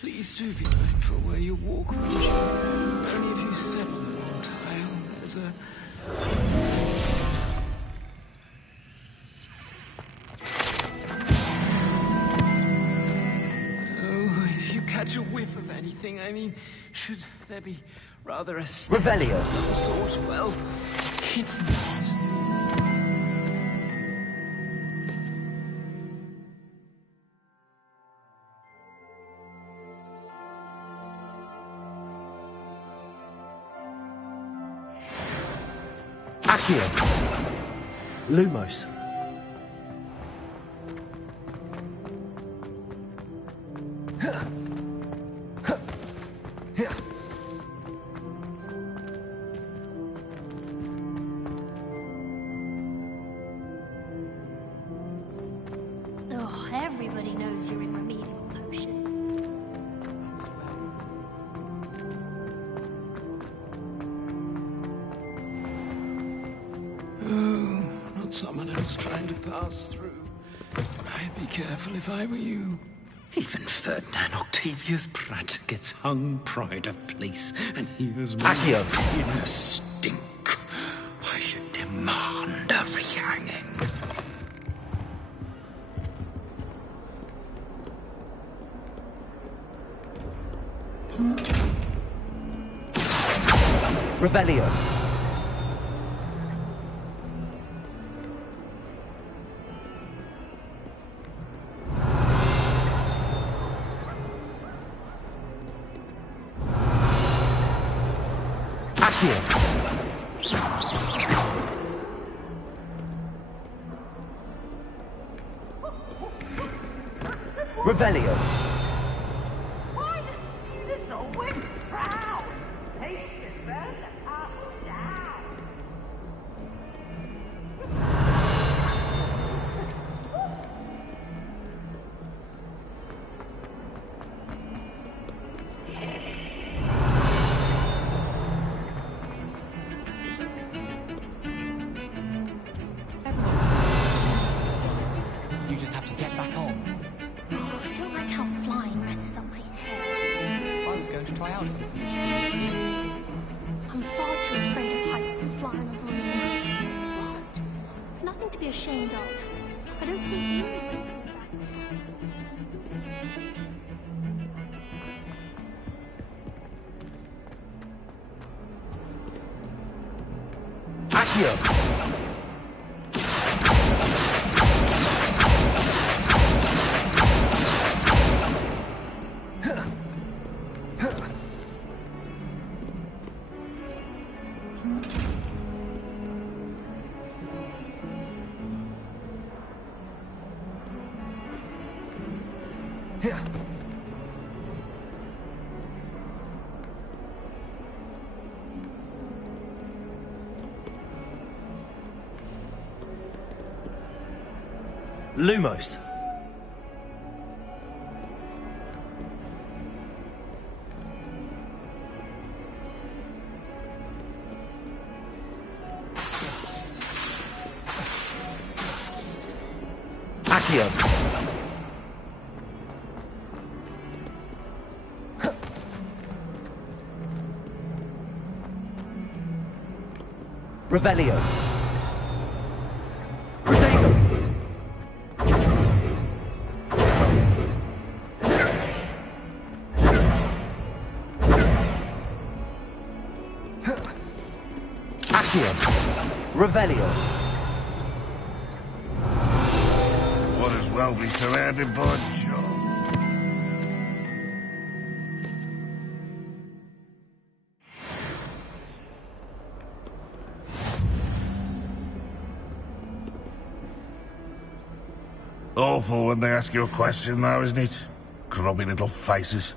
Please do be mindful where you walk, won't you? Only if you step on the wrong tile, there's a... Catch a whiff of anything. I mean, should there be rather a Revelio of some sort? Well, it's not. Accio. Lumos. Oh, everybody knows you're in remedial potion. Oh, not someone else trying to pass through. I'd be careful if I were you. Even Ferdinand Octavius Pratt gets hung pride of place, and here's me Accio. in a stink. I should demand a rehanging. Revelio. Accio. Revelio. try out. I'm far too afraid of heights and flying on broom. What? It's nothing to be ashamed of. I don't think you would. Accio! Lumos. Accio. Revelio. Protego. Accio. Revelio. Might as well be surrounded by John. Awful when they ask you a question, though, isn't it? Grubby little faces.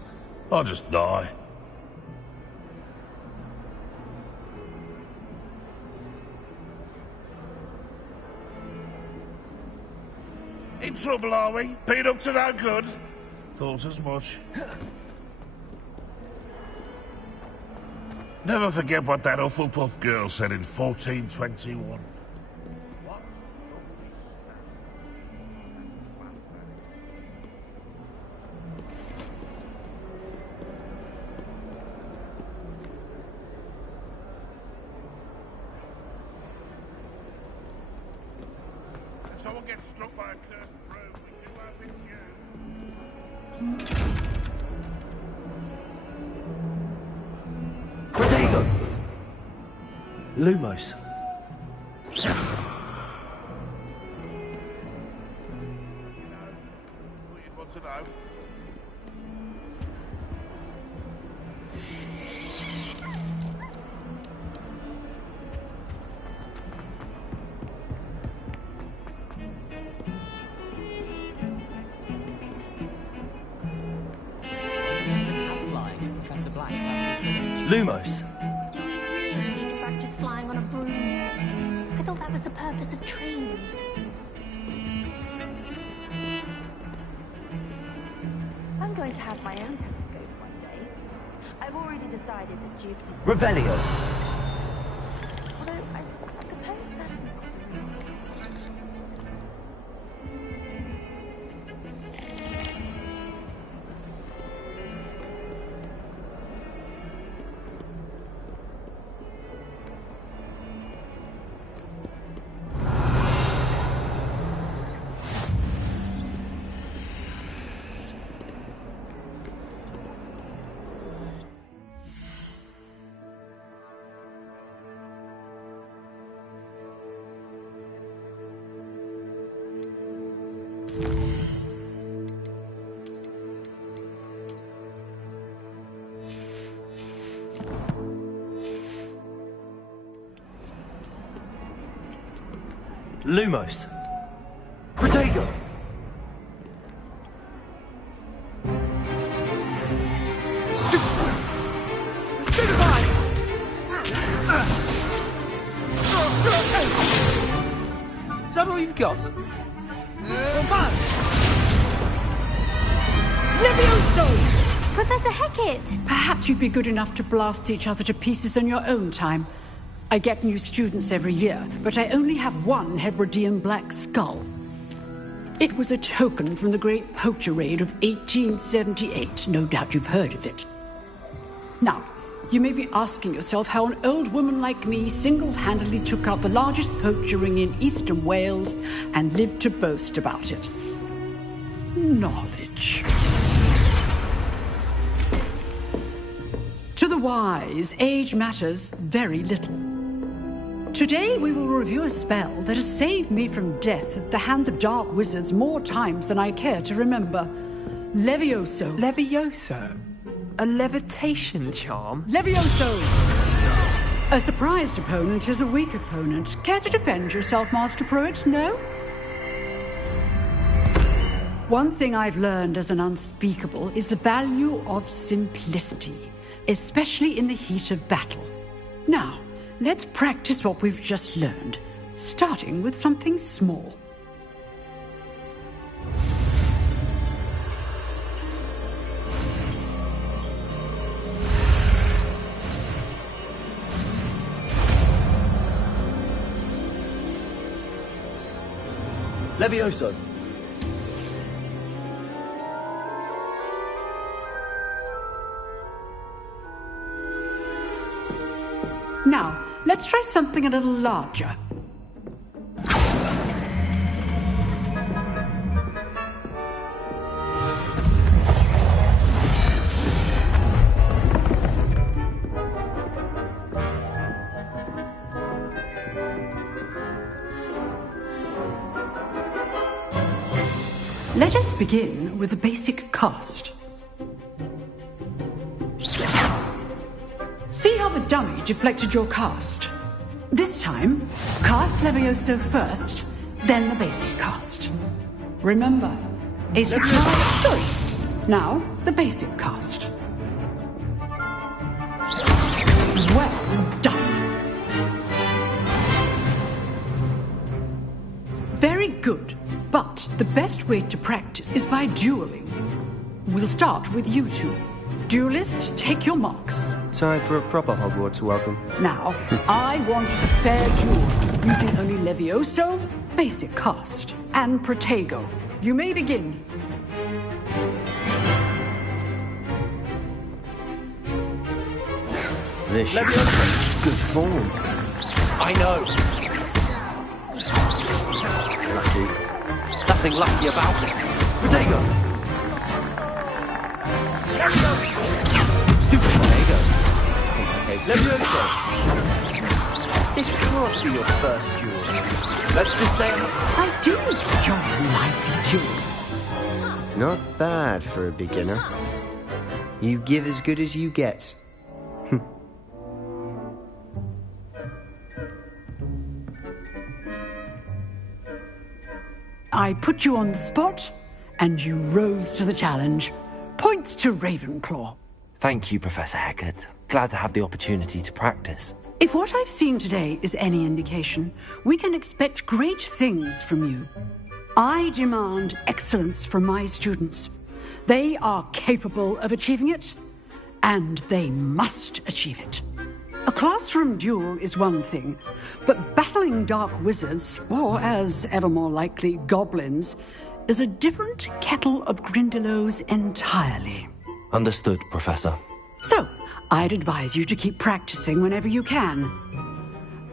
I'll just die. In trouble, are we? Been up to no good? Thought as much. Never forget what that Hufflepuff girl said in 1421. If someone gets struck by a cursed broom, we do have it you. Protego. Lumos. What you'd want to know. Lumos. Do we really need to practice flying on a broom? I thought that was the purpose of trains. I'm going to have my own telescope one day. I've already decided that Jupiter's... Revelio. Although, I suppose Saturn's got the rings. Lumos. Protego. Stupefy! Is that all you've got? Levioso! Professor Hecat! Perhaps you'd be good enough to blast each other to pieces on your own time. I get new students every year, but I only have one Hebridean black skull. It was a token from the Great Poacher Raid of 1878. No doubt you've heard of it. Now, you may be asking yourself how an old woman like me single-handedly took out the largest poacher ring in eastern Wales and lived to boast about it. Knowledge. To the wise, age matters very little. Today we will review a spell that has saved me from death at the hands of dark wizards more times than I care to remember. Levioso. Levioso? A levitation charm? Levioso! A surprised opponent is a weak opponent. Care to defend yourself, Master Pruitt? No? One thing I've learned as an unspeakable is the value of simplicity, especially in the heat of battle. Now, let's practice what we've just learned, starting with something small. Levioso. Now, let's try something a little larger. Let us begin with the basic cast. See how the dummy deflected your cast? This time, cast Levioso first, then the basic cast. Remember, a surprise choice. Now, the basic cast. Well done. Very good. But the best way to practice is by dueling. We'll start with you two. Duelists, take your marks. Time for a proper Hogwarts welcome. Now, I want a fair duel, using only Levioso, basic cast, and Protego. You may begin. This should be good form. I know. Lucky. Nothing lucky about it. Protego! Stupid Protego. Levioso. This can't be your first duel. Let's just say I do enjoy a lively duel. Not bad for a beginner. You give as good as you get. I put you on the spot, and you rose to the challenge. Points to Ravenclaw. Thank you, Professor Hecat. Glad to have the opportunity to practice. If what I've seen today is any indication, we can expect great things from you. I demand excellence from my students. They are capable of achieving it, and they must achieve it. A classroom duel is one thing, but battling dark wizards, or as ever more likely, goblins, is a different kettle of Grindylows entirely. Understood, Professor. So, I'd advise you to keep practicing whenever you can.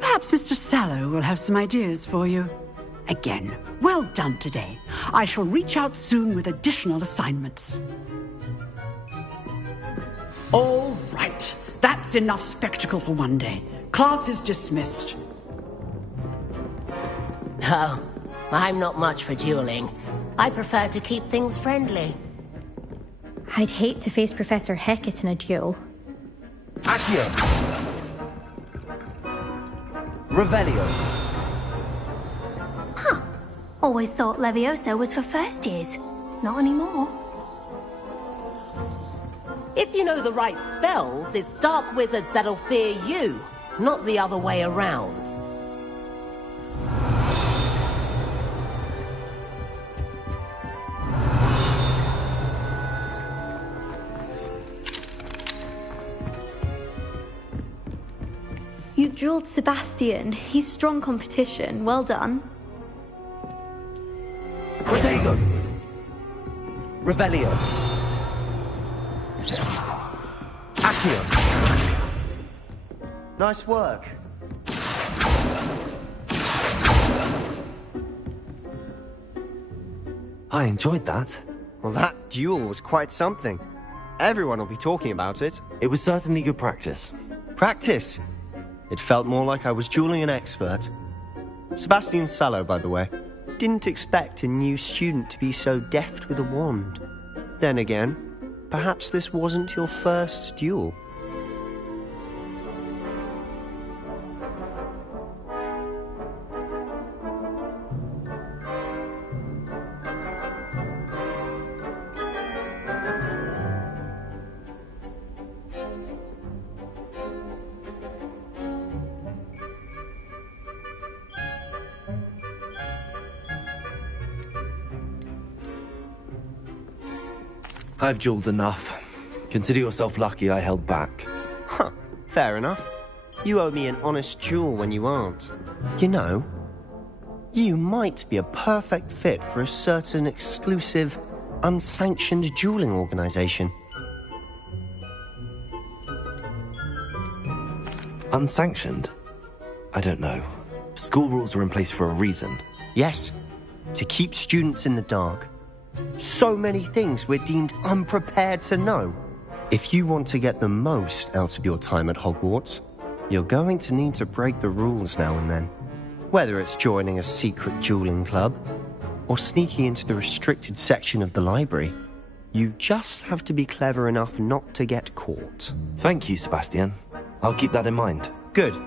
Perhaps Mr. Sallow will have some ideas for you. Again, well done today. I shall reach out soon with additional assignments. All right. That's enough spectacle for one day. Class is dismissed. Oh, I'm not much for dueling. I prefer to keep things friendly. I'd hate to face Professor Hecat in a duel. Accio! Revelio. Huh. Always thought Levioso was for first years. Not anymore. If you know the right spells, it's dark wizards that'll fear you, not the other way around. You dueled Sebastian. He's strong competition. Well done. Protego. Revelio. Accio. Nice work. I enjoyed that. Well, that duel was quite something. Everyone will be talking about it. It was certainly good practice. Practice? It felt more like I was dueling an expert. Sebastian Sallow, by the way. Didn't expect a new student to be so deft with a wand. Then again, perhaps this wasn't your first duel. I've dueled enough. Consider yourself lucky I held back. Huh, fair enough. You owe me an honest duel when you aren't. You know, you might be a perfect fit for a certain exclusive, unsanctioned dueling organization. Unsanctioned? I don't know. School rules are in place for a reason. Yes, to keep students in the dark. So many things we're deemed unprepared to know. If you want to get the most out of your time at Hogwarts, you're going to need to break the rules now and then. Whether it's joining a secret dueling club, or sneaking into the restricted section of the library, you just have to be clever enough not to get caught. Thank you, Sebastian. I'll keep that in mind. Good.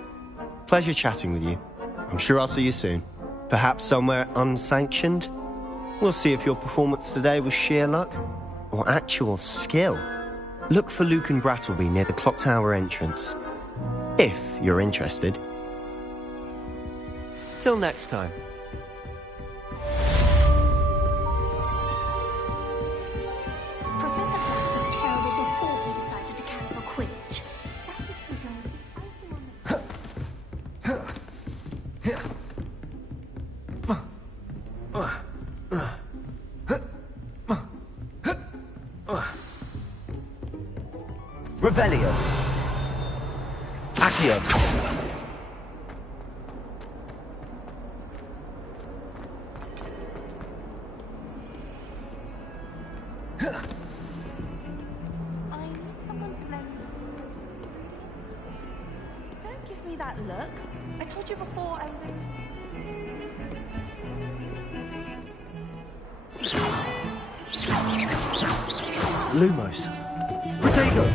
Pleasure chatting with you. I'm sure I'll see you soon. Perhaps somewhere unsanctioned? We'll see if your performance today was sheer luck or actual skill. Look for Luke and Brattleby near the clock tower entrance, if you're interested. Till next time. Professor Black was terrible before he decided to cancel Quidditch. Revelio. Accio. I need someone to lend. Don't give me that look. I told you before I Lumos. Protego.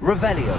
Revelio.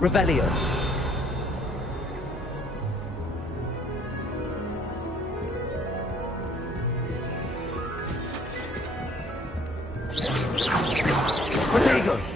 Revelio. Protego.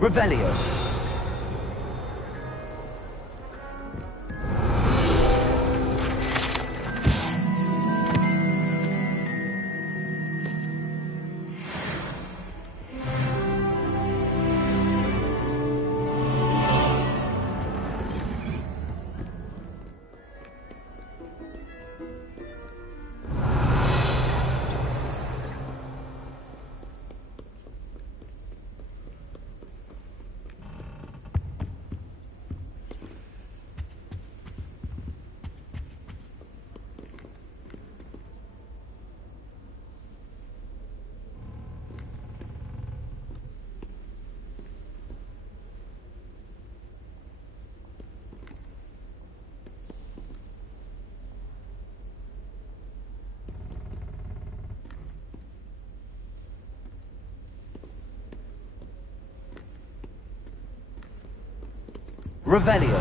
Revelio. Revelio.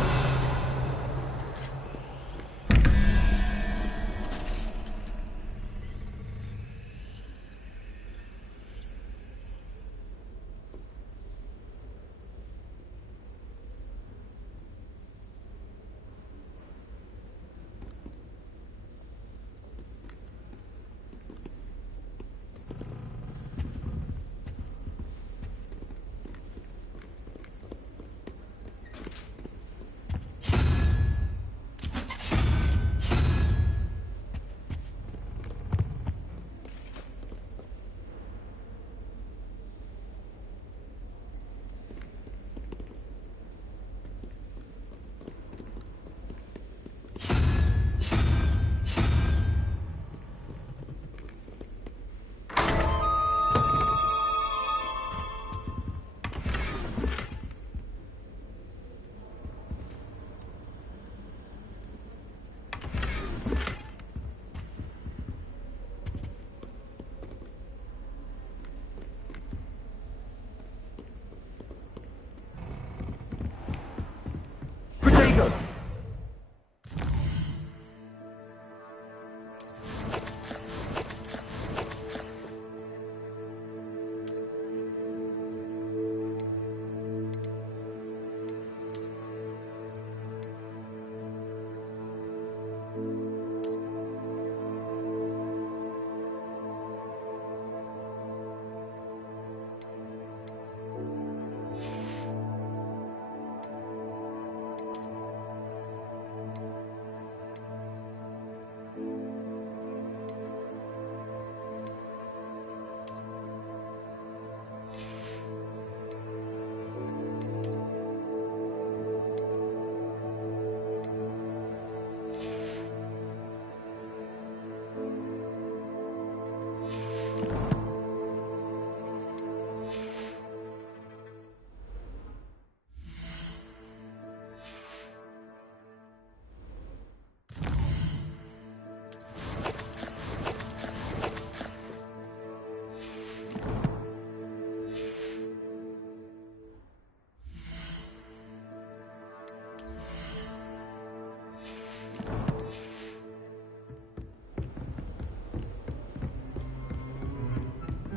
Protego.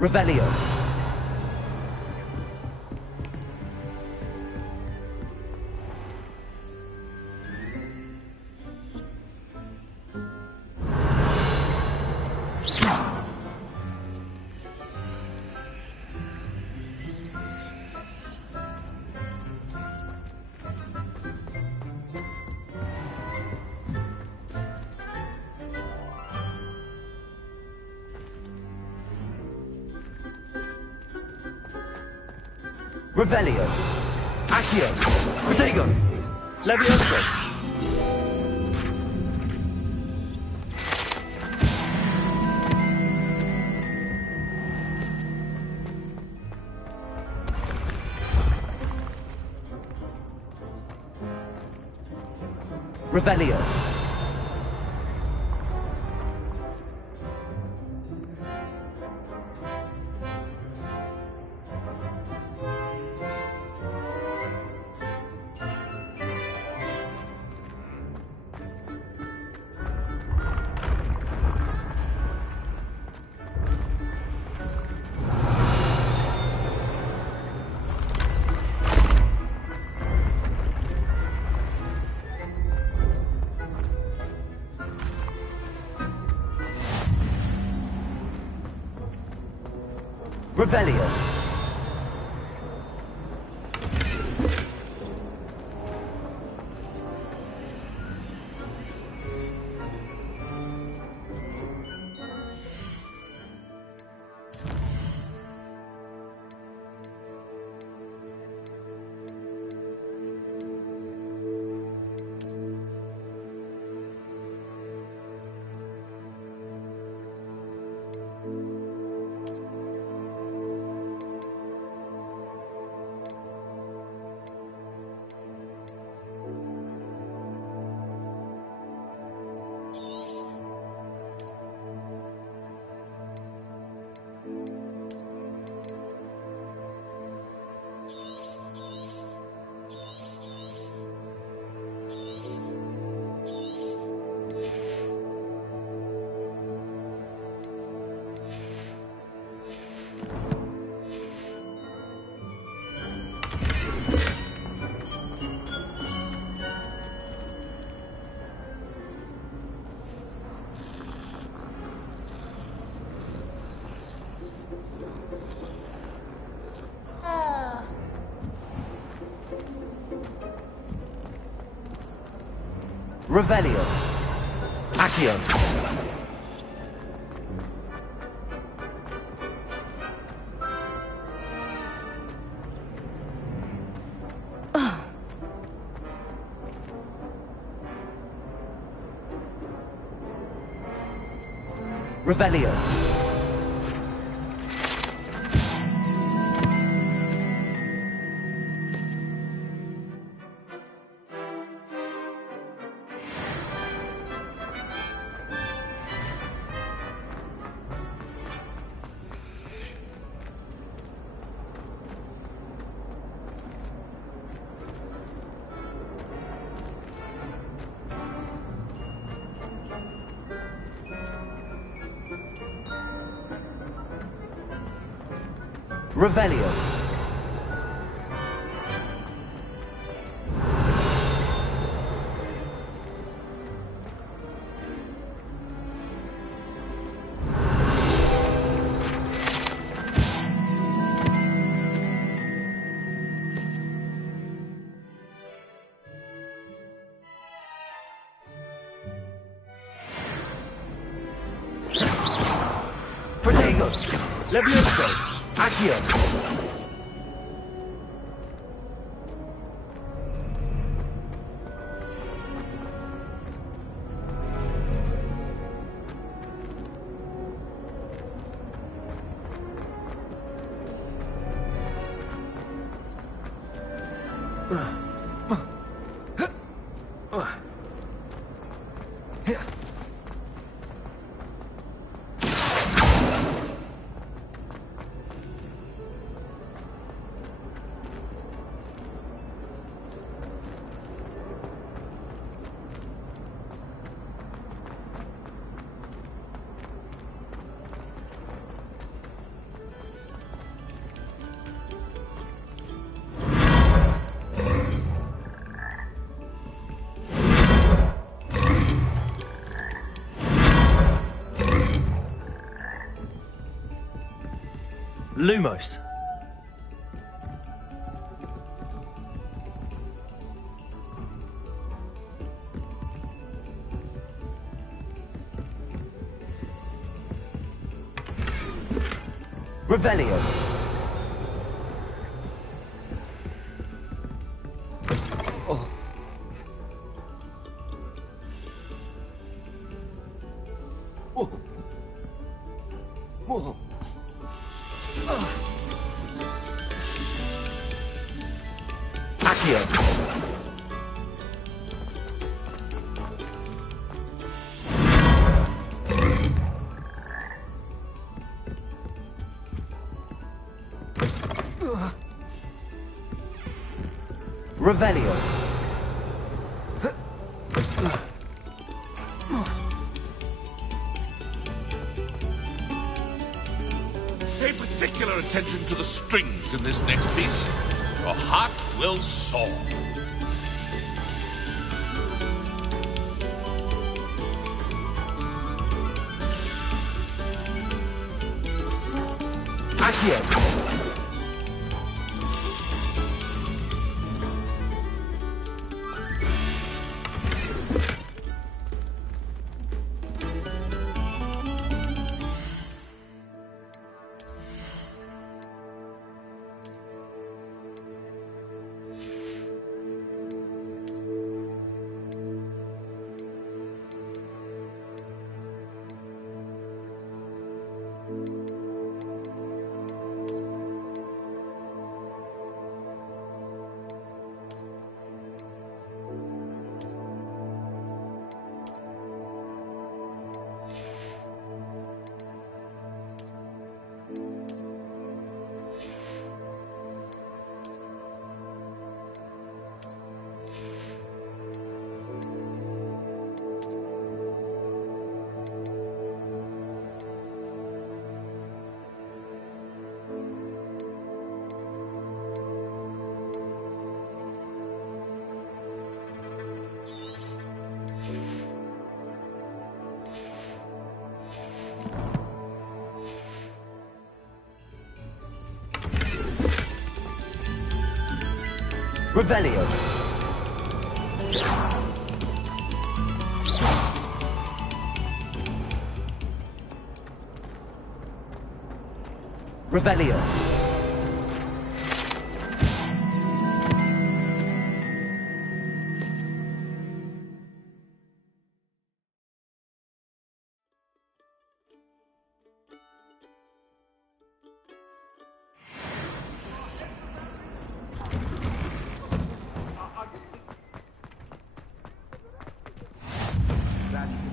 Revelio. Revelio. Accio. Protego. Levioso. Revelio. Revelio. Revelio. Accio. Revelio. Revelio. Protego. Levioso. Accio. Lumos. Revelio. Accio. Revelio. Pay particular attention to the strings in this next piece. Your heart will soar. Accio. Revelio. Revelio.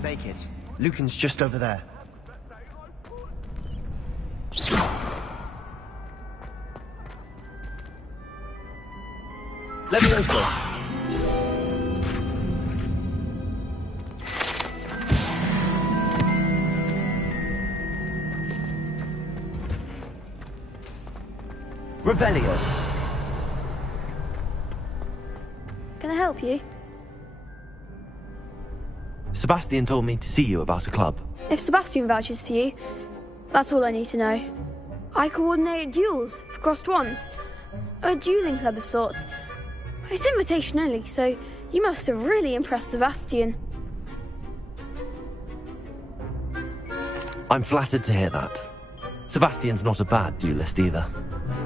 Make it. Lucan's just over there. Levioso. Revelio. Can I help you? Sebastian told me to see you about a club. If Sebastian vouches for you, that's all I need to know. I coordinate duels for crossed wands. A dueling club of sorts. It's invitation only, so you must have really impressed Sebastian. I'm flattered to hear that. Sebastian's not a bad duelist either.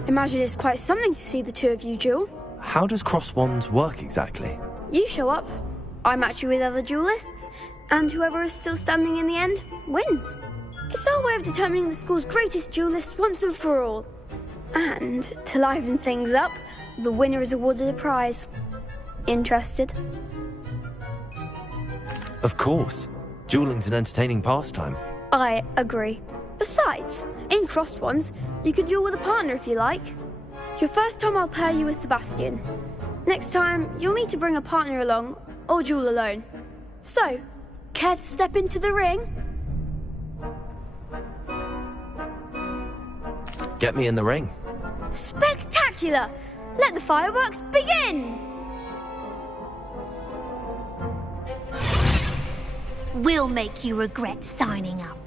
Imagine it's quite something to see the two of you duel. How does cross wands work exactly? You show up, I match you with other duelists, and whoever is still standing in the end wins. It's our way of determining the school's greatest duelist once and for all. And to liven things up, the winner is awarded a prize. Interested? Of course. Dueling's an entertaining pastime. I agree. Besides, in crossed ones, you could duel with a partner if you like. Your first time I'll pair you with Sebastian. Next time, you'll need to bring a partner along, or duel alone. So, care to step into the ring? Get me in the ring. Spectacular! Let the fireworks begin! We'll make you regret signing up.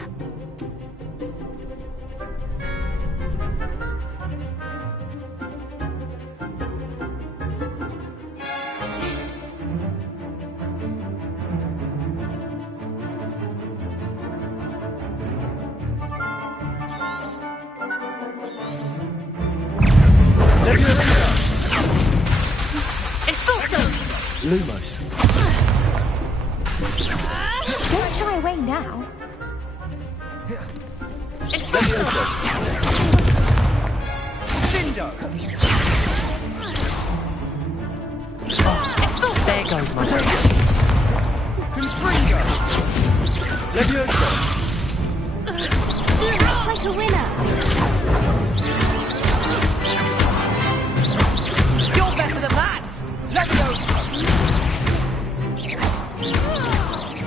Lumos. Don't shy away now. Cindo. goes, man. Confringo! Levioso! Like a winner. You're better than that! Levioso!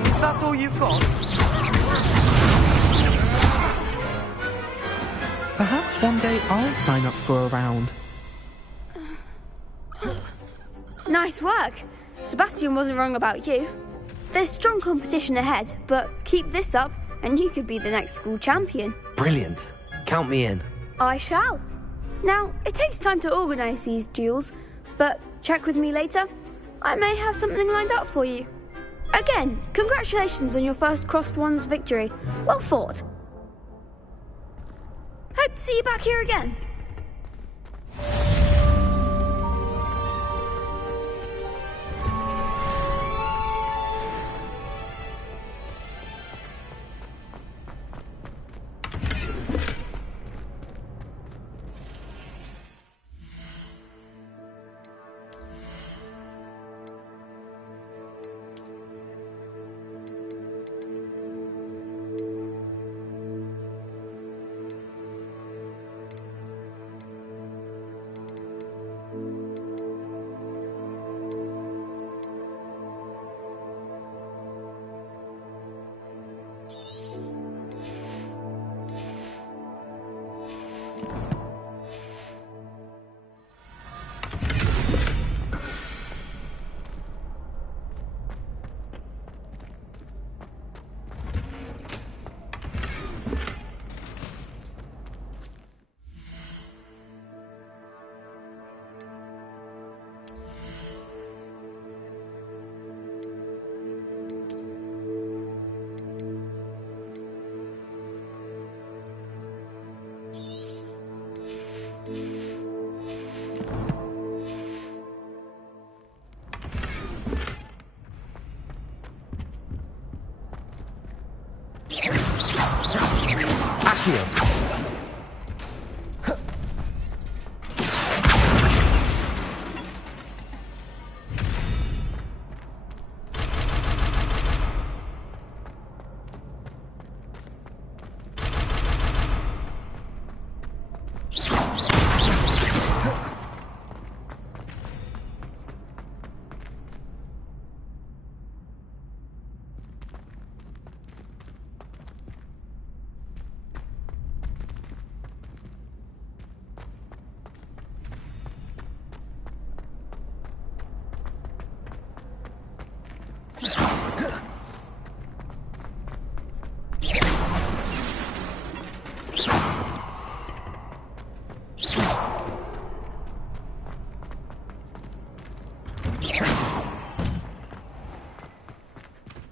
Is that all you've got? Perhaps one day I'll sign up for a round. Nice work. Sebastian wasn't wrong about you. There's strong competition ahead, but keep this up and you could be the next school champion. Brilliant. Count me in. I shall. Now, it takes time to organise these duels, but check with me later. I may have something lined up for you. Again, congratulations on your first Crossed Wands victory. Well fought. Hope to see you back here again.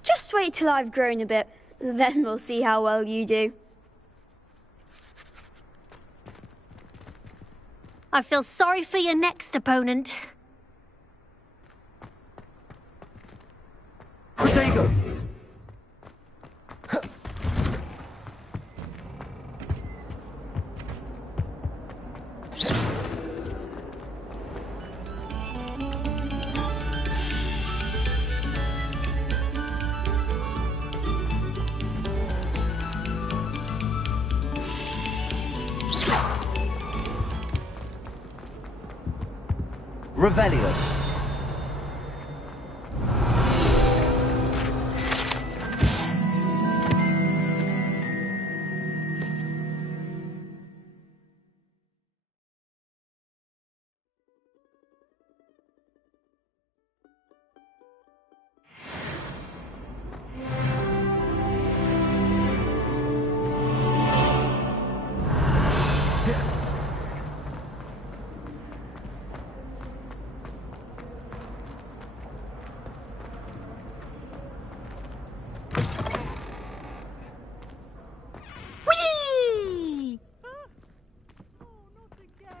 Just wait till I've grown a bit, then we'll see how well you do. I feel sorry for your next opponent. Protego! Revelio.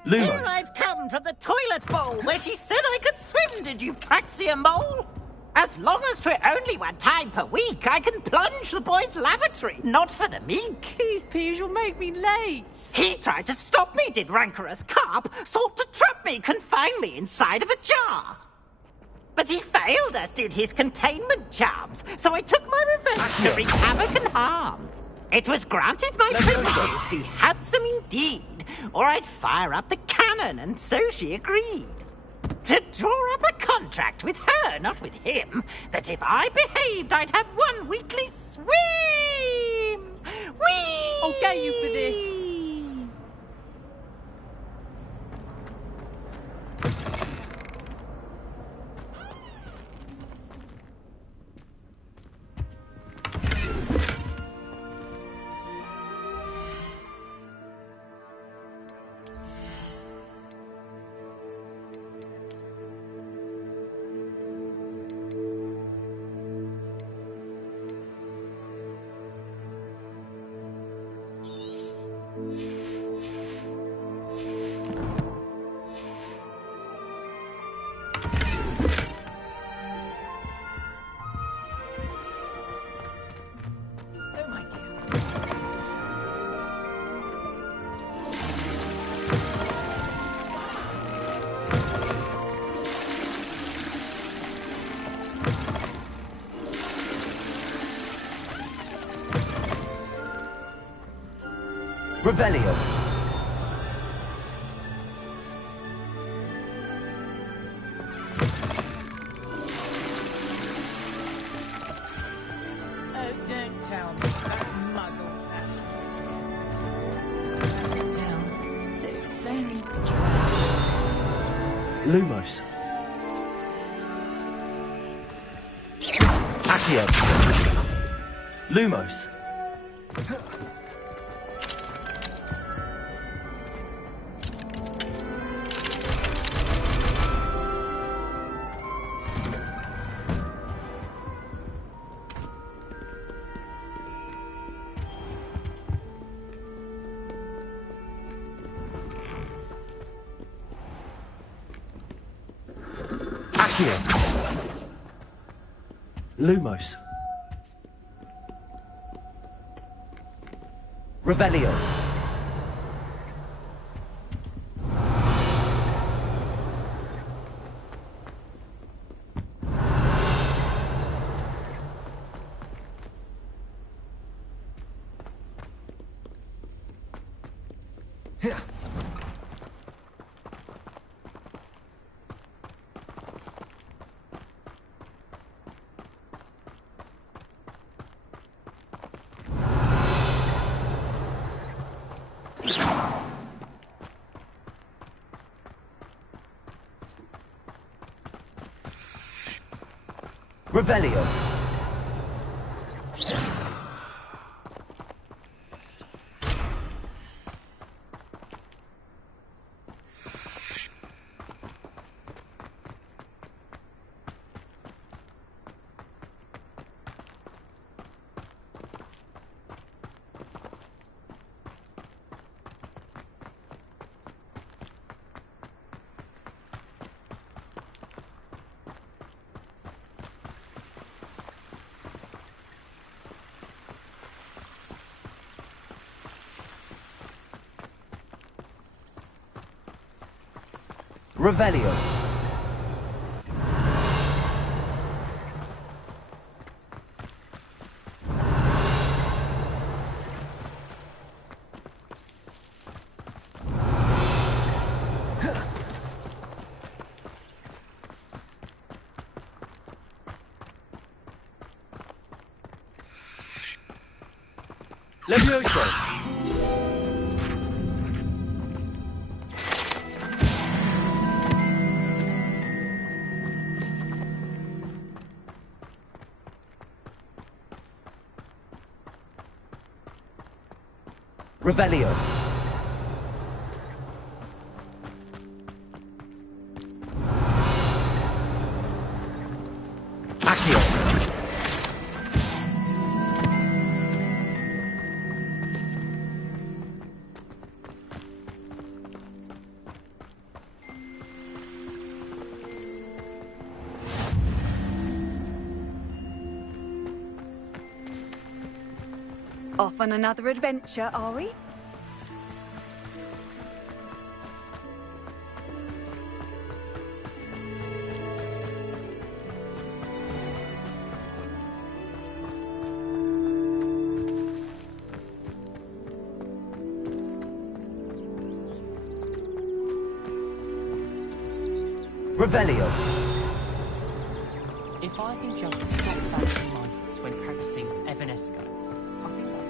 Here I've come from the toilet bowl where she said I could swim, did you praxia mole? As long as 'twere only one time per week, I can plunge the boy's lavatory, not for the meek. These peas will make me late. He tried to stop me, did rancorous carp, sought to trap me, confine me inside of a jar. But he failed us, did his containment charms, so I took my revenge to wreak havoc and harm. It was granted my privileges, be handsome indeed, or I'd fire up the cannon, and so she agreed. To draw up a contract with her, not with him, that if I behaved, I'd have 1 weekly swim! Whee! I'll get you for this. Revelio. Oh, don't tell me that muggle cat. Down so very Lumos. Accio. Lumos. Accio. Lumos. Revelio. Revelio. Revelio. Levioso. Revelio. Accio. Off on another adventure, are we? Revelio. If I can just stop fancy mindfulness when practicing Evanesco, I think that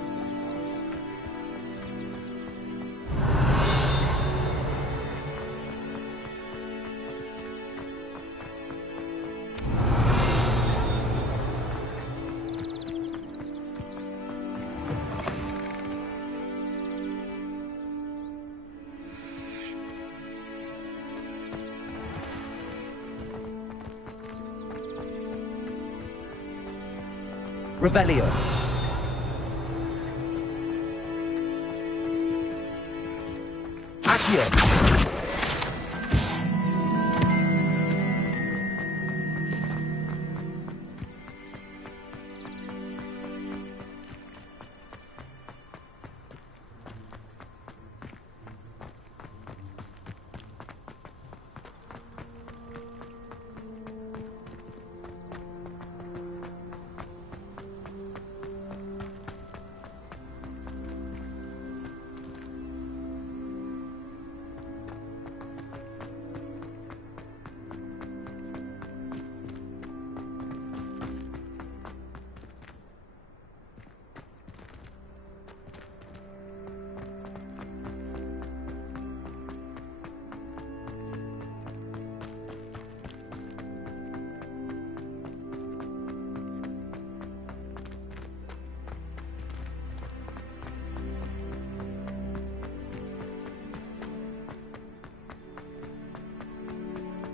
Revelio. Accio.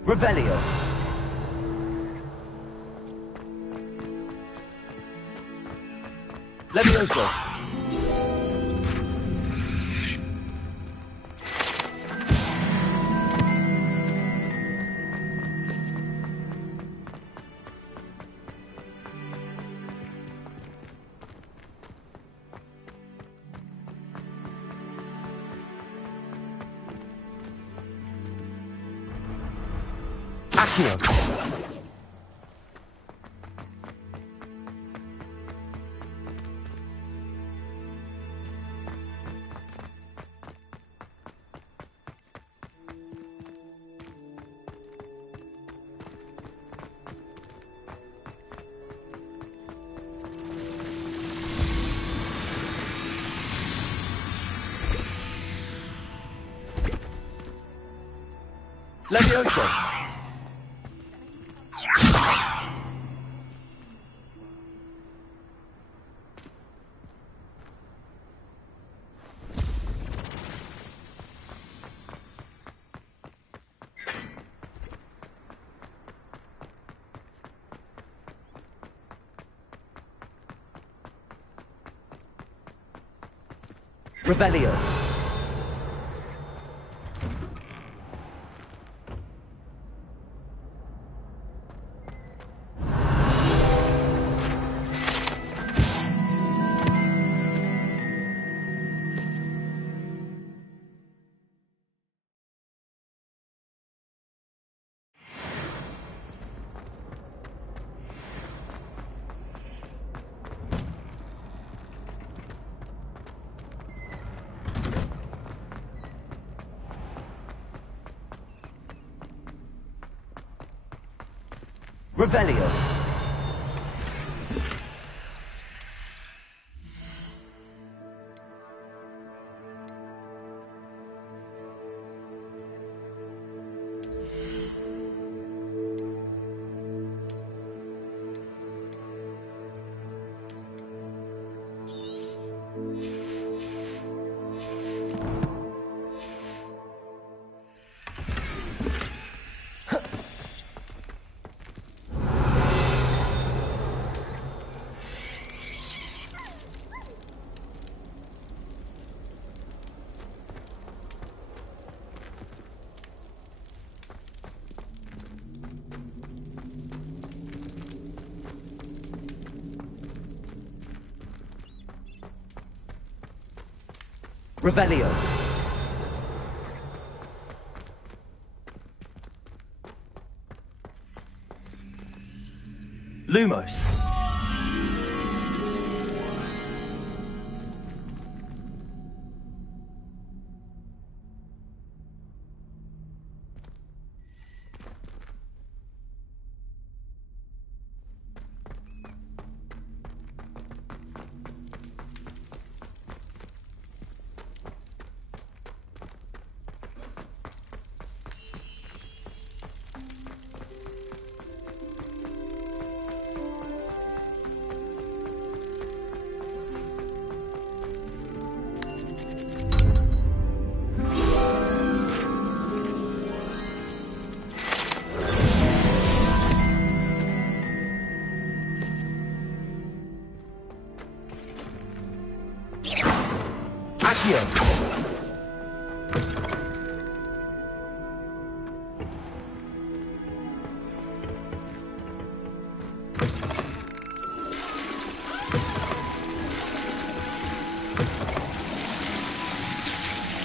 Revelio. Levioso. Accio. Levioso. Revelio. Revelio. Revelio. Lumos. Accio.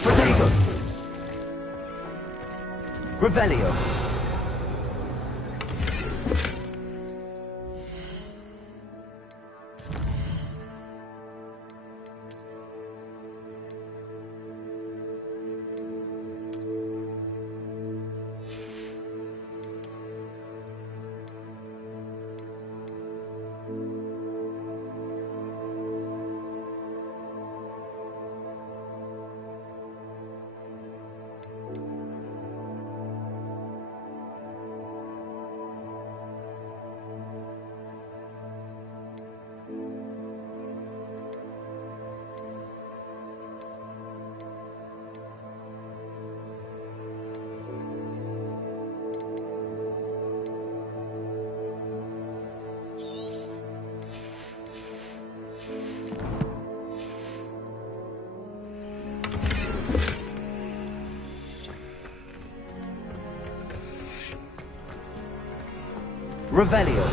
Protego. Revelio. Revelio.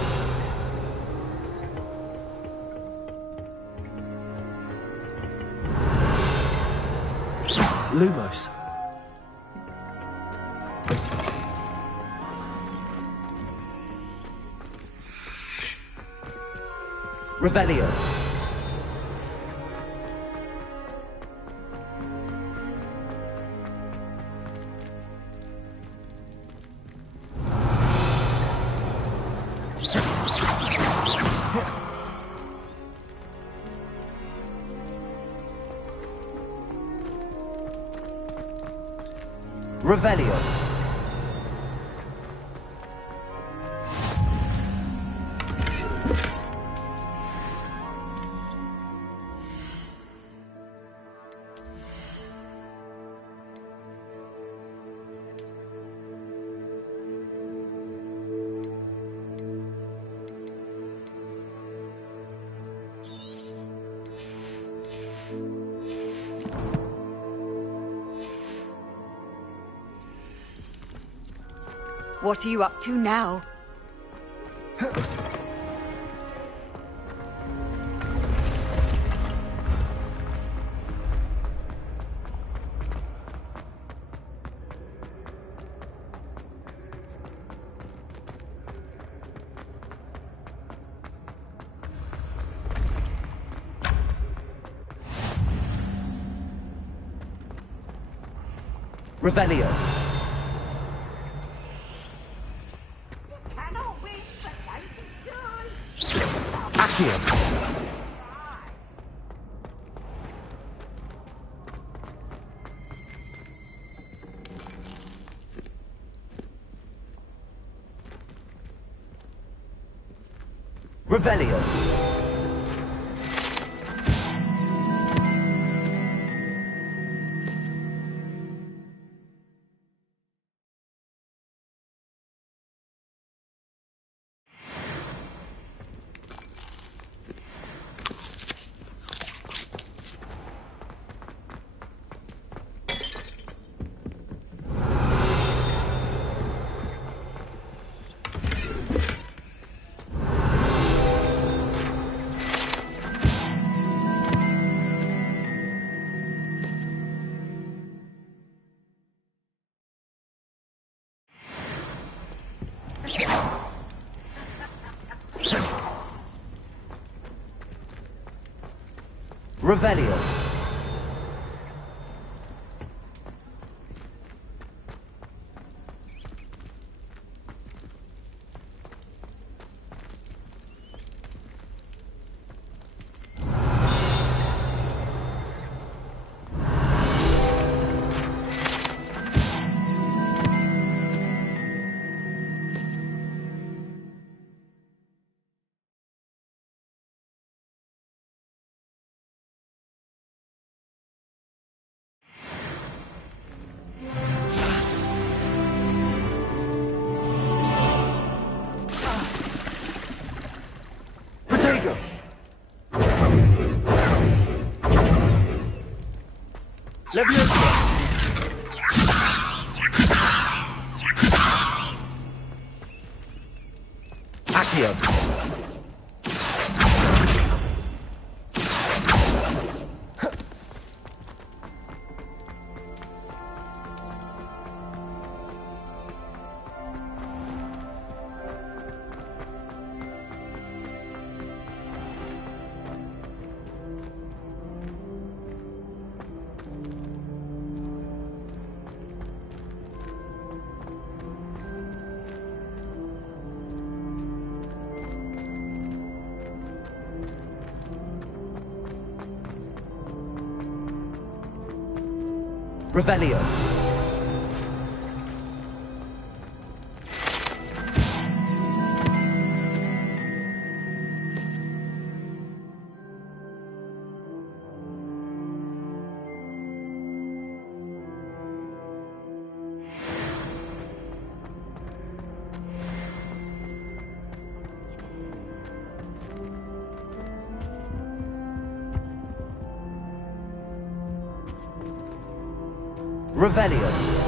Lumos. Revelio. Revelio. What are you up to now? Revelio. Accio. Revelio. Revelio. Leviosa! Accio! Revelio. Revelio.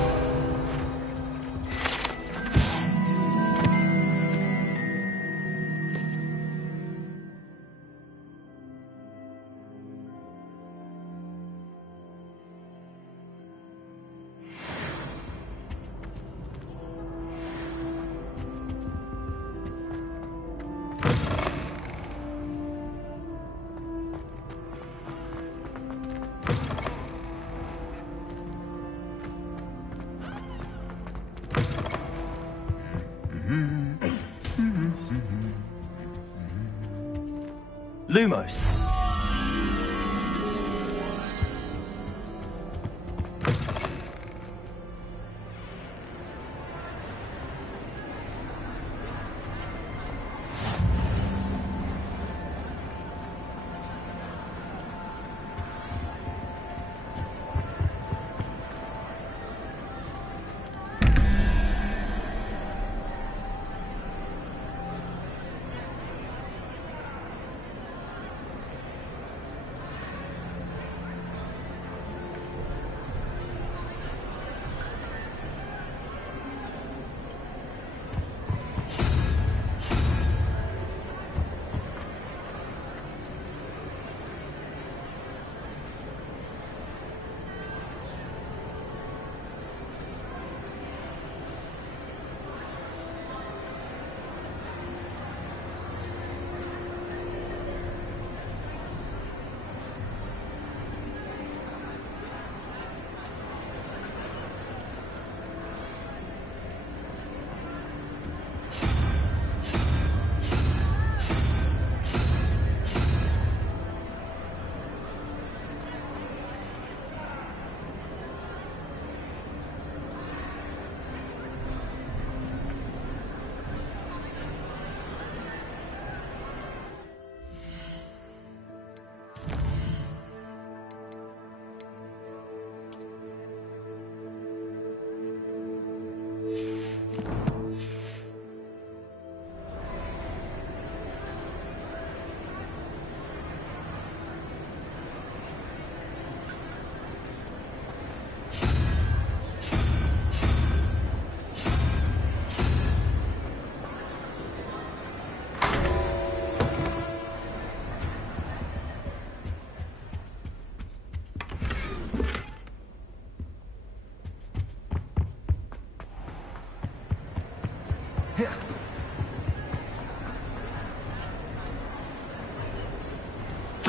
Lumos.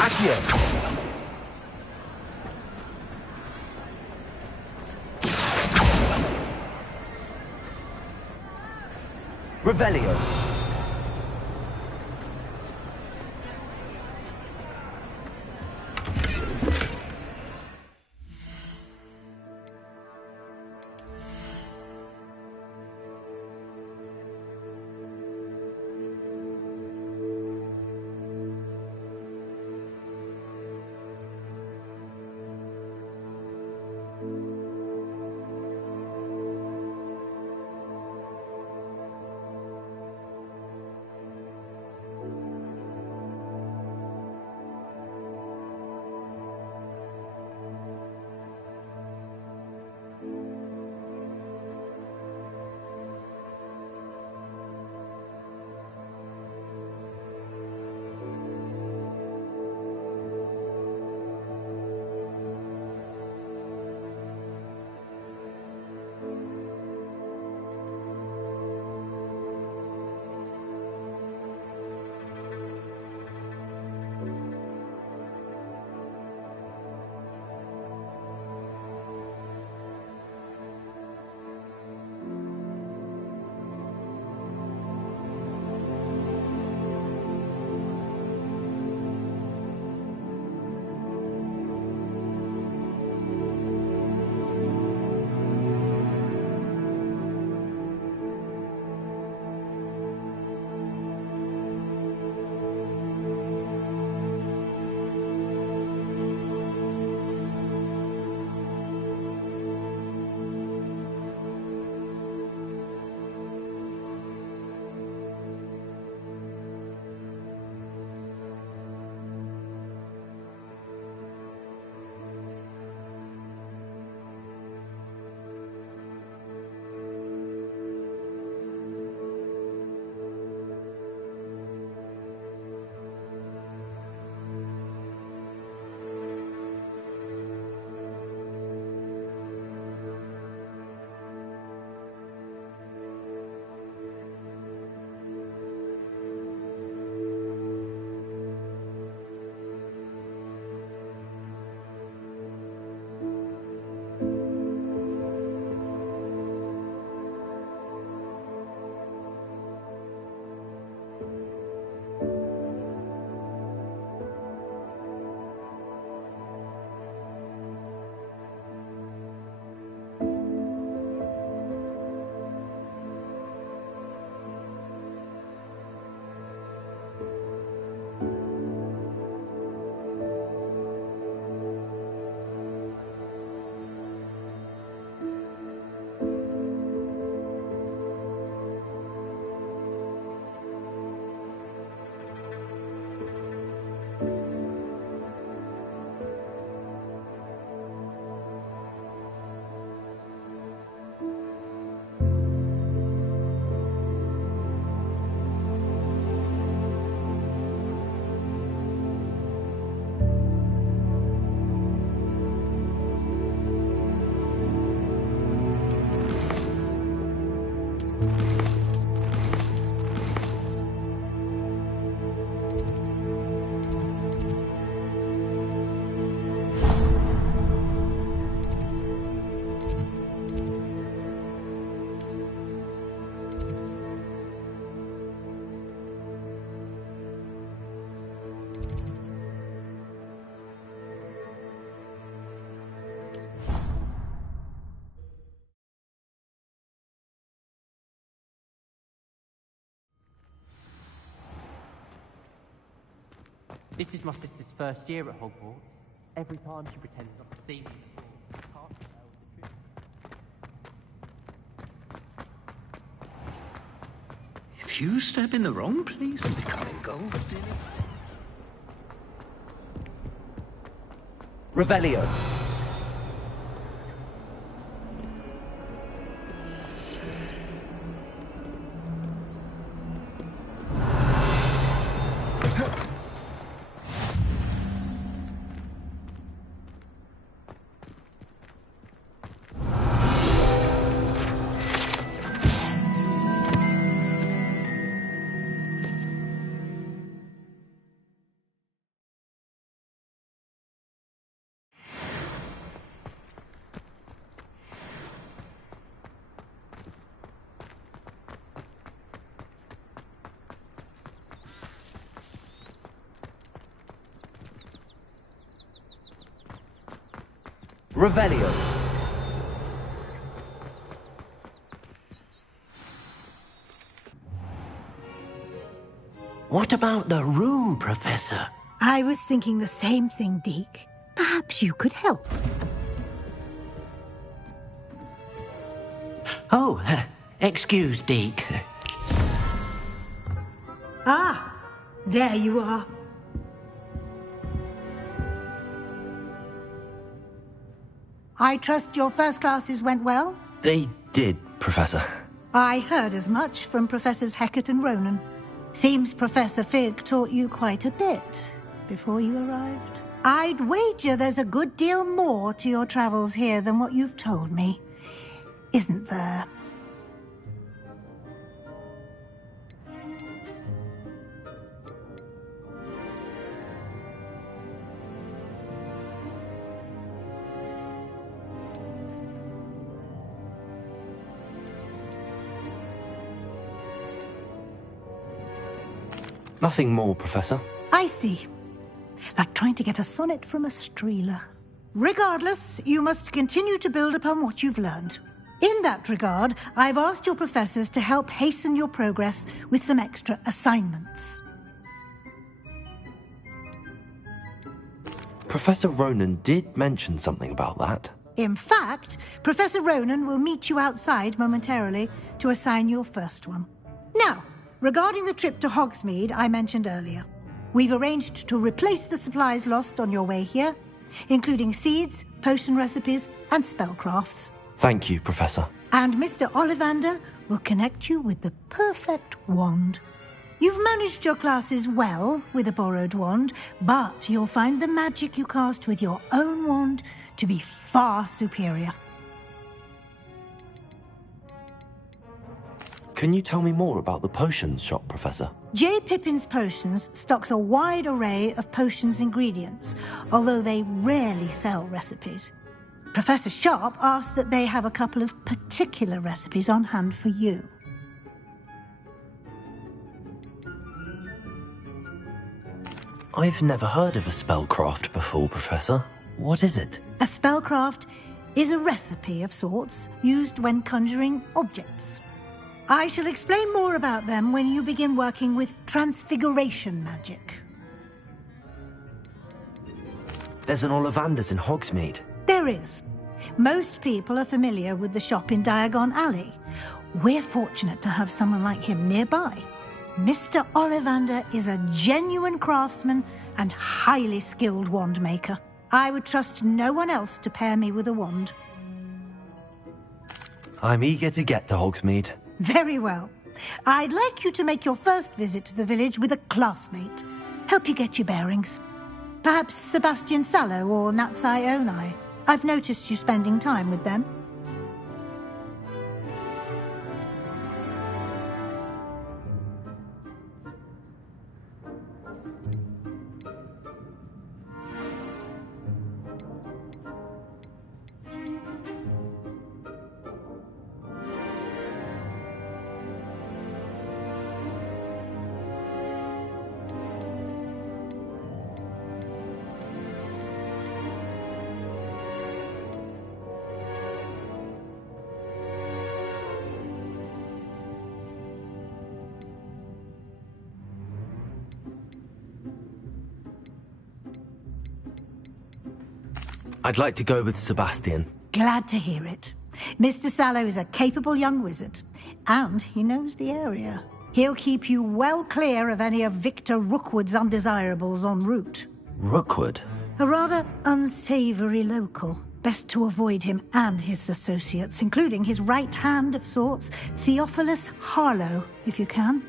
Accio! Revelio. This is my sister's first year at Hogwarts. Every time she pretends not to see me before. Can't tell the truth. If you step in the wrong place and become engulfed in it... Revelio. Revelio. What about the room, Professor? I was thinking the same thing, Deke. Perhaps you could help. Oh, excuse, Deke. Ah, there you are. I trust your first classes went well? They did, Professor. I heard as much from Professors Hecat and Ronan. Seems Professor Fig taught you quite a bit before you arrived. I'd wager there's a good deal more to your travels here than what you've told me. Isn't there? Nothing more, Professor. I see. Like trying to get a sonnet from a streeler. Regardless, you must continue to build upon what you've learned. In that regard, I've asked your professors to help hasten your progress with some extra assignments. Professor Ronan did mention something about that. In fact, Professor Ronan will meet you outside momentarily to assign your first one. Now, regarding the trip to Hogsmeade I mentioned earlier, we've arranged to replace the supplies lost on your way here, including seeds, potion recipes, and spellcrafts. Thank you, Professor. And Mr. Ollivander will connect you with the perfect wand. You've managed your classes well with a borrowed wand, but you'll find the magic you cast with your own wand to be far superior. Can you tell me more about the potions shop, Professor? J. Pippin's Potions stocks a wide array of potions ingredients, although they rarely sell recipes. Professor Sharp asked that they have a couple of particular recipes on hand for you. I've never heard of a spellcraft before, Professor. What is it? A spellcraft is a recipe of sorts used when conjuring objects. I shall explain more about them when you begin working with transfiguration magic. There's an Ollivander's in Hogsmeade. There is. Most people are familiar with the shop in Diagon Alley. We're fortunate to have someone like him nearby. Mr. Ollivander is a genuine craftsman and highly skilled wand maker. I would trust no one else to pair me with a wand. I'm eager to get to Hogsmeade. Very well. I'd like you to make your first visit to the village with a classmate. Help you get your bearings. Perhaps Sebastian Sallow or Natsai Onai. I've noticed you spending time with them. I'd like to go with Sebastian. Glad to hear it. Mr. Sallow is a capable young wizard, and he knows the area. He'll keep you well clear of any of Victor Rookwood's undesirables en route. Rookwood? A rather unsavory local. Best to avoid him and his associates, including his right hand of sorts, Theophilus Harlow, if you can.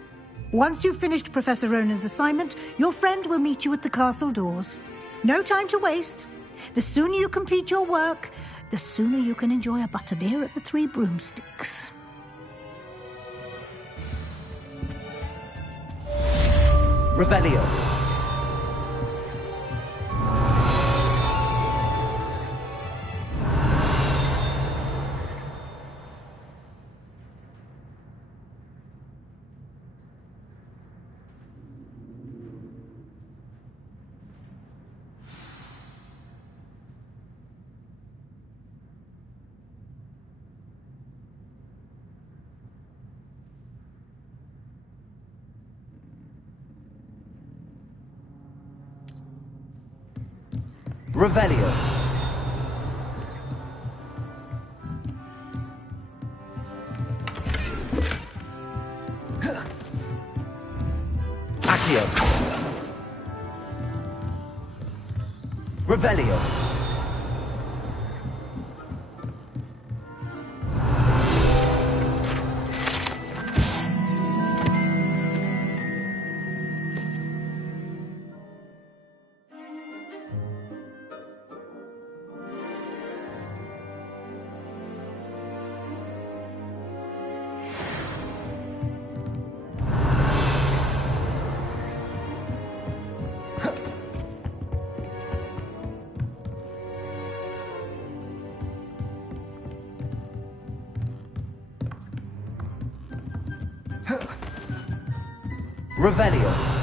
Once you've finished Professor Ronan's assignment, your friend will meet you at the castle doors. No time to waste. The sooner you complete your work, the sooner you can enjoy a butterbeer at the Three Broomsticks. Revelio. Revelio. Accio. Revelio. Revelio.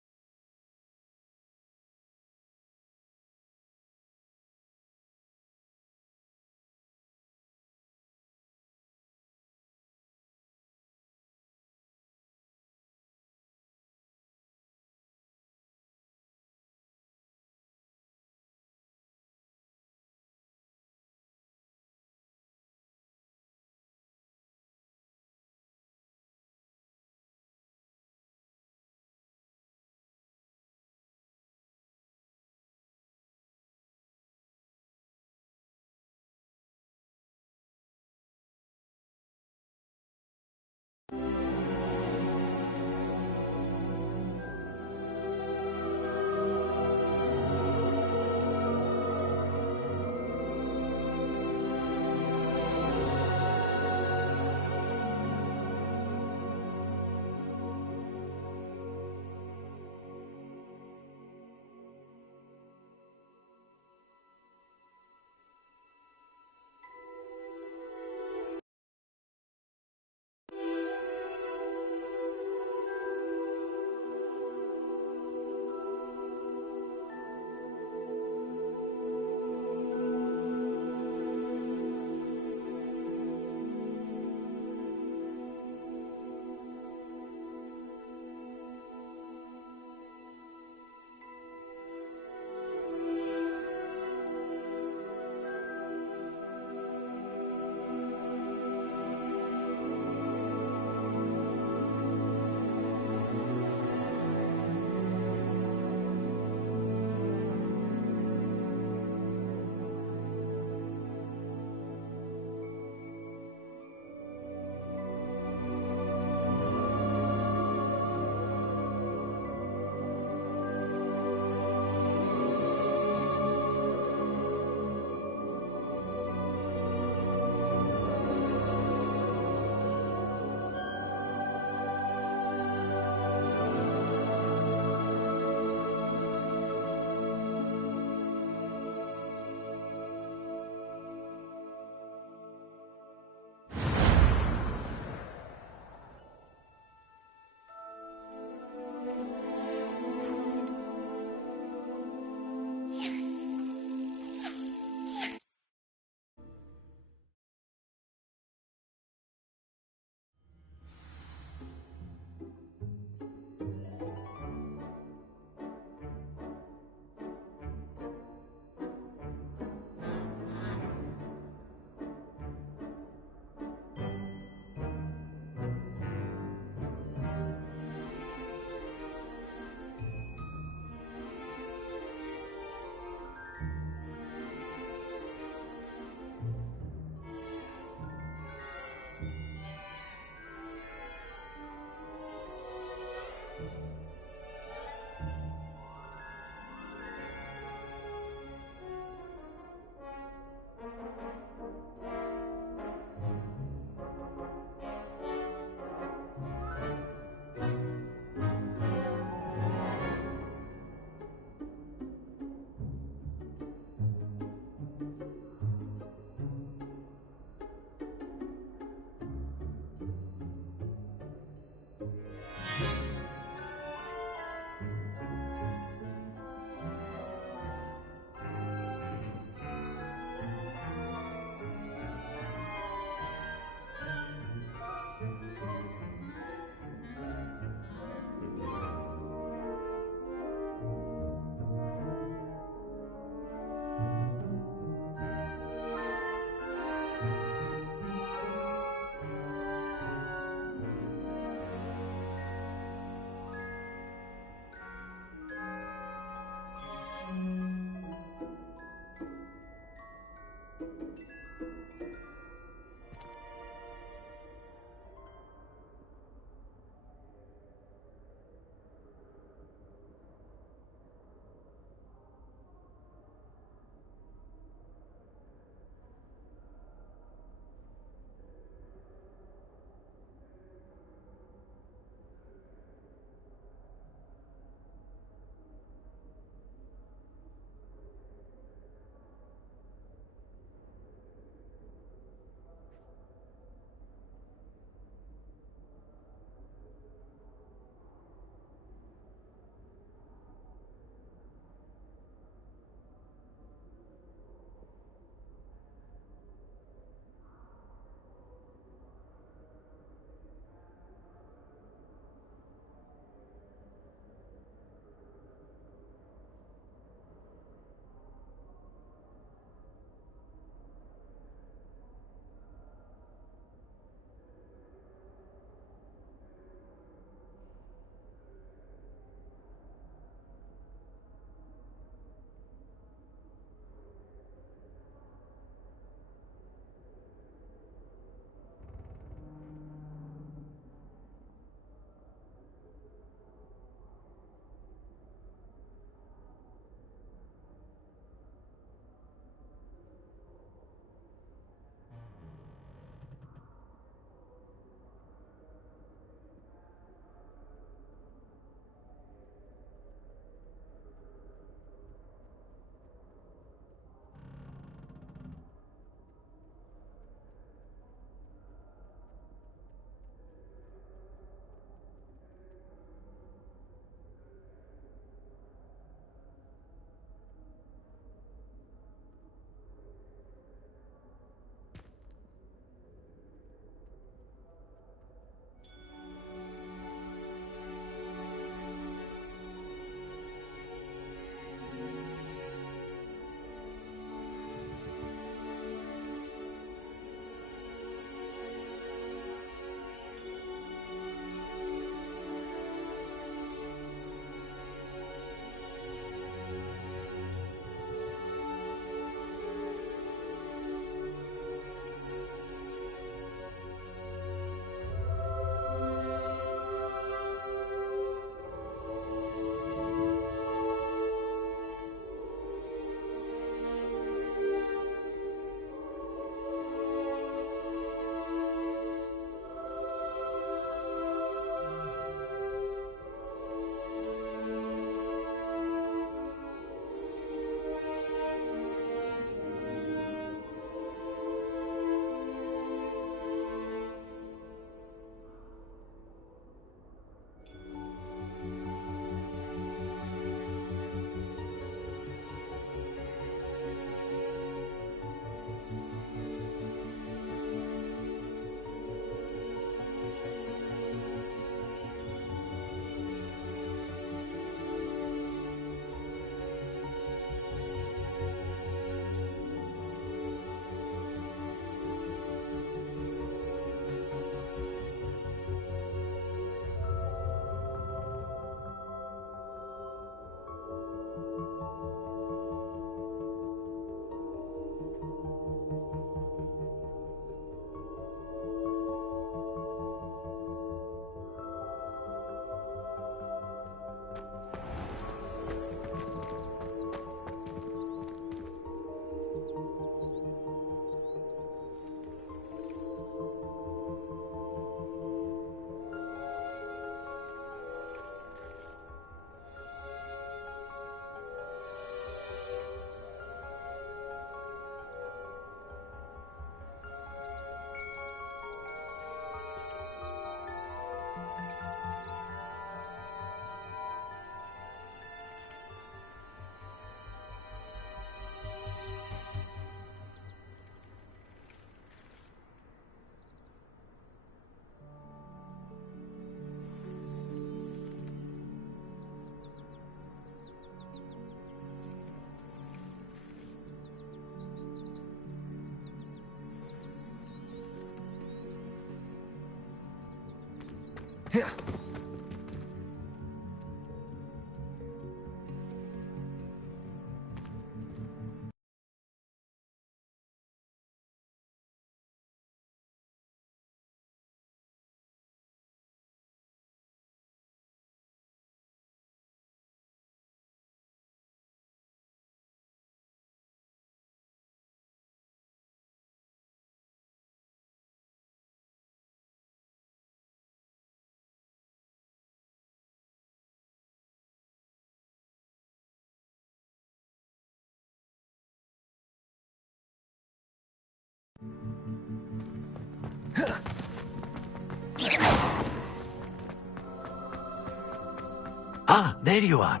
Ah, there you are.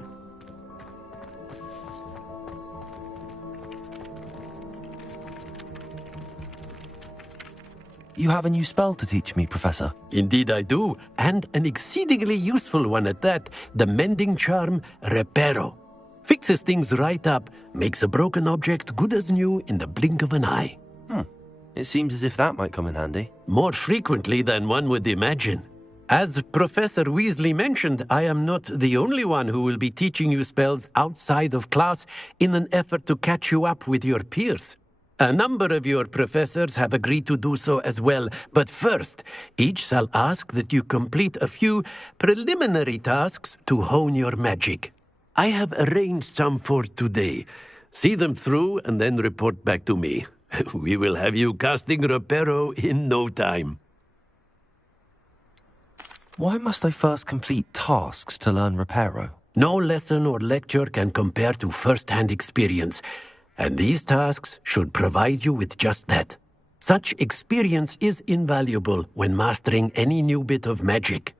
You have a new spell to teach me, Professor. Indeed I do, and an exceedingly useful one at that. The mending charm, Reparo. Fixes things right up, makes a broken object good as new in the blink of an eye. It seems as if that might come in handy. More frequently than one would imagine. As Professor Weasley mentioned, I am not the only one who will be teaching you spells outside of class in an effort to catch you up with your peers. A number of your professors have agreed to do so as well, but first, each shall ask that you complete a few preliminary tasks to hone your magic. I have arranged some for today. See them through and then report back to me. We will have you casting Reparo in no time. Why must I first complete tasks to learn Reparo? No lesson or lecture can compare to first-hand experience, and these tasks should provide you with just that. Such experience is invaluable when mastering any new bit of magic.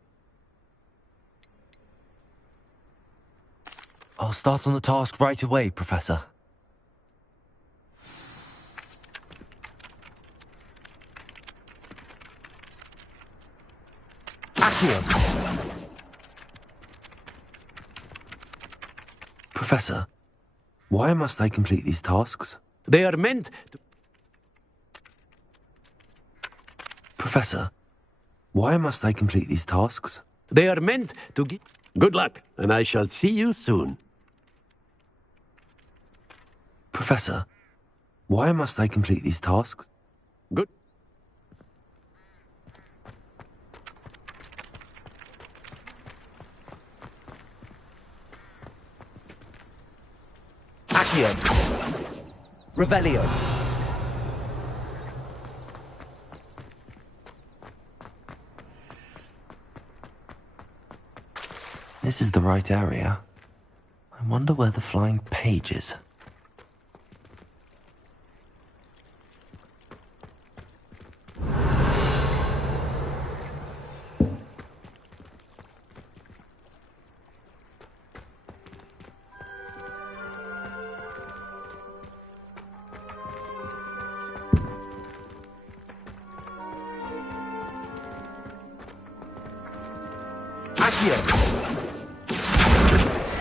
I'll start on the task right away, Professor. Professor, why must I complete these tasks? They are meant to... Professor, why must I complete these tasks? They are meant to give... Good luck, and I shall see you soon. Professor, why must I complete these tasks? Good. Accio. Revelio. This is the right area. I wonder where the flying page is.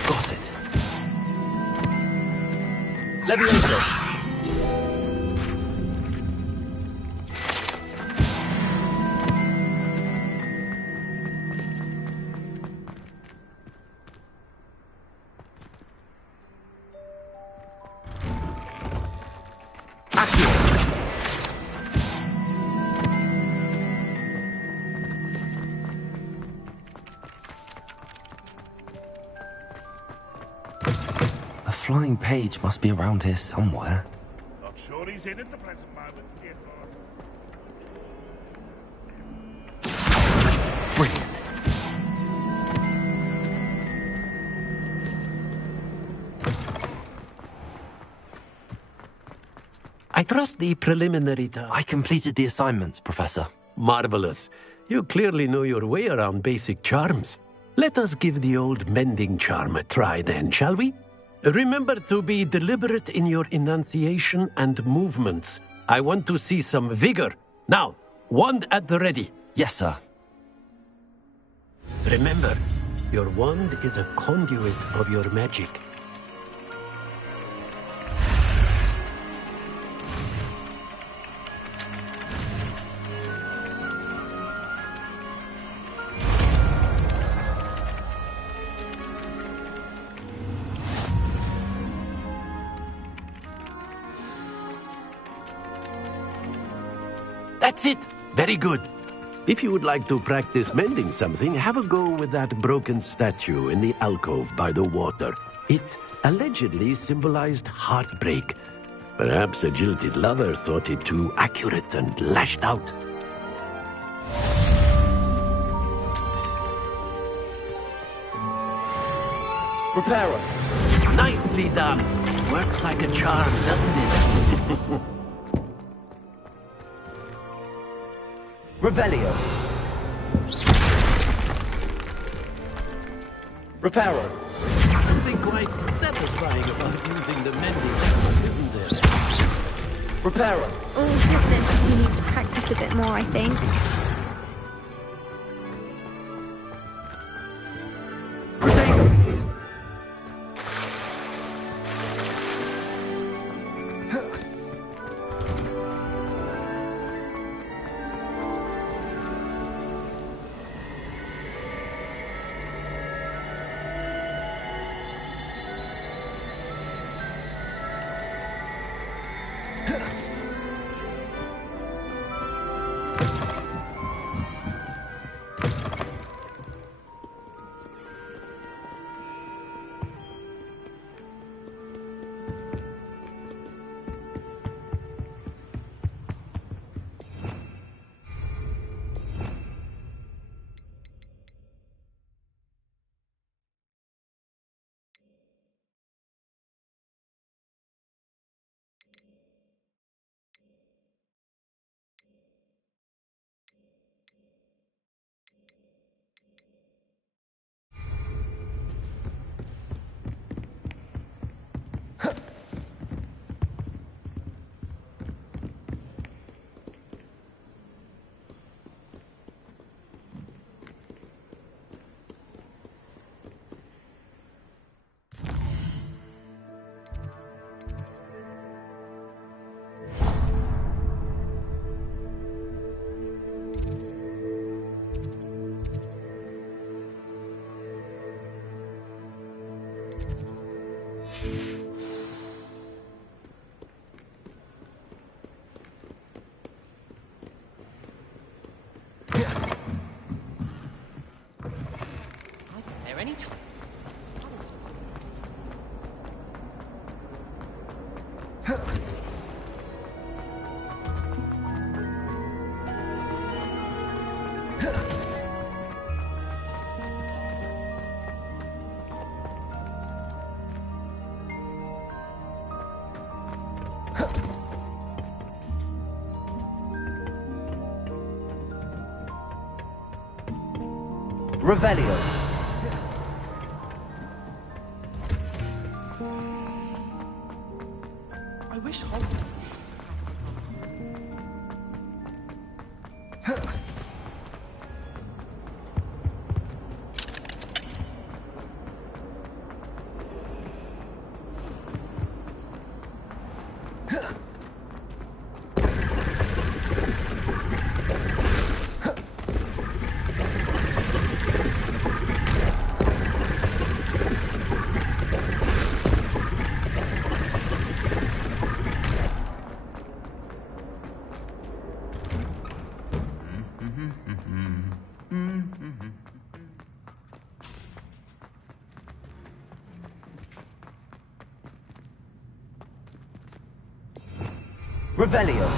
Got it. Levioso. A flying page must be around here somewhere. Not sure he's in at the present moment, dear Lord. Brilliant. I trust the preliminary task. I completed the assignments, Professor. Marvelous. You clearly know your way around basic charms. Let us give the old mending charm a try then, shall we? Remember to be deliberate in your enunciation and movements. I want to see some vigor. Now, wand at the ready. Yes, sir. Remember, your wand is a conduit of your magic. That's it. Very good. If you would like to practice mending something, have a go with that broken statue in the alcove by the water. It allegedly symbolized heartbreak. Perhaps a jilted lover thought it too accurate and lashed out. Reparo. Nicely done. Works like a charm, doesn't it? Revelio. Reparo. Something quite satisfying about using the mending rod, isn't there? Reparo. Oh goodness, we need to practice a bit more, I think. Anytime. Revelio. I wish Hogwarts. Revelio.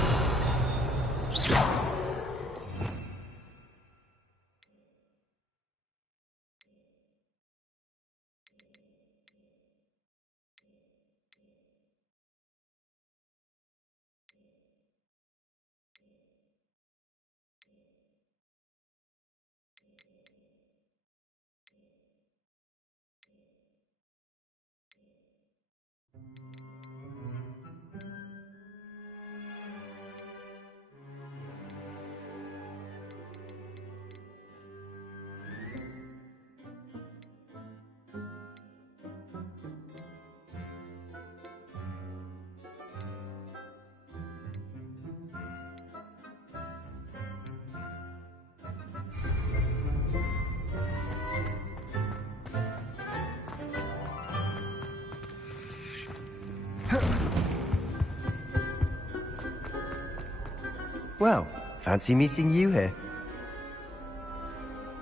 Well, Fancy meeting you here.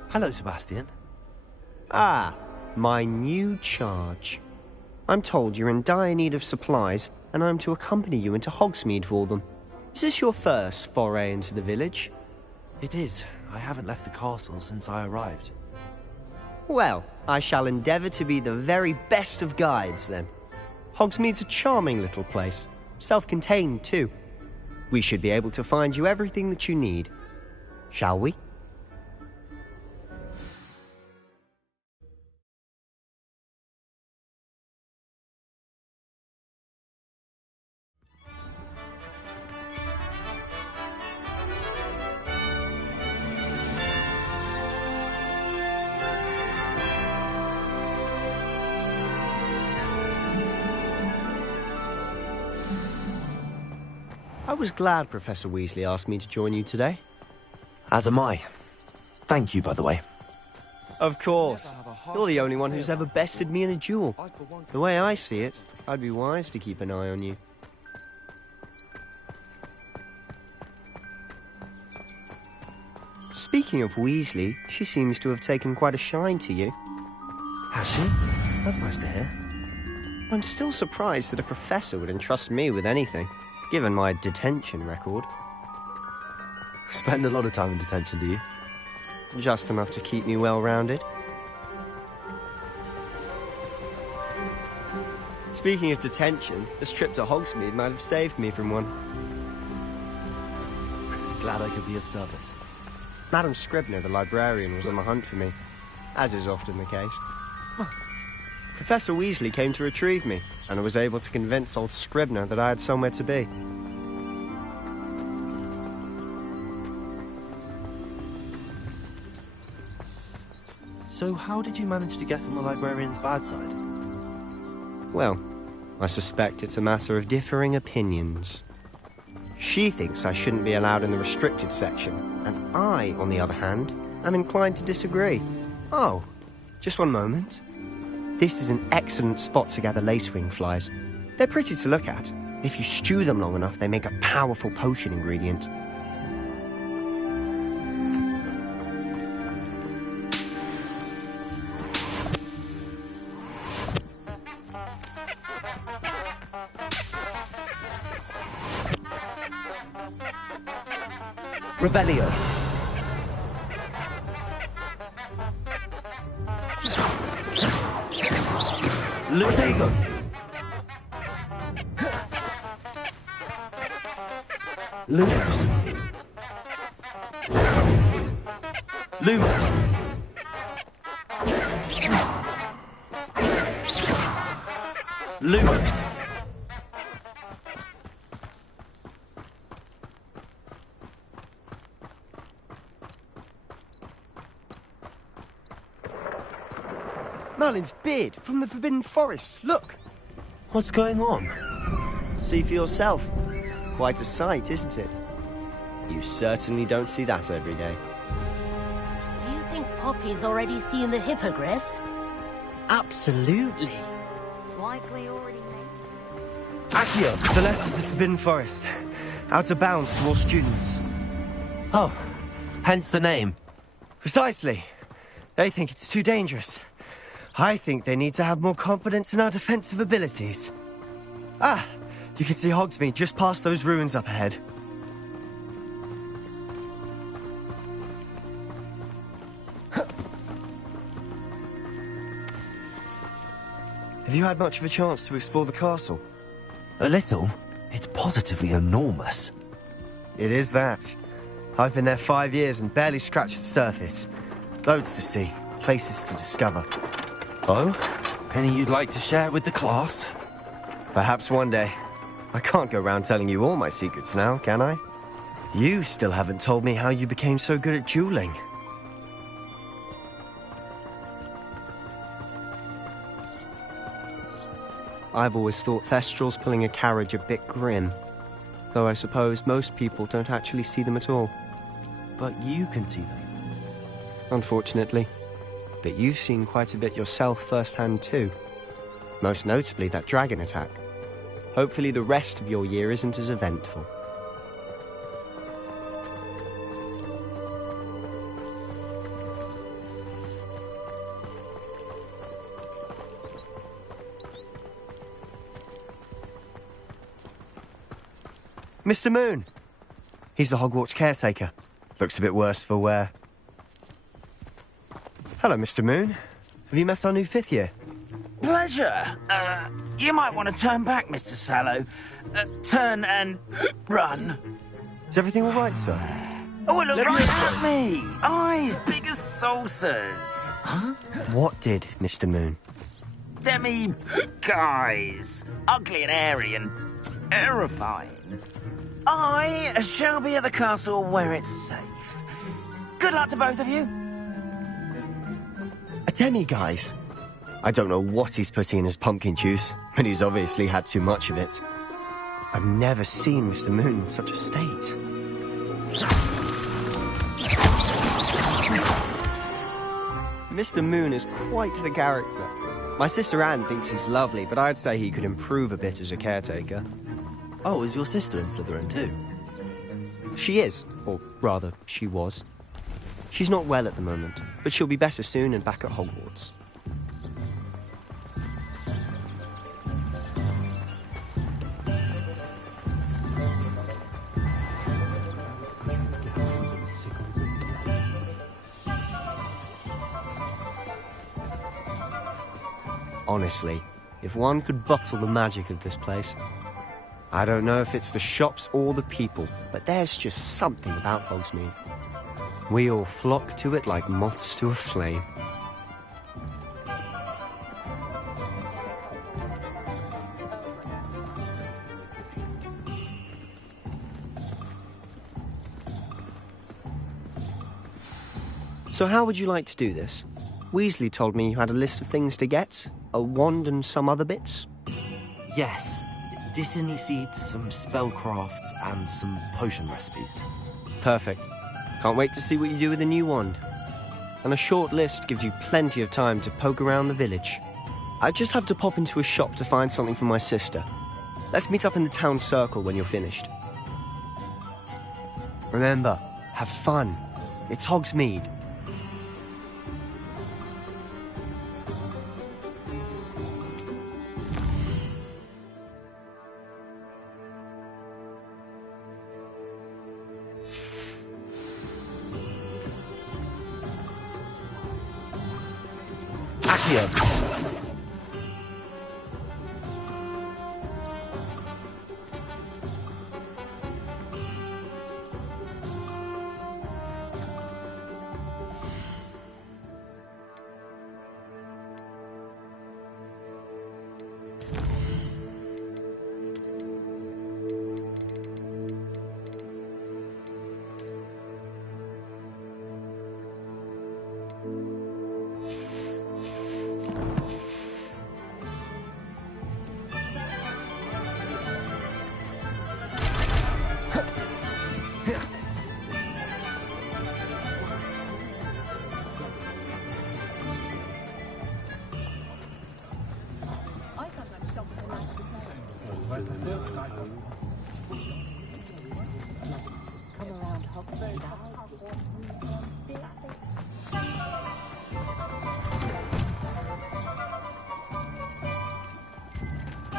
Hello, Sebastian. Ah, my new charge. I'm told you're in dire need of supplies, and I'm to accompany you into Hogsmeade for them. Is this your first foray into the village? It is. I haven't left the castle since I arrived. Well, I shall endeavour to be the very best of guides, then. Hogsmeade's a charming little place. Self-contained, too. We should be able to find you everything that you need. Shall we? I was glad Professor Weasley asked me to join you today. As am I. Thank you, by the way. Of course. You're the only one who's ever bested me in a duel. The way I see it, I'd be wise to keep an eye on you. Speaking of Weasley, she seems to have taken quite a shine to you. Has she? That's nice to hear. I'm still surprised that a professor would entrust me with anything, given my detention record. Spend a lot of time in detention, do you? Just enough to keep me well-rounded. Speaking of detention, this trip to Hogsmeade might have saved me from one. Glad I could be of service. Madam Scribner, the librarian, was on the hunt for me, as is often the case. Professor Weasley came to retrieve me, and I was able to convince old Scribner that I had somewhere to be. So how did you manage to get on the librarian's bad side? Well, I suspect it's a matter of differing opinions. She thinks I shouldn't be allowed in the restricted section, and I, on the other hand, am inclined to disagree. Oh, just one moment. This is an excellent spot to gather lacewing flies. They're pretty to look at. If you stew them long enough, they make a powerful potion ingredient. Revelio. Lutego. Lumos. Lumos. Lumos. Merlin's beard from the Forbidden Forest. Look! What's going on? See for yourself. Quite a sight, isn't it? You certainly don't see that every day. Do you think Poppy's already seen the hippogriffs? Absolutely. Likely already made. Accio! To the left is the Forbidden Forest. Out of bounds to all students. Oh, hence the name. Precisely. They think it's too dangerous. I think they need to have more confidence in our defensive abilities. Ah, you can see Hogsmeade just past those ruins up ahead. Have you had much of a chance to explore the castle? A little. It's positively enormous. It is that. I've been there 5 years and barely scratched the surface. Loads to see, places to discover. Oh? Any you'd like to share with the class? Perhaps one day. I can't go around telling you all my secrets now, can I? You still haven't told me how you became so good at dueling. I've always thought Thestrals pulling a carriage a bit grim. Though I suppose most people don't actually see them at all. But you can see them. Unfortunately. But you've seen quite a bit yourself firsthand too. Most notably that dragon attack. Hopefully the rest of your year isn't as eventful. Mr. Moon. He's the Hogwarts caretaker. Looks a bit worse for wear. Hello, Mr. Moon. Have you met our new 5th year? Pleasure. You might want to turn back, Mr. Sallow. Turn and run. Is everything all right, sir? Oh, look right at me. Eyes big as saucers. Huh? What did, Mr. Moon? Guys. Ugly and airy and terrifying. I shall be at the castle where it's safe. Good luck to both of you. A demi-guise? I don't know what he's putting in his pumpkin juice, but he's obviously had too much of it. I've never seen Mr. Moon in such a state. Mr. Moon is quite the character. My sister Anne thinks he's lovely, but I'd say he could improve a bit as a caretaker. Oh, is your sister in Slytherin too? She is, or rather, she was. She's not well at the moment, but she'll be better soon and back at Hogwarts. Honestly, if one could bottle the magic of this place. I don't know if it's the shops or the people, but there's just something about Hogsmeade. We all flock to it like moths to a flame. So how would you like to do this? Weasley told me you had a list of things to get, a wand and some other bits. Yes, Dittany seeds, some spellcrafts, and some potion recipes. Perfect. Can't wait to see what you do with the new wand. And a short list gives you plenty of time to poke around the village. I just have to pop into a shop to find something for my sister. Let's meet up in the town circle when you're finished. Remember, have fun. It's Hogsmeade.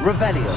Revelio.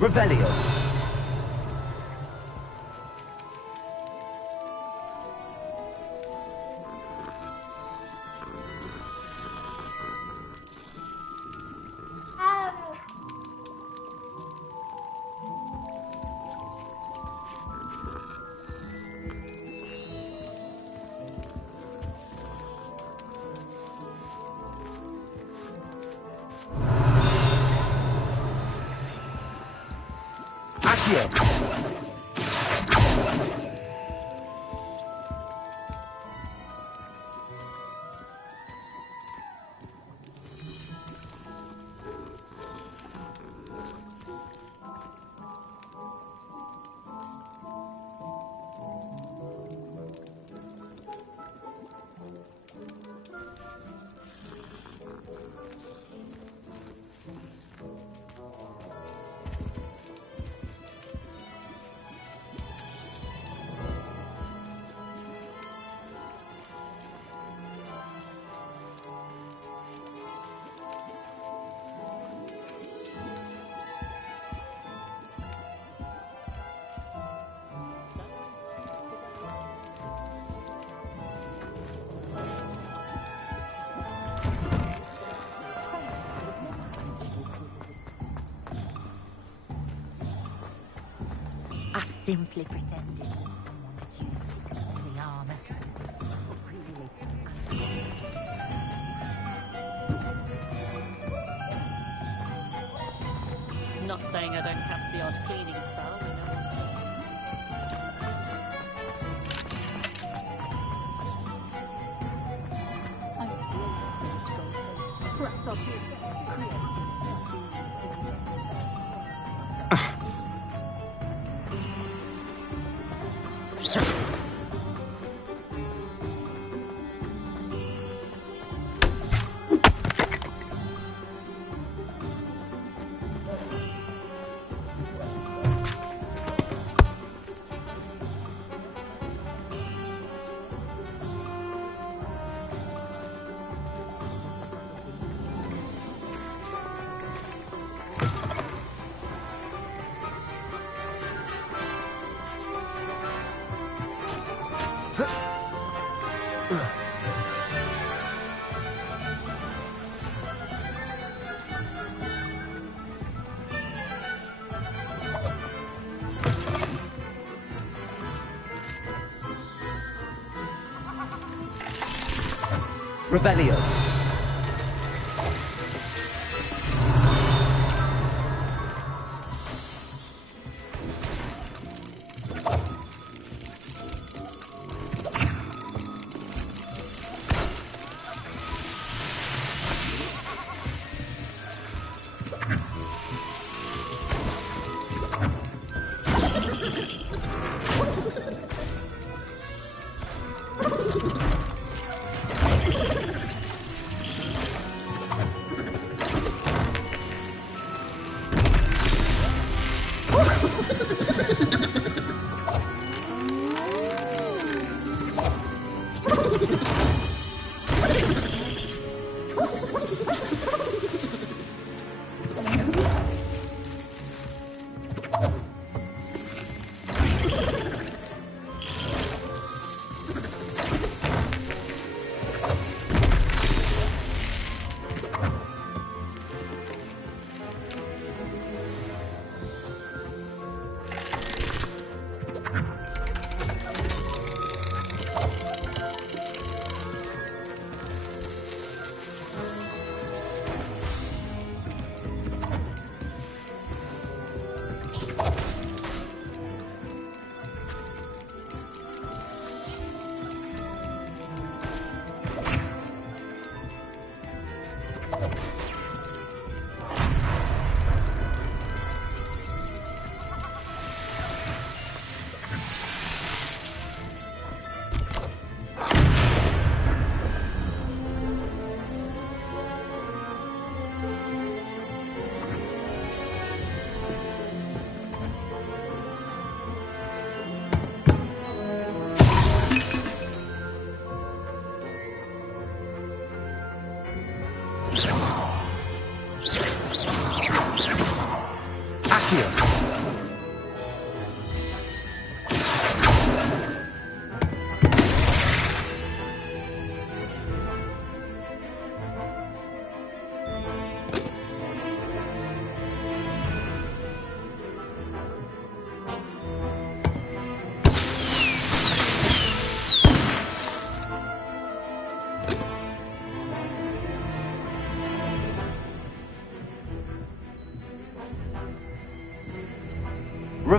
Revelio. Accio. I simply pretended that someone had used it for the armor. I'm not saying I don't cast the odd cleaning spell, you know. Perhaps I'll do Revelio.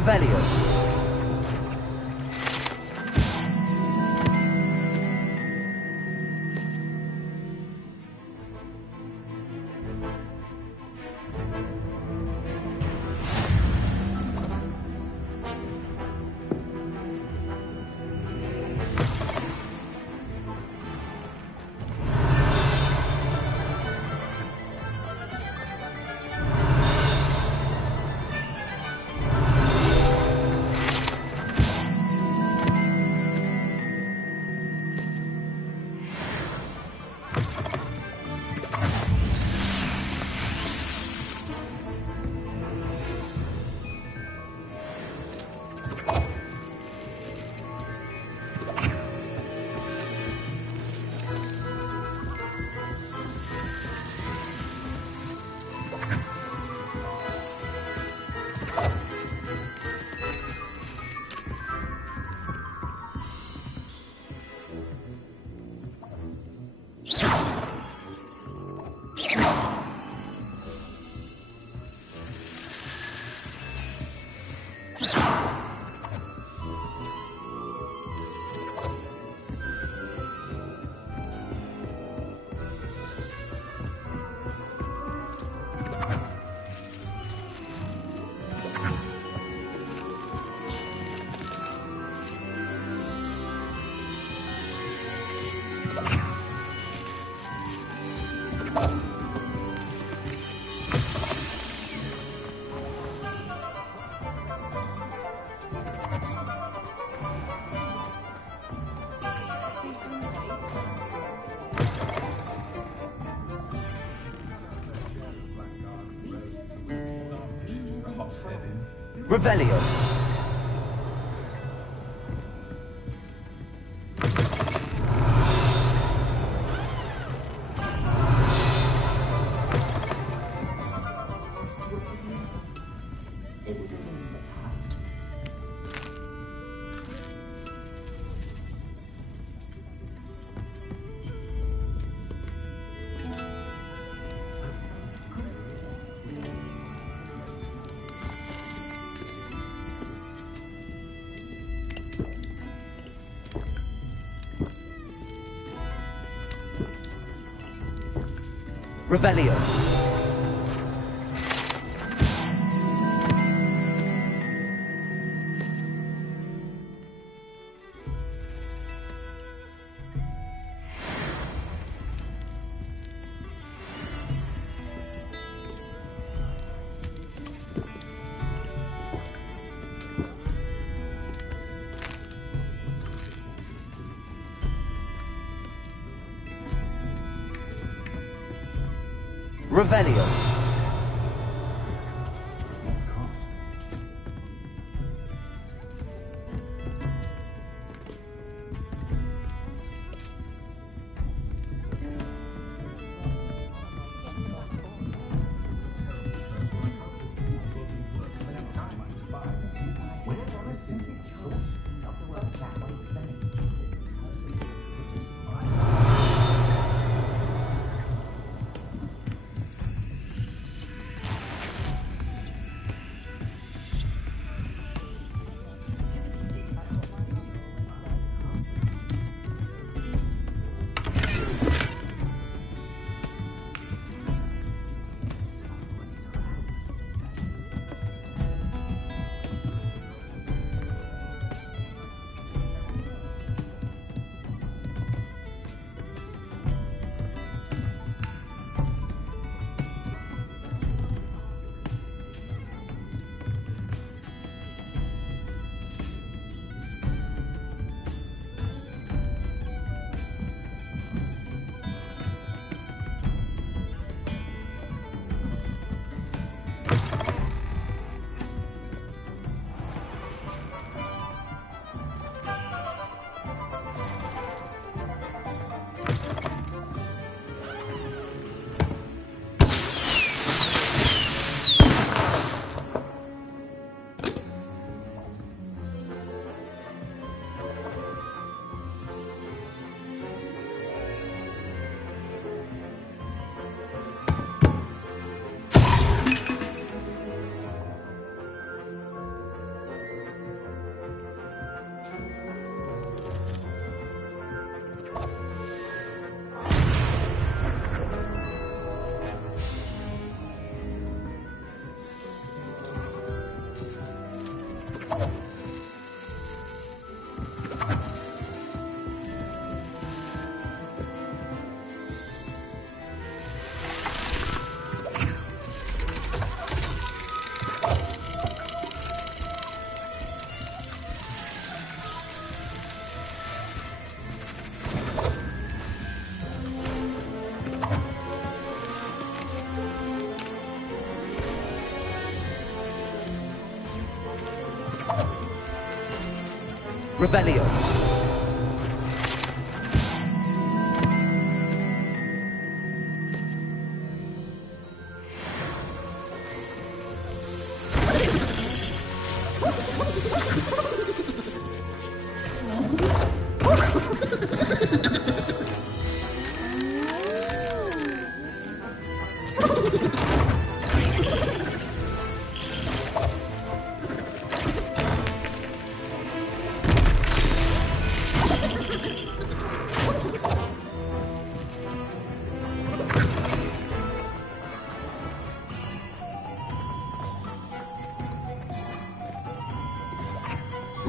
Revelio. Revelio. Revelio. Revelio. Revelio.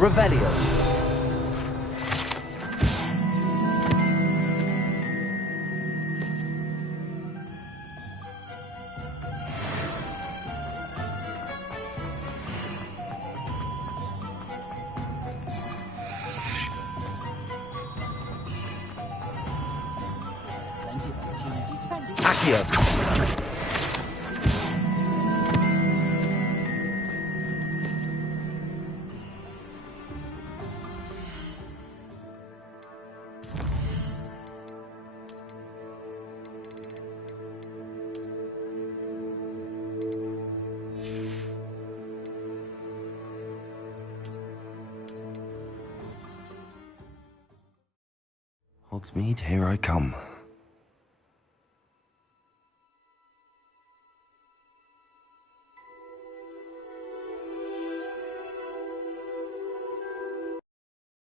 Revelio. Accio. Hogsmeade, here I come.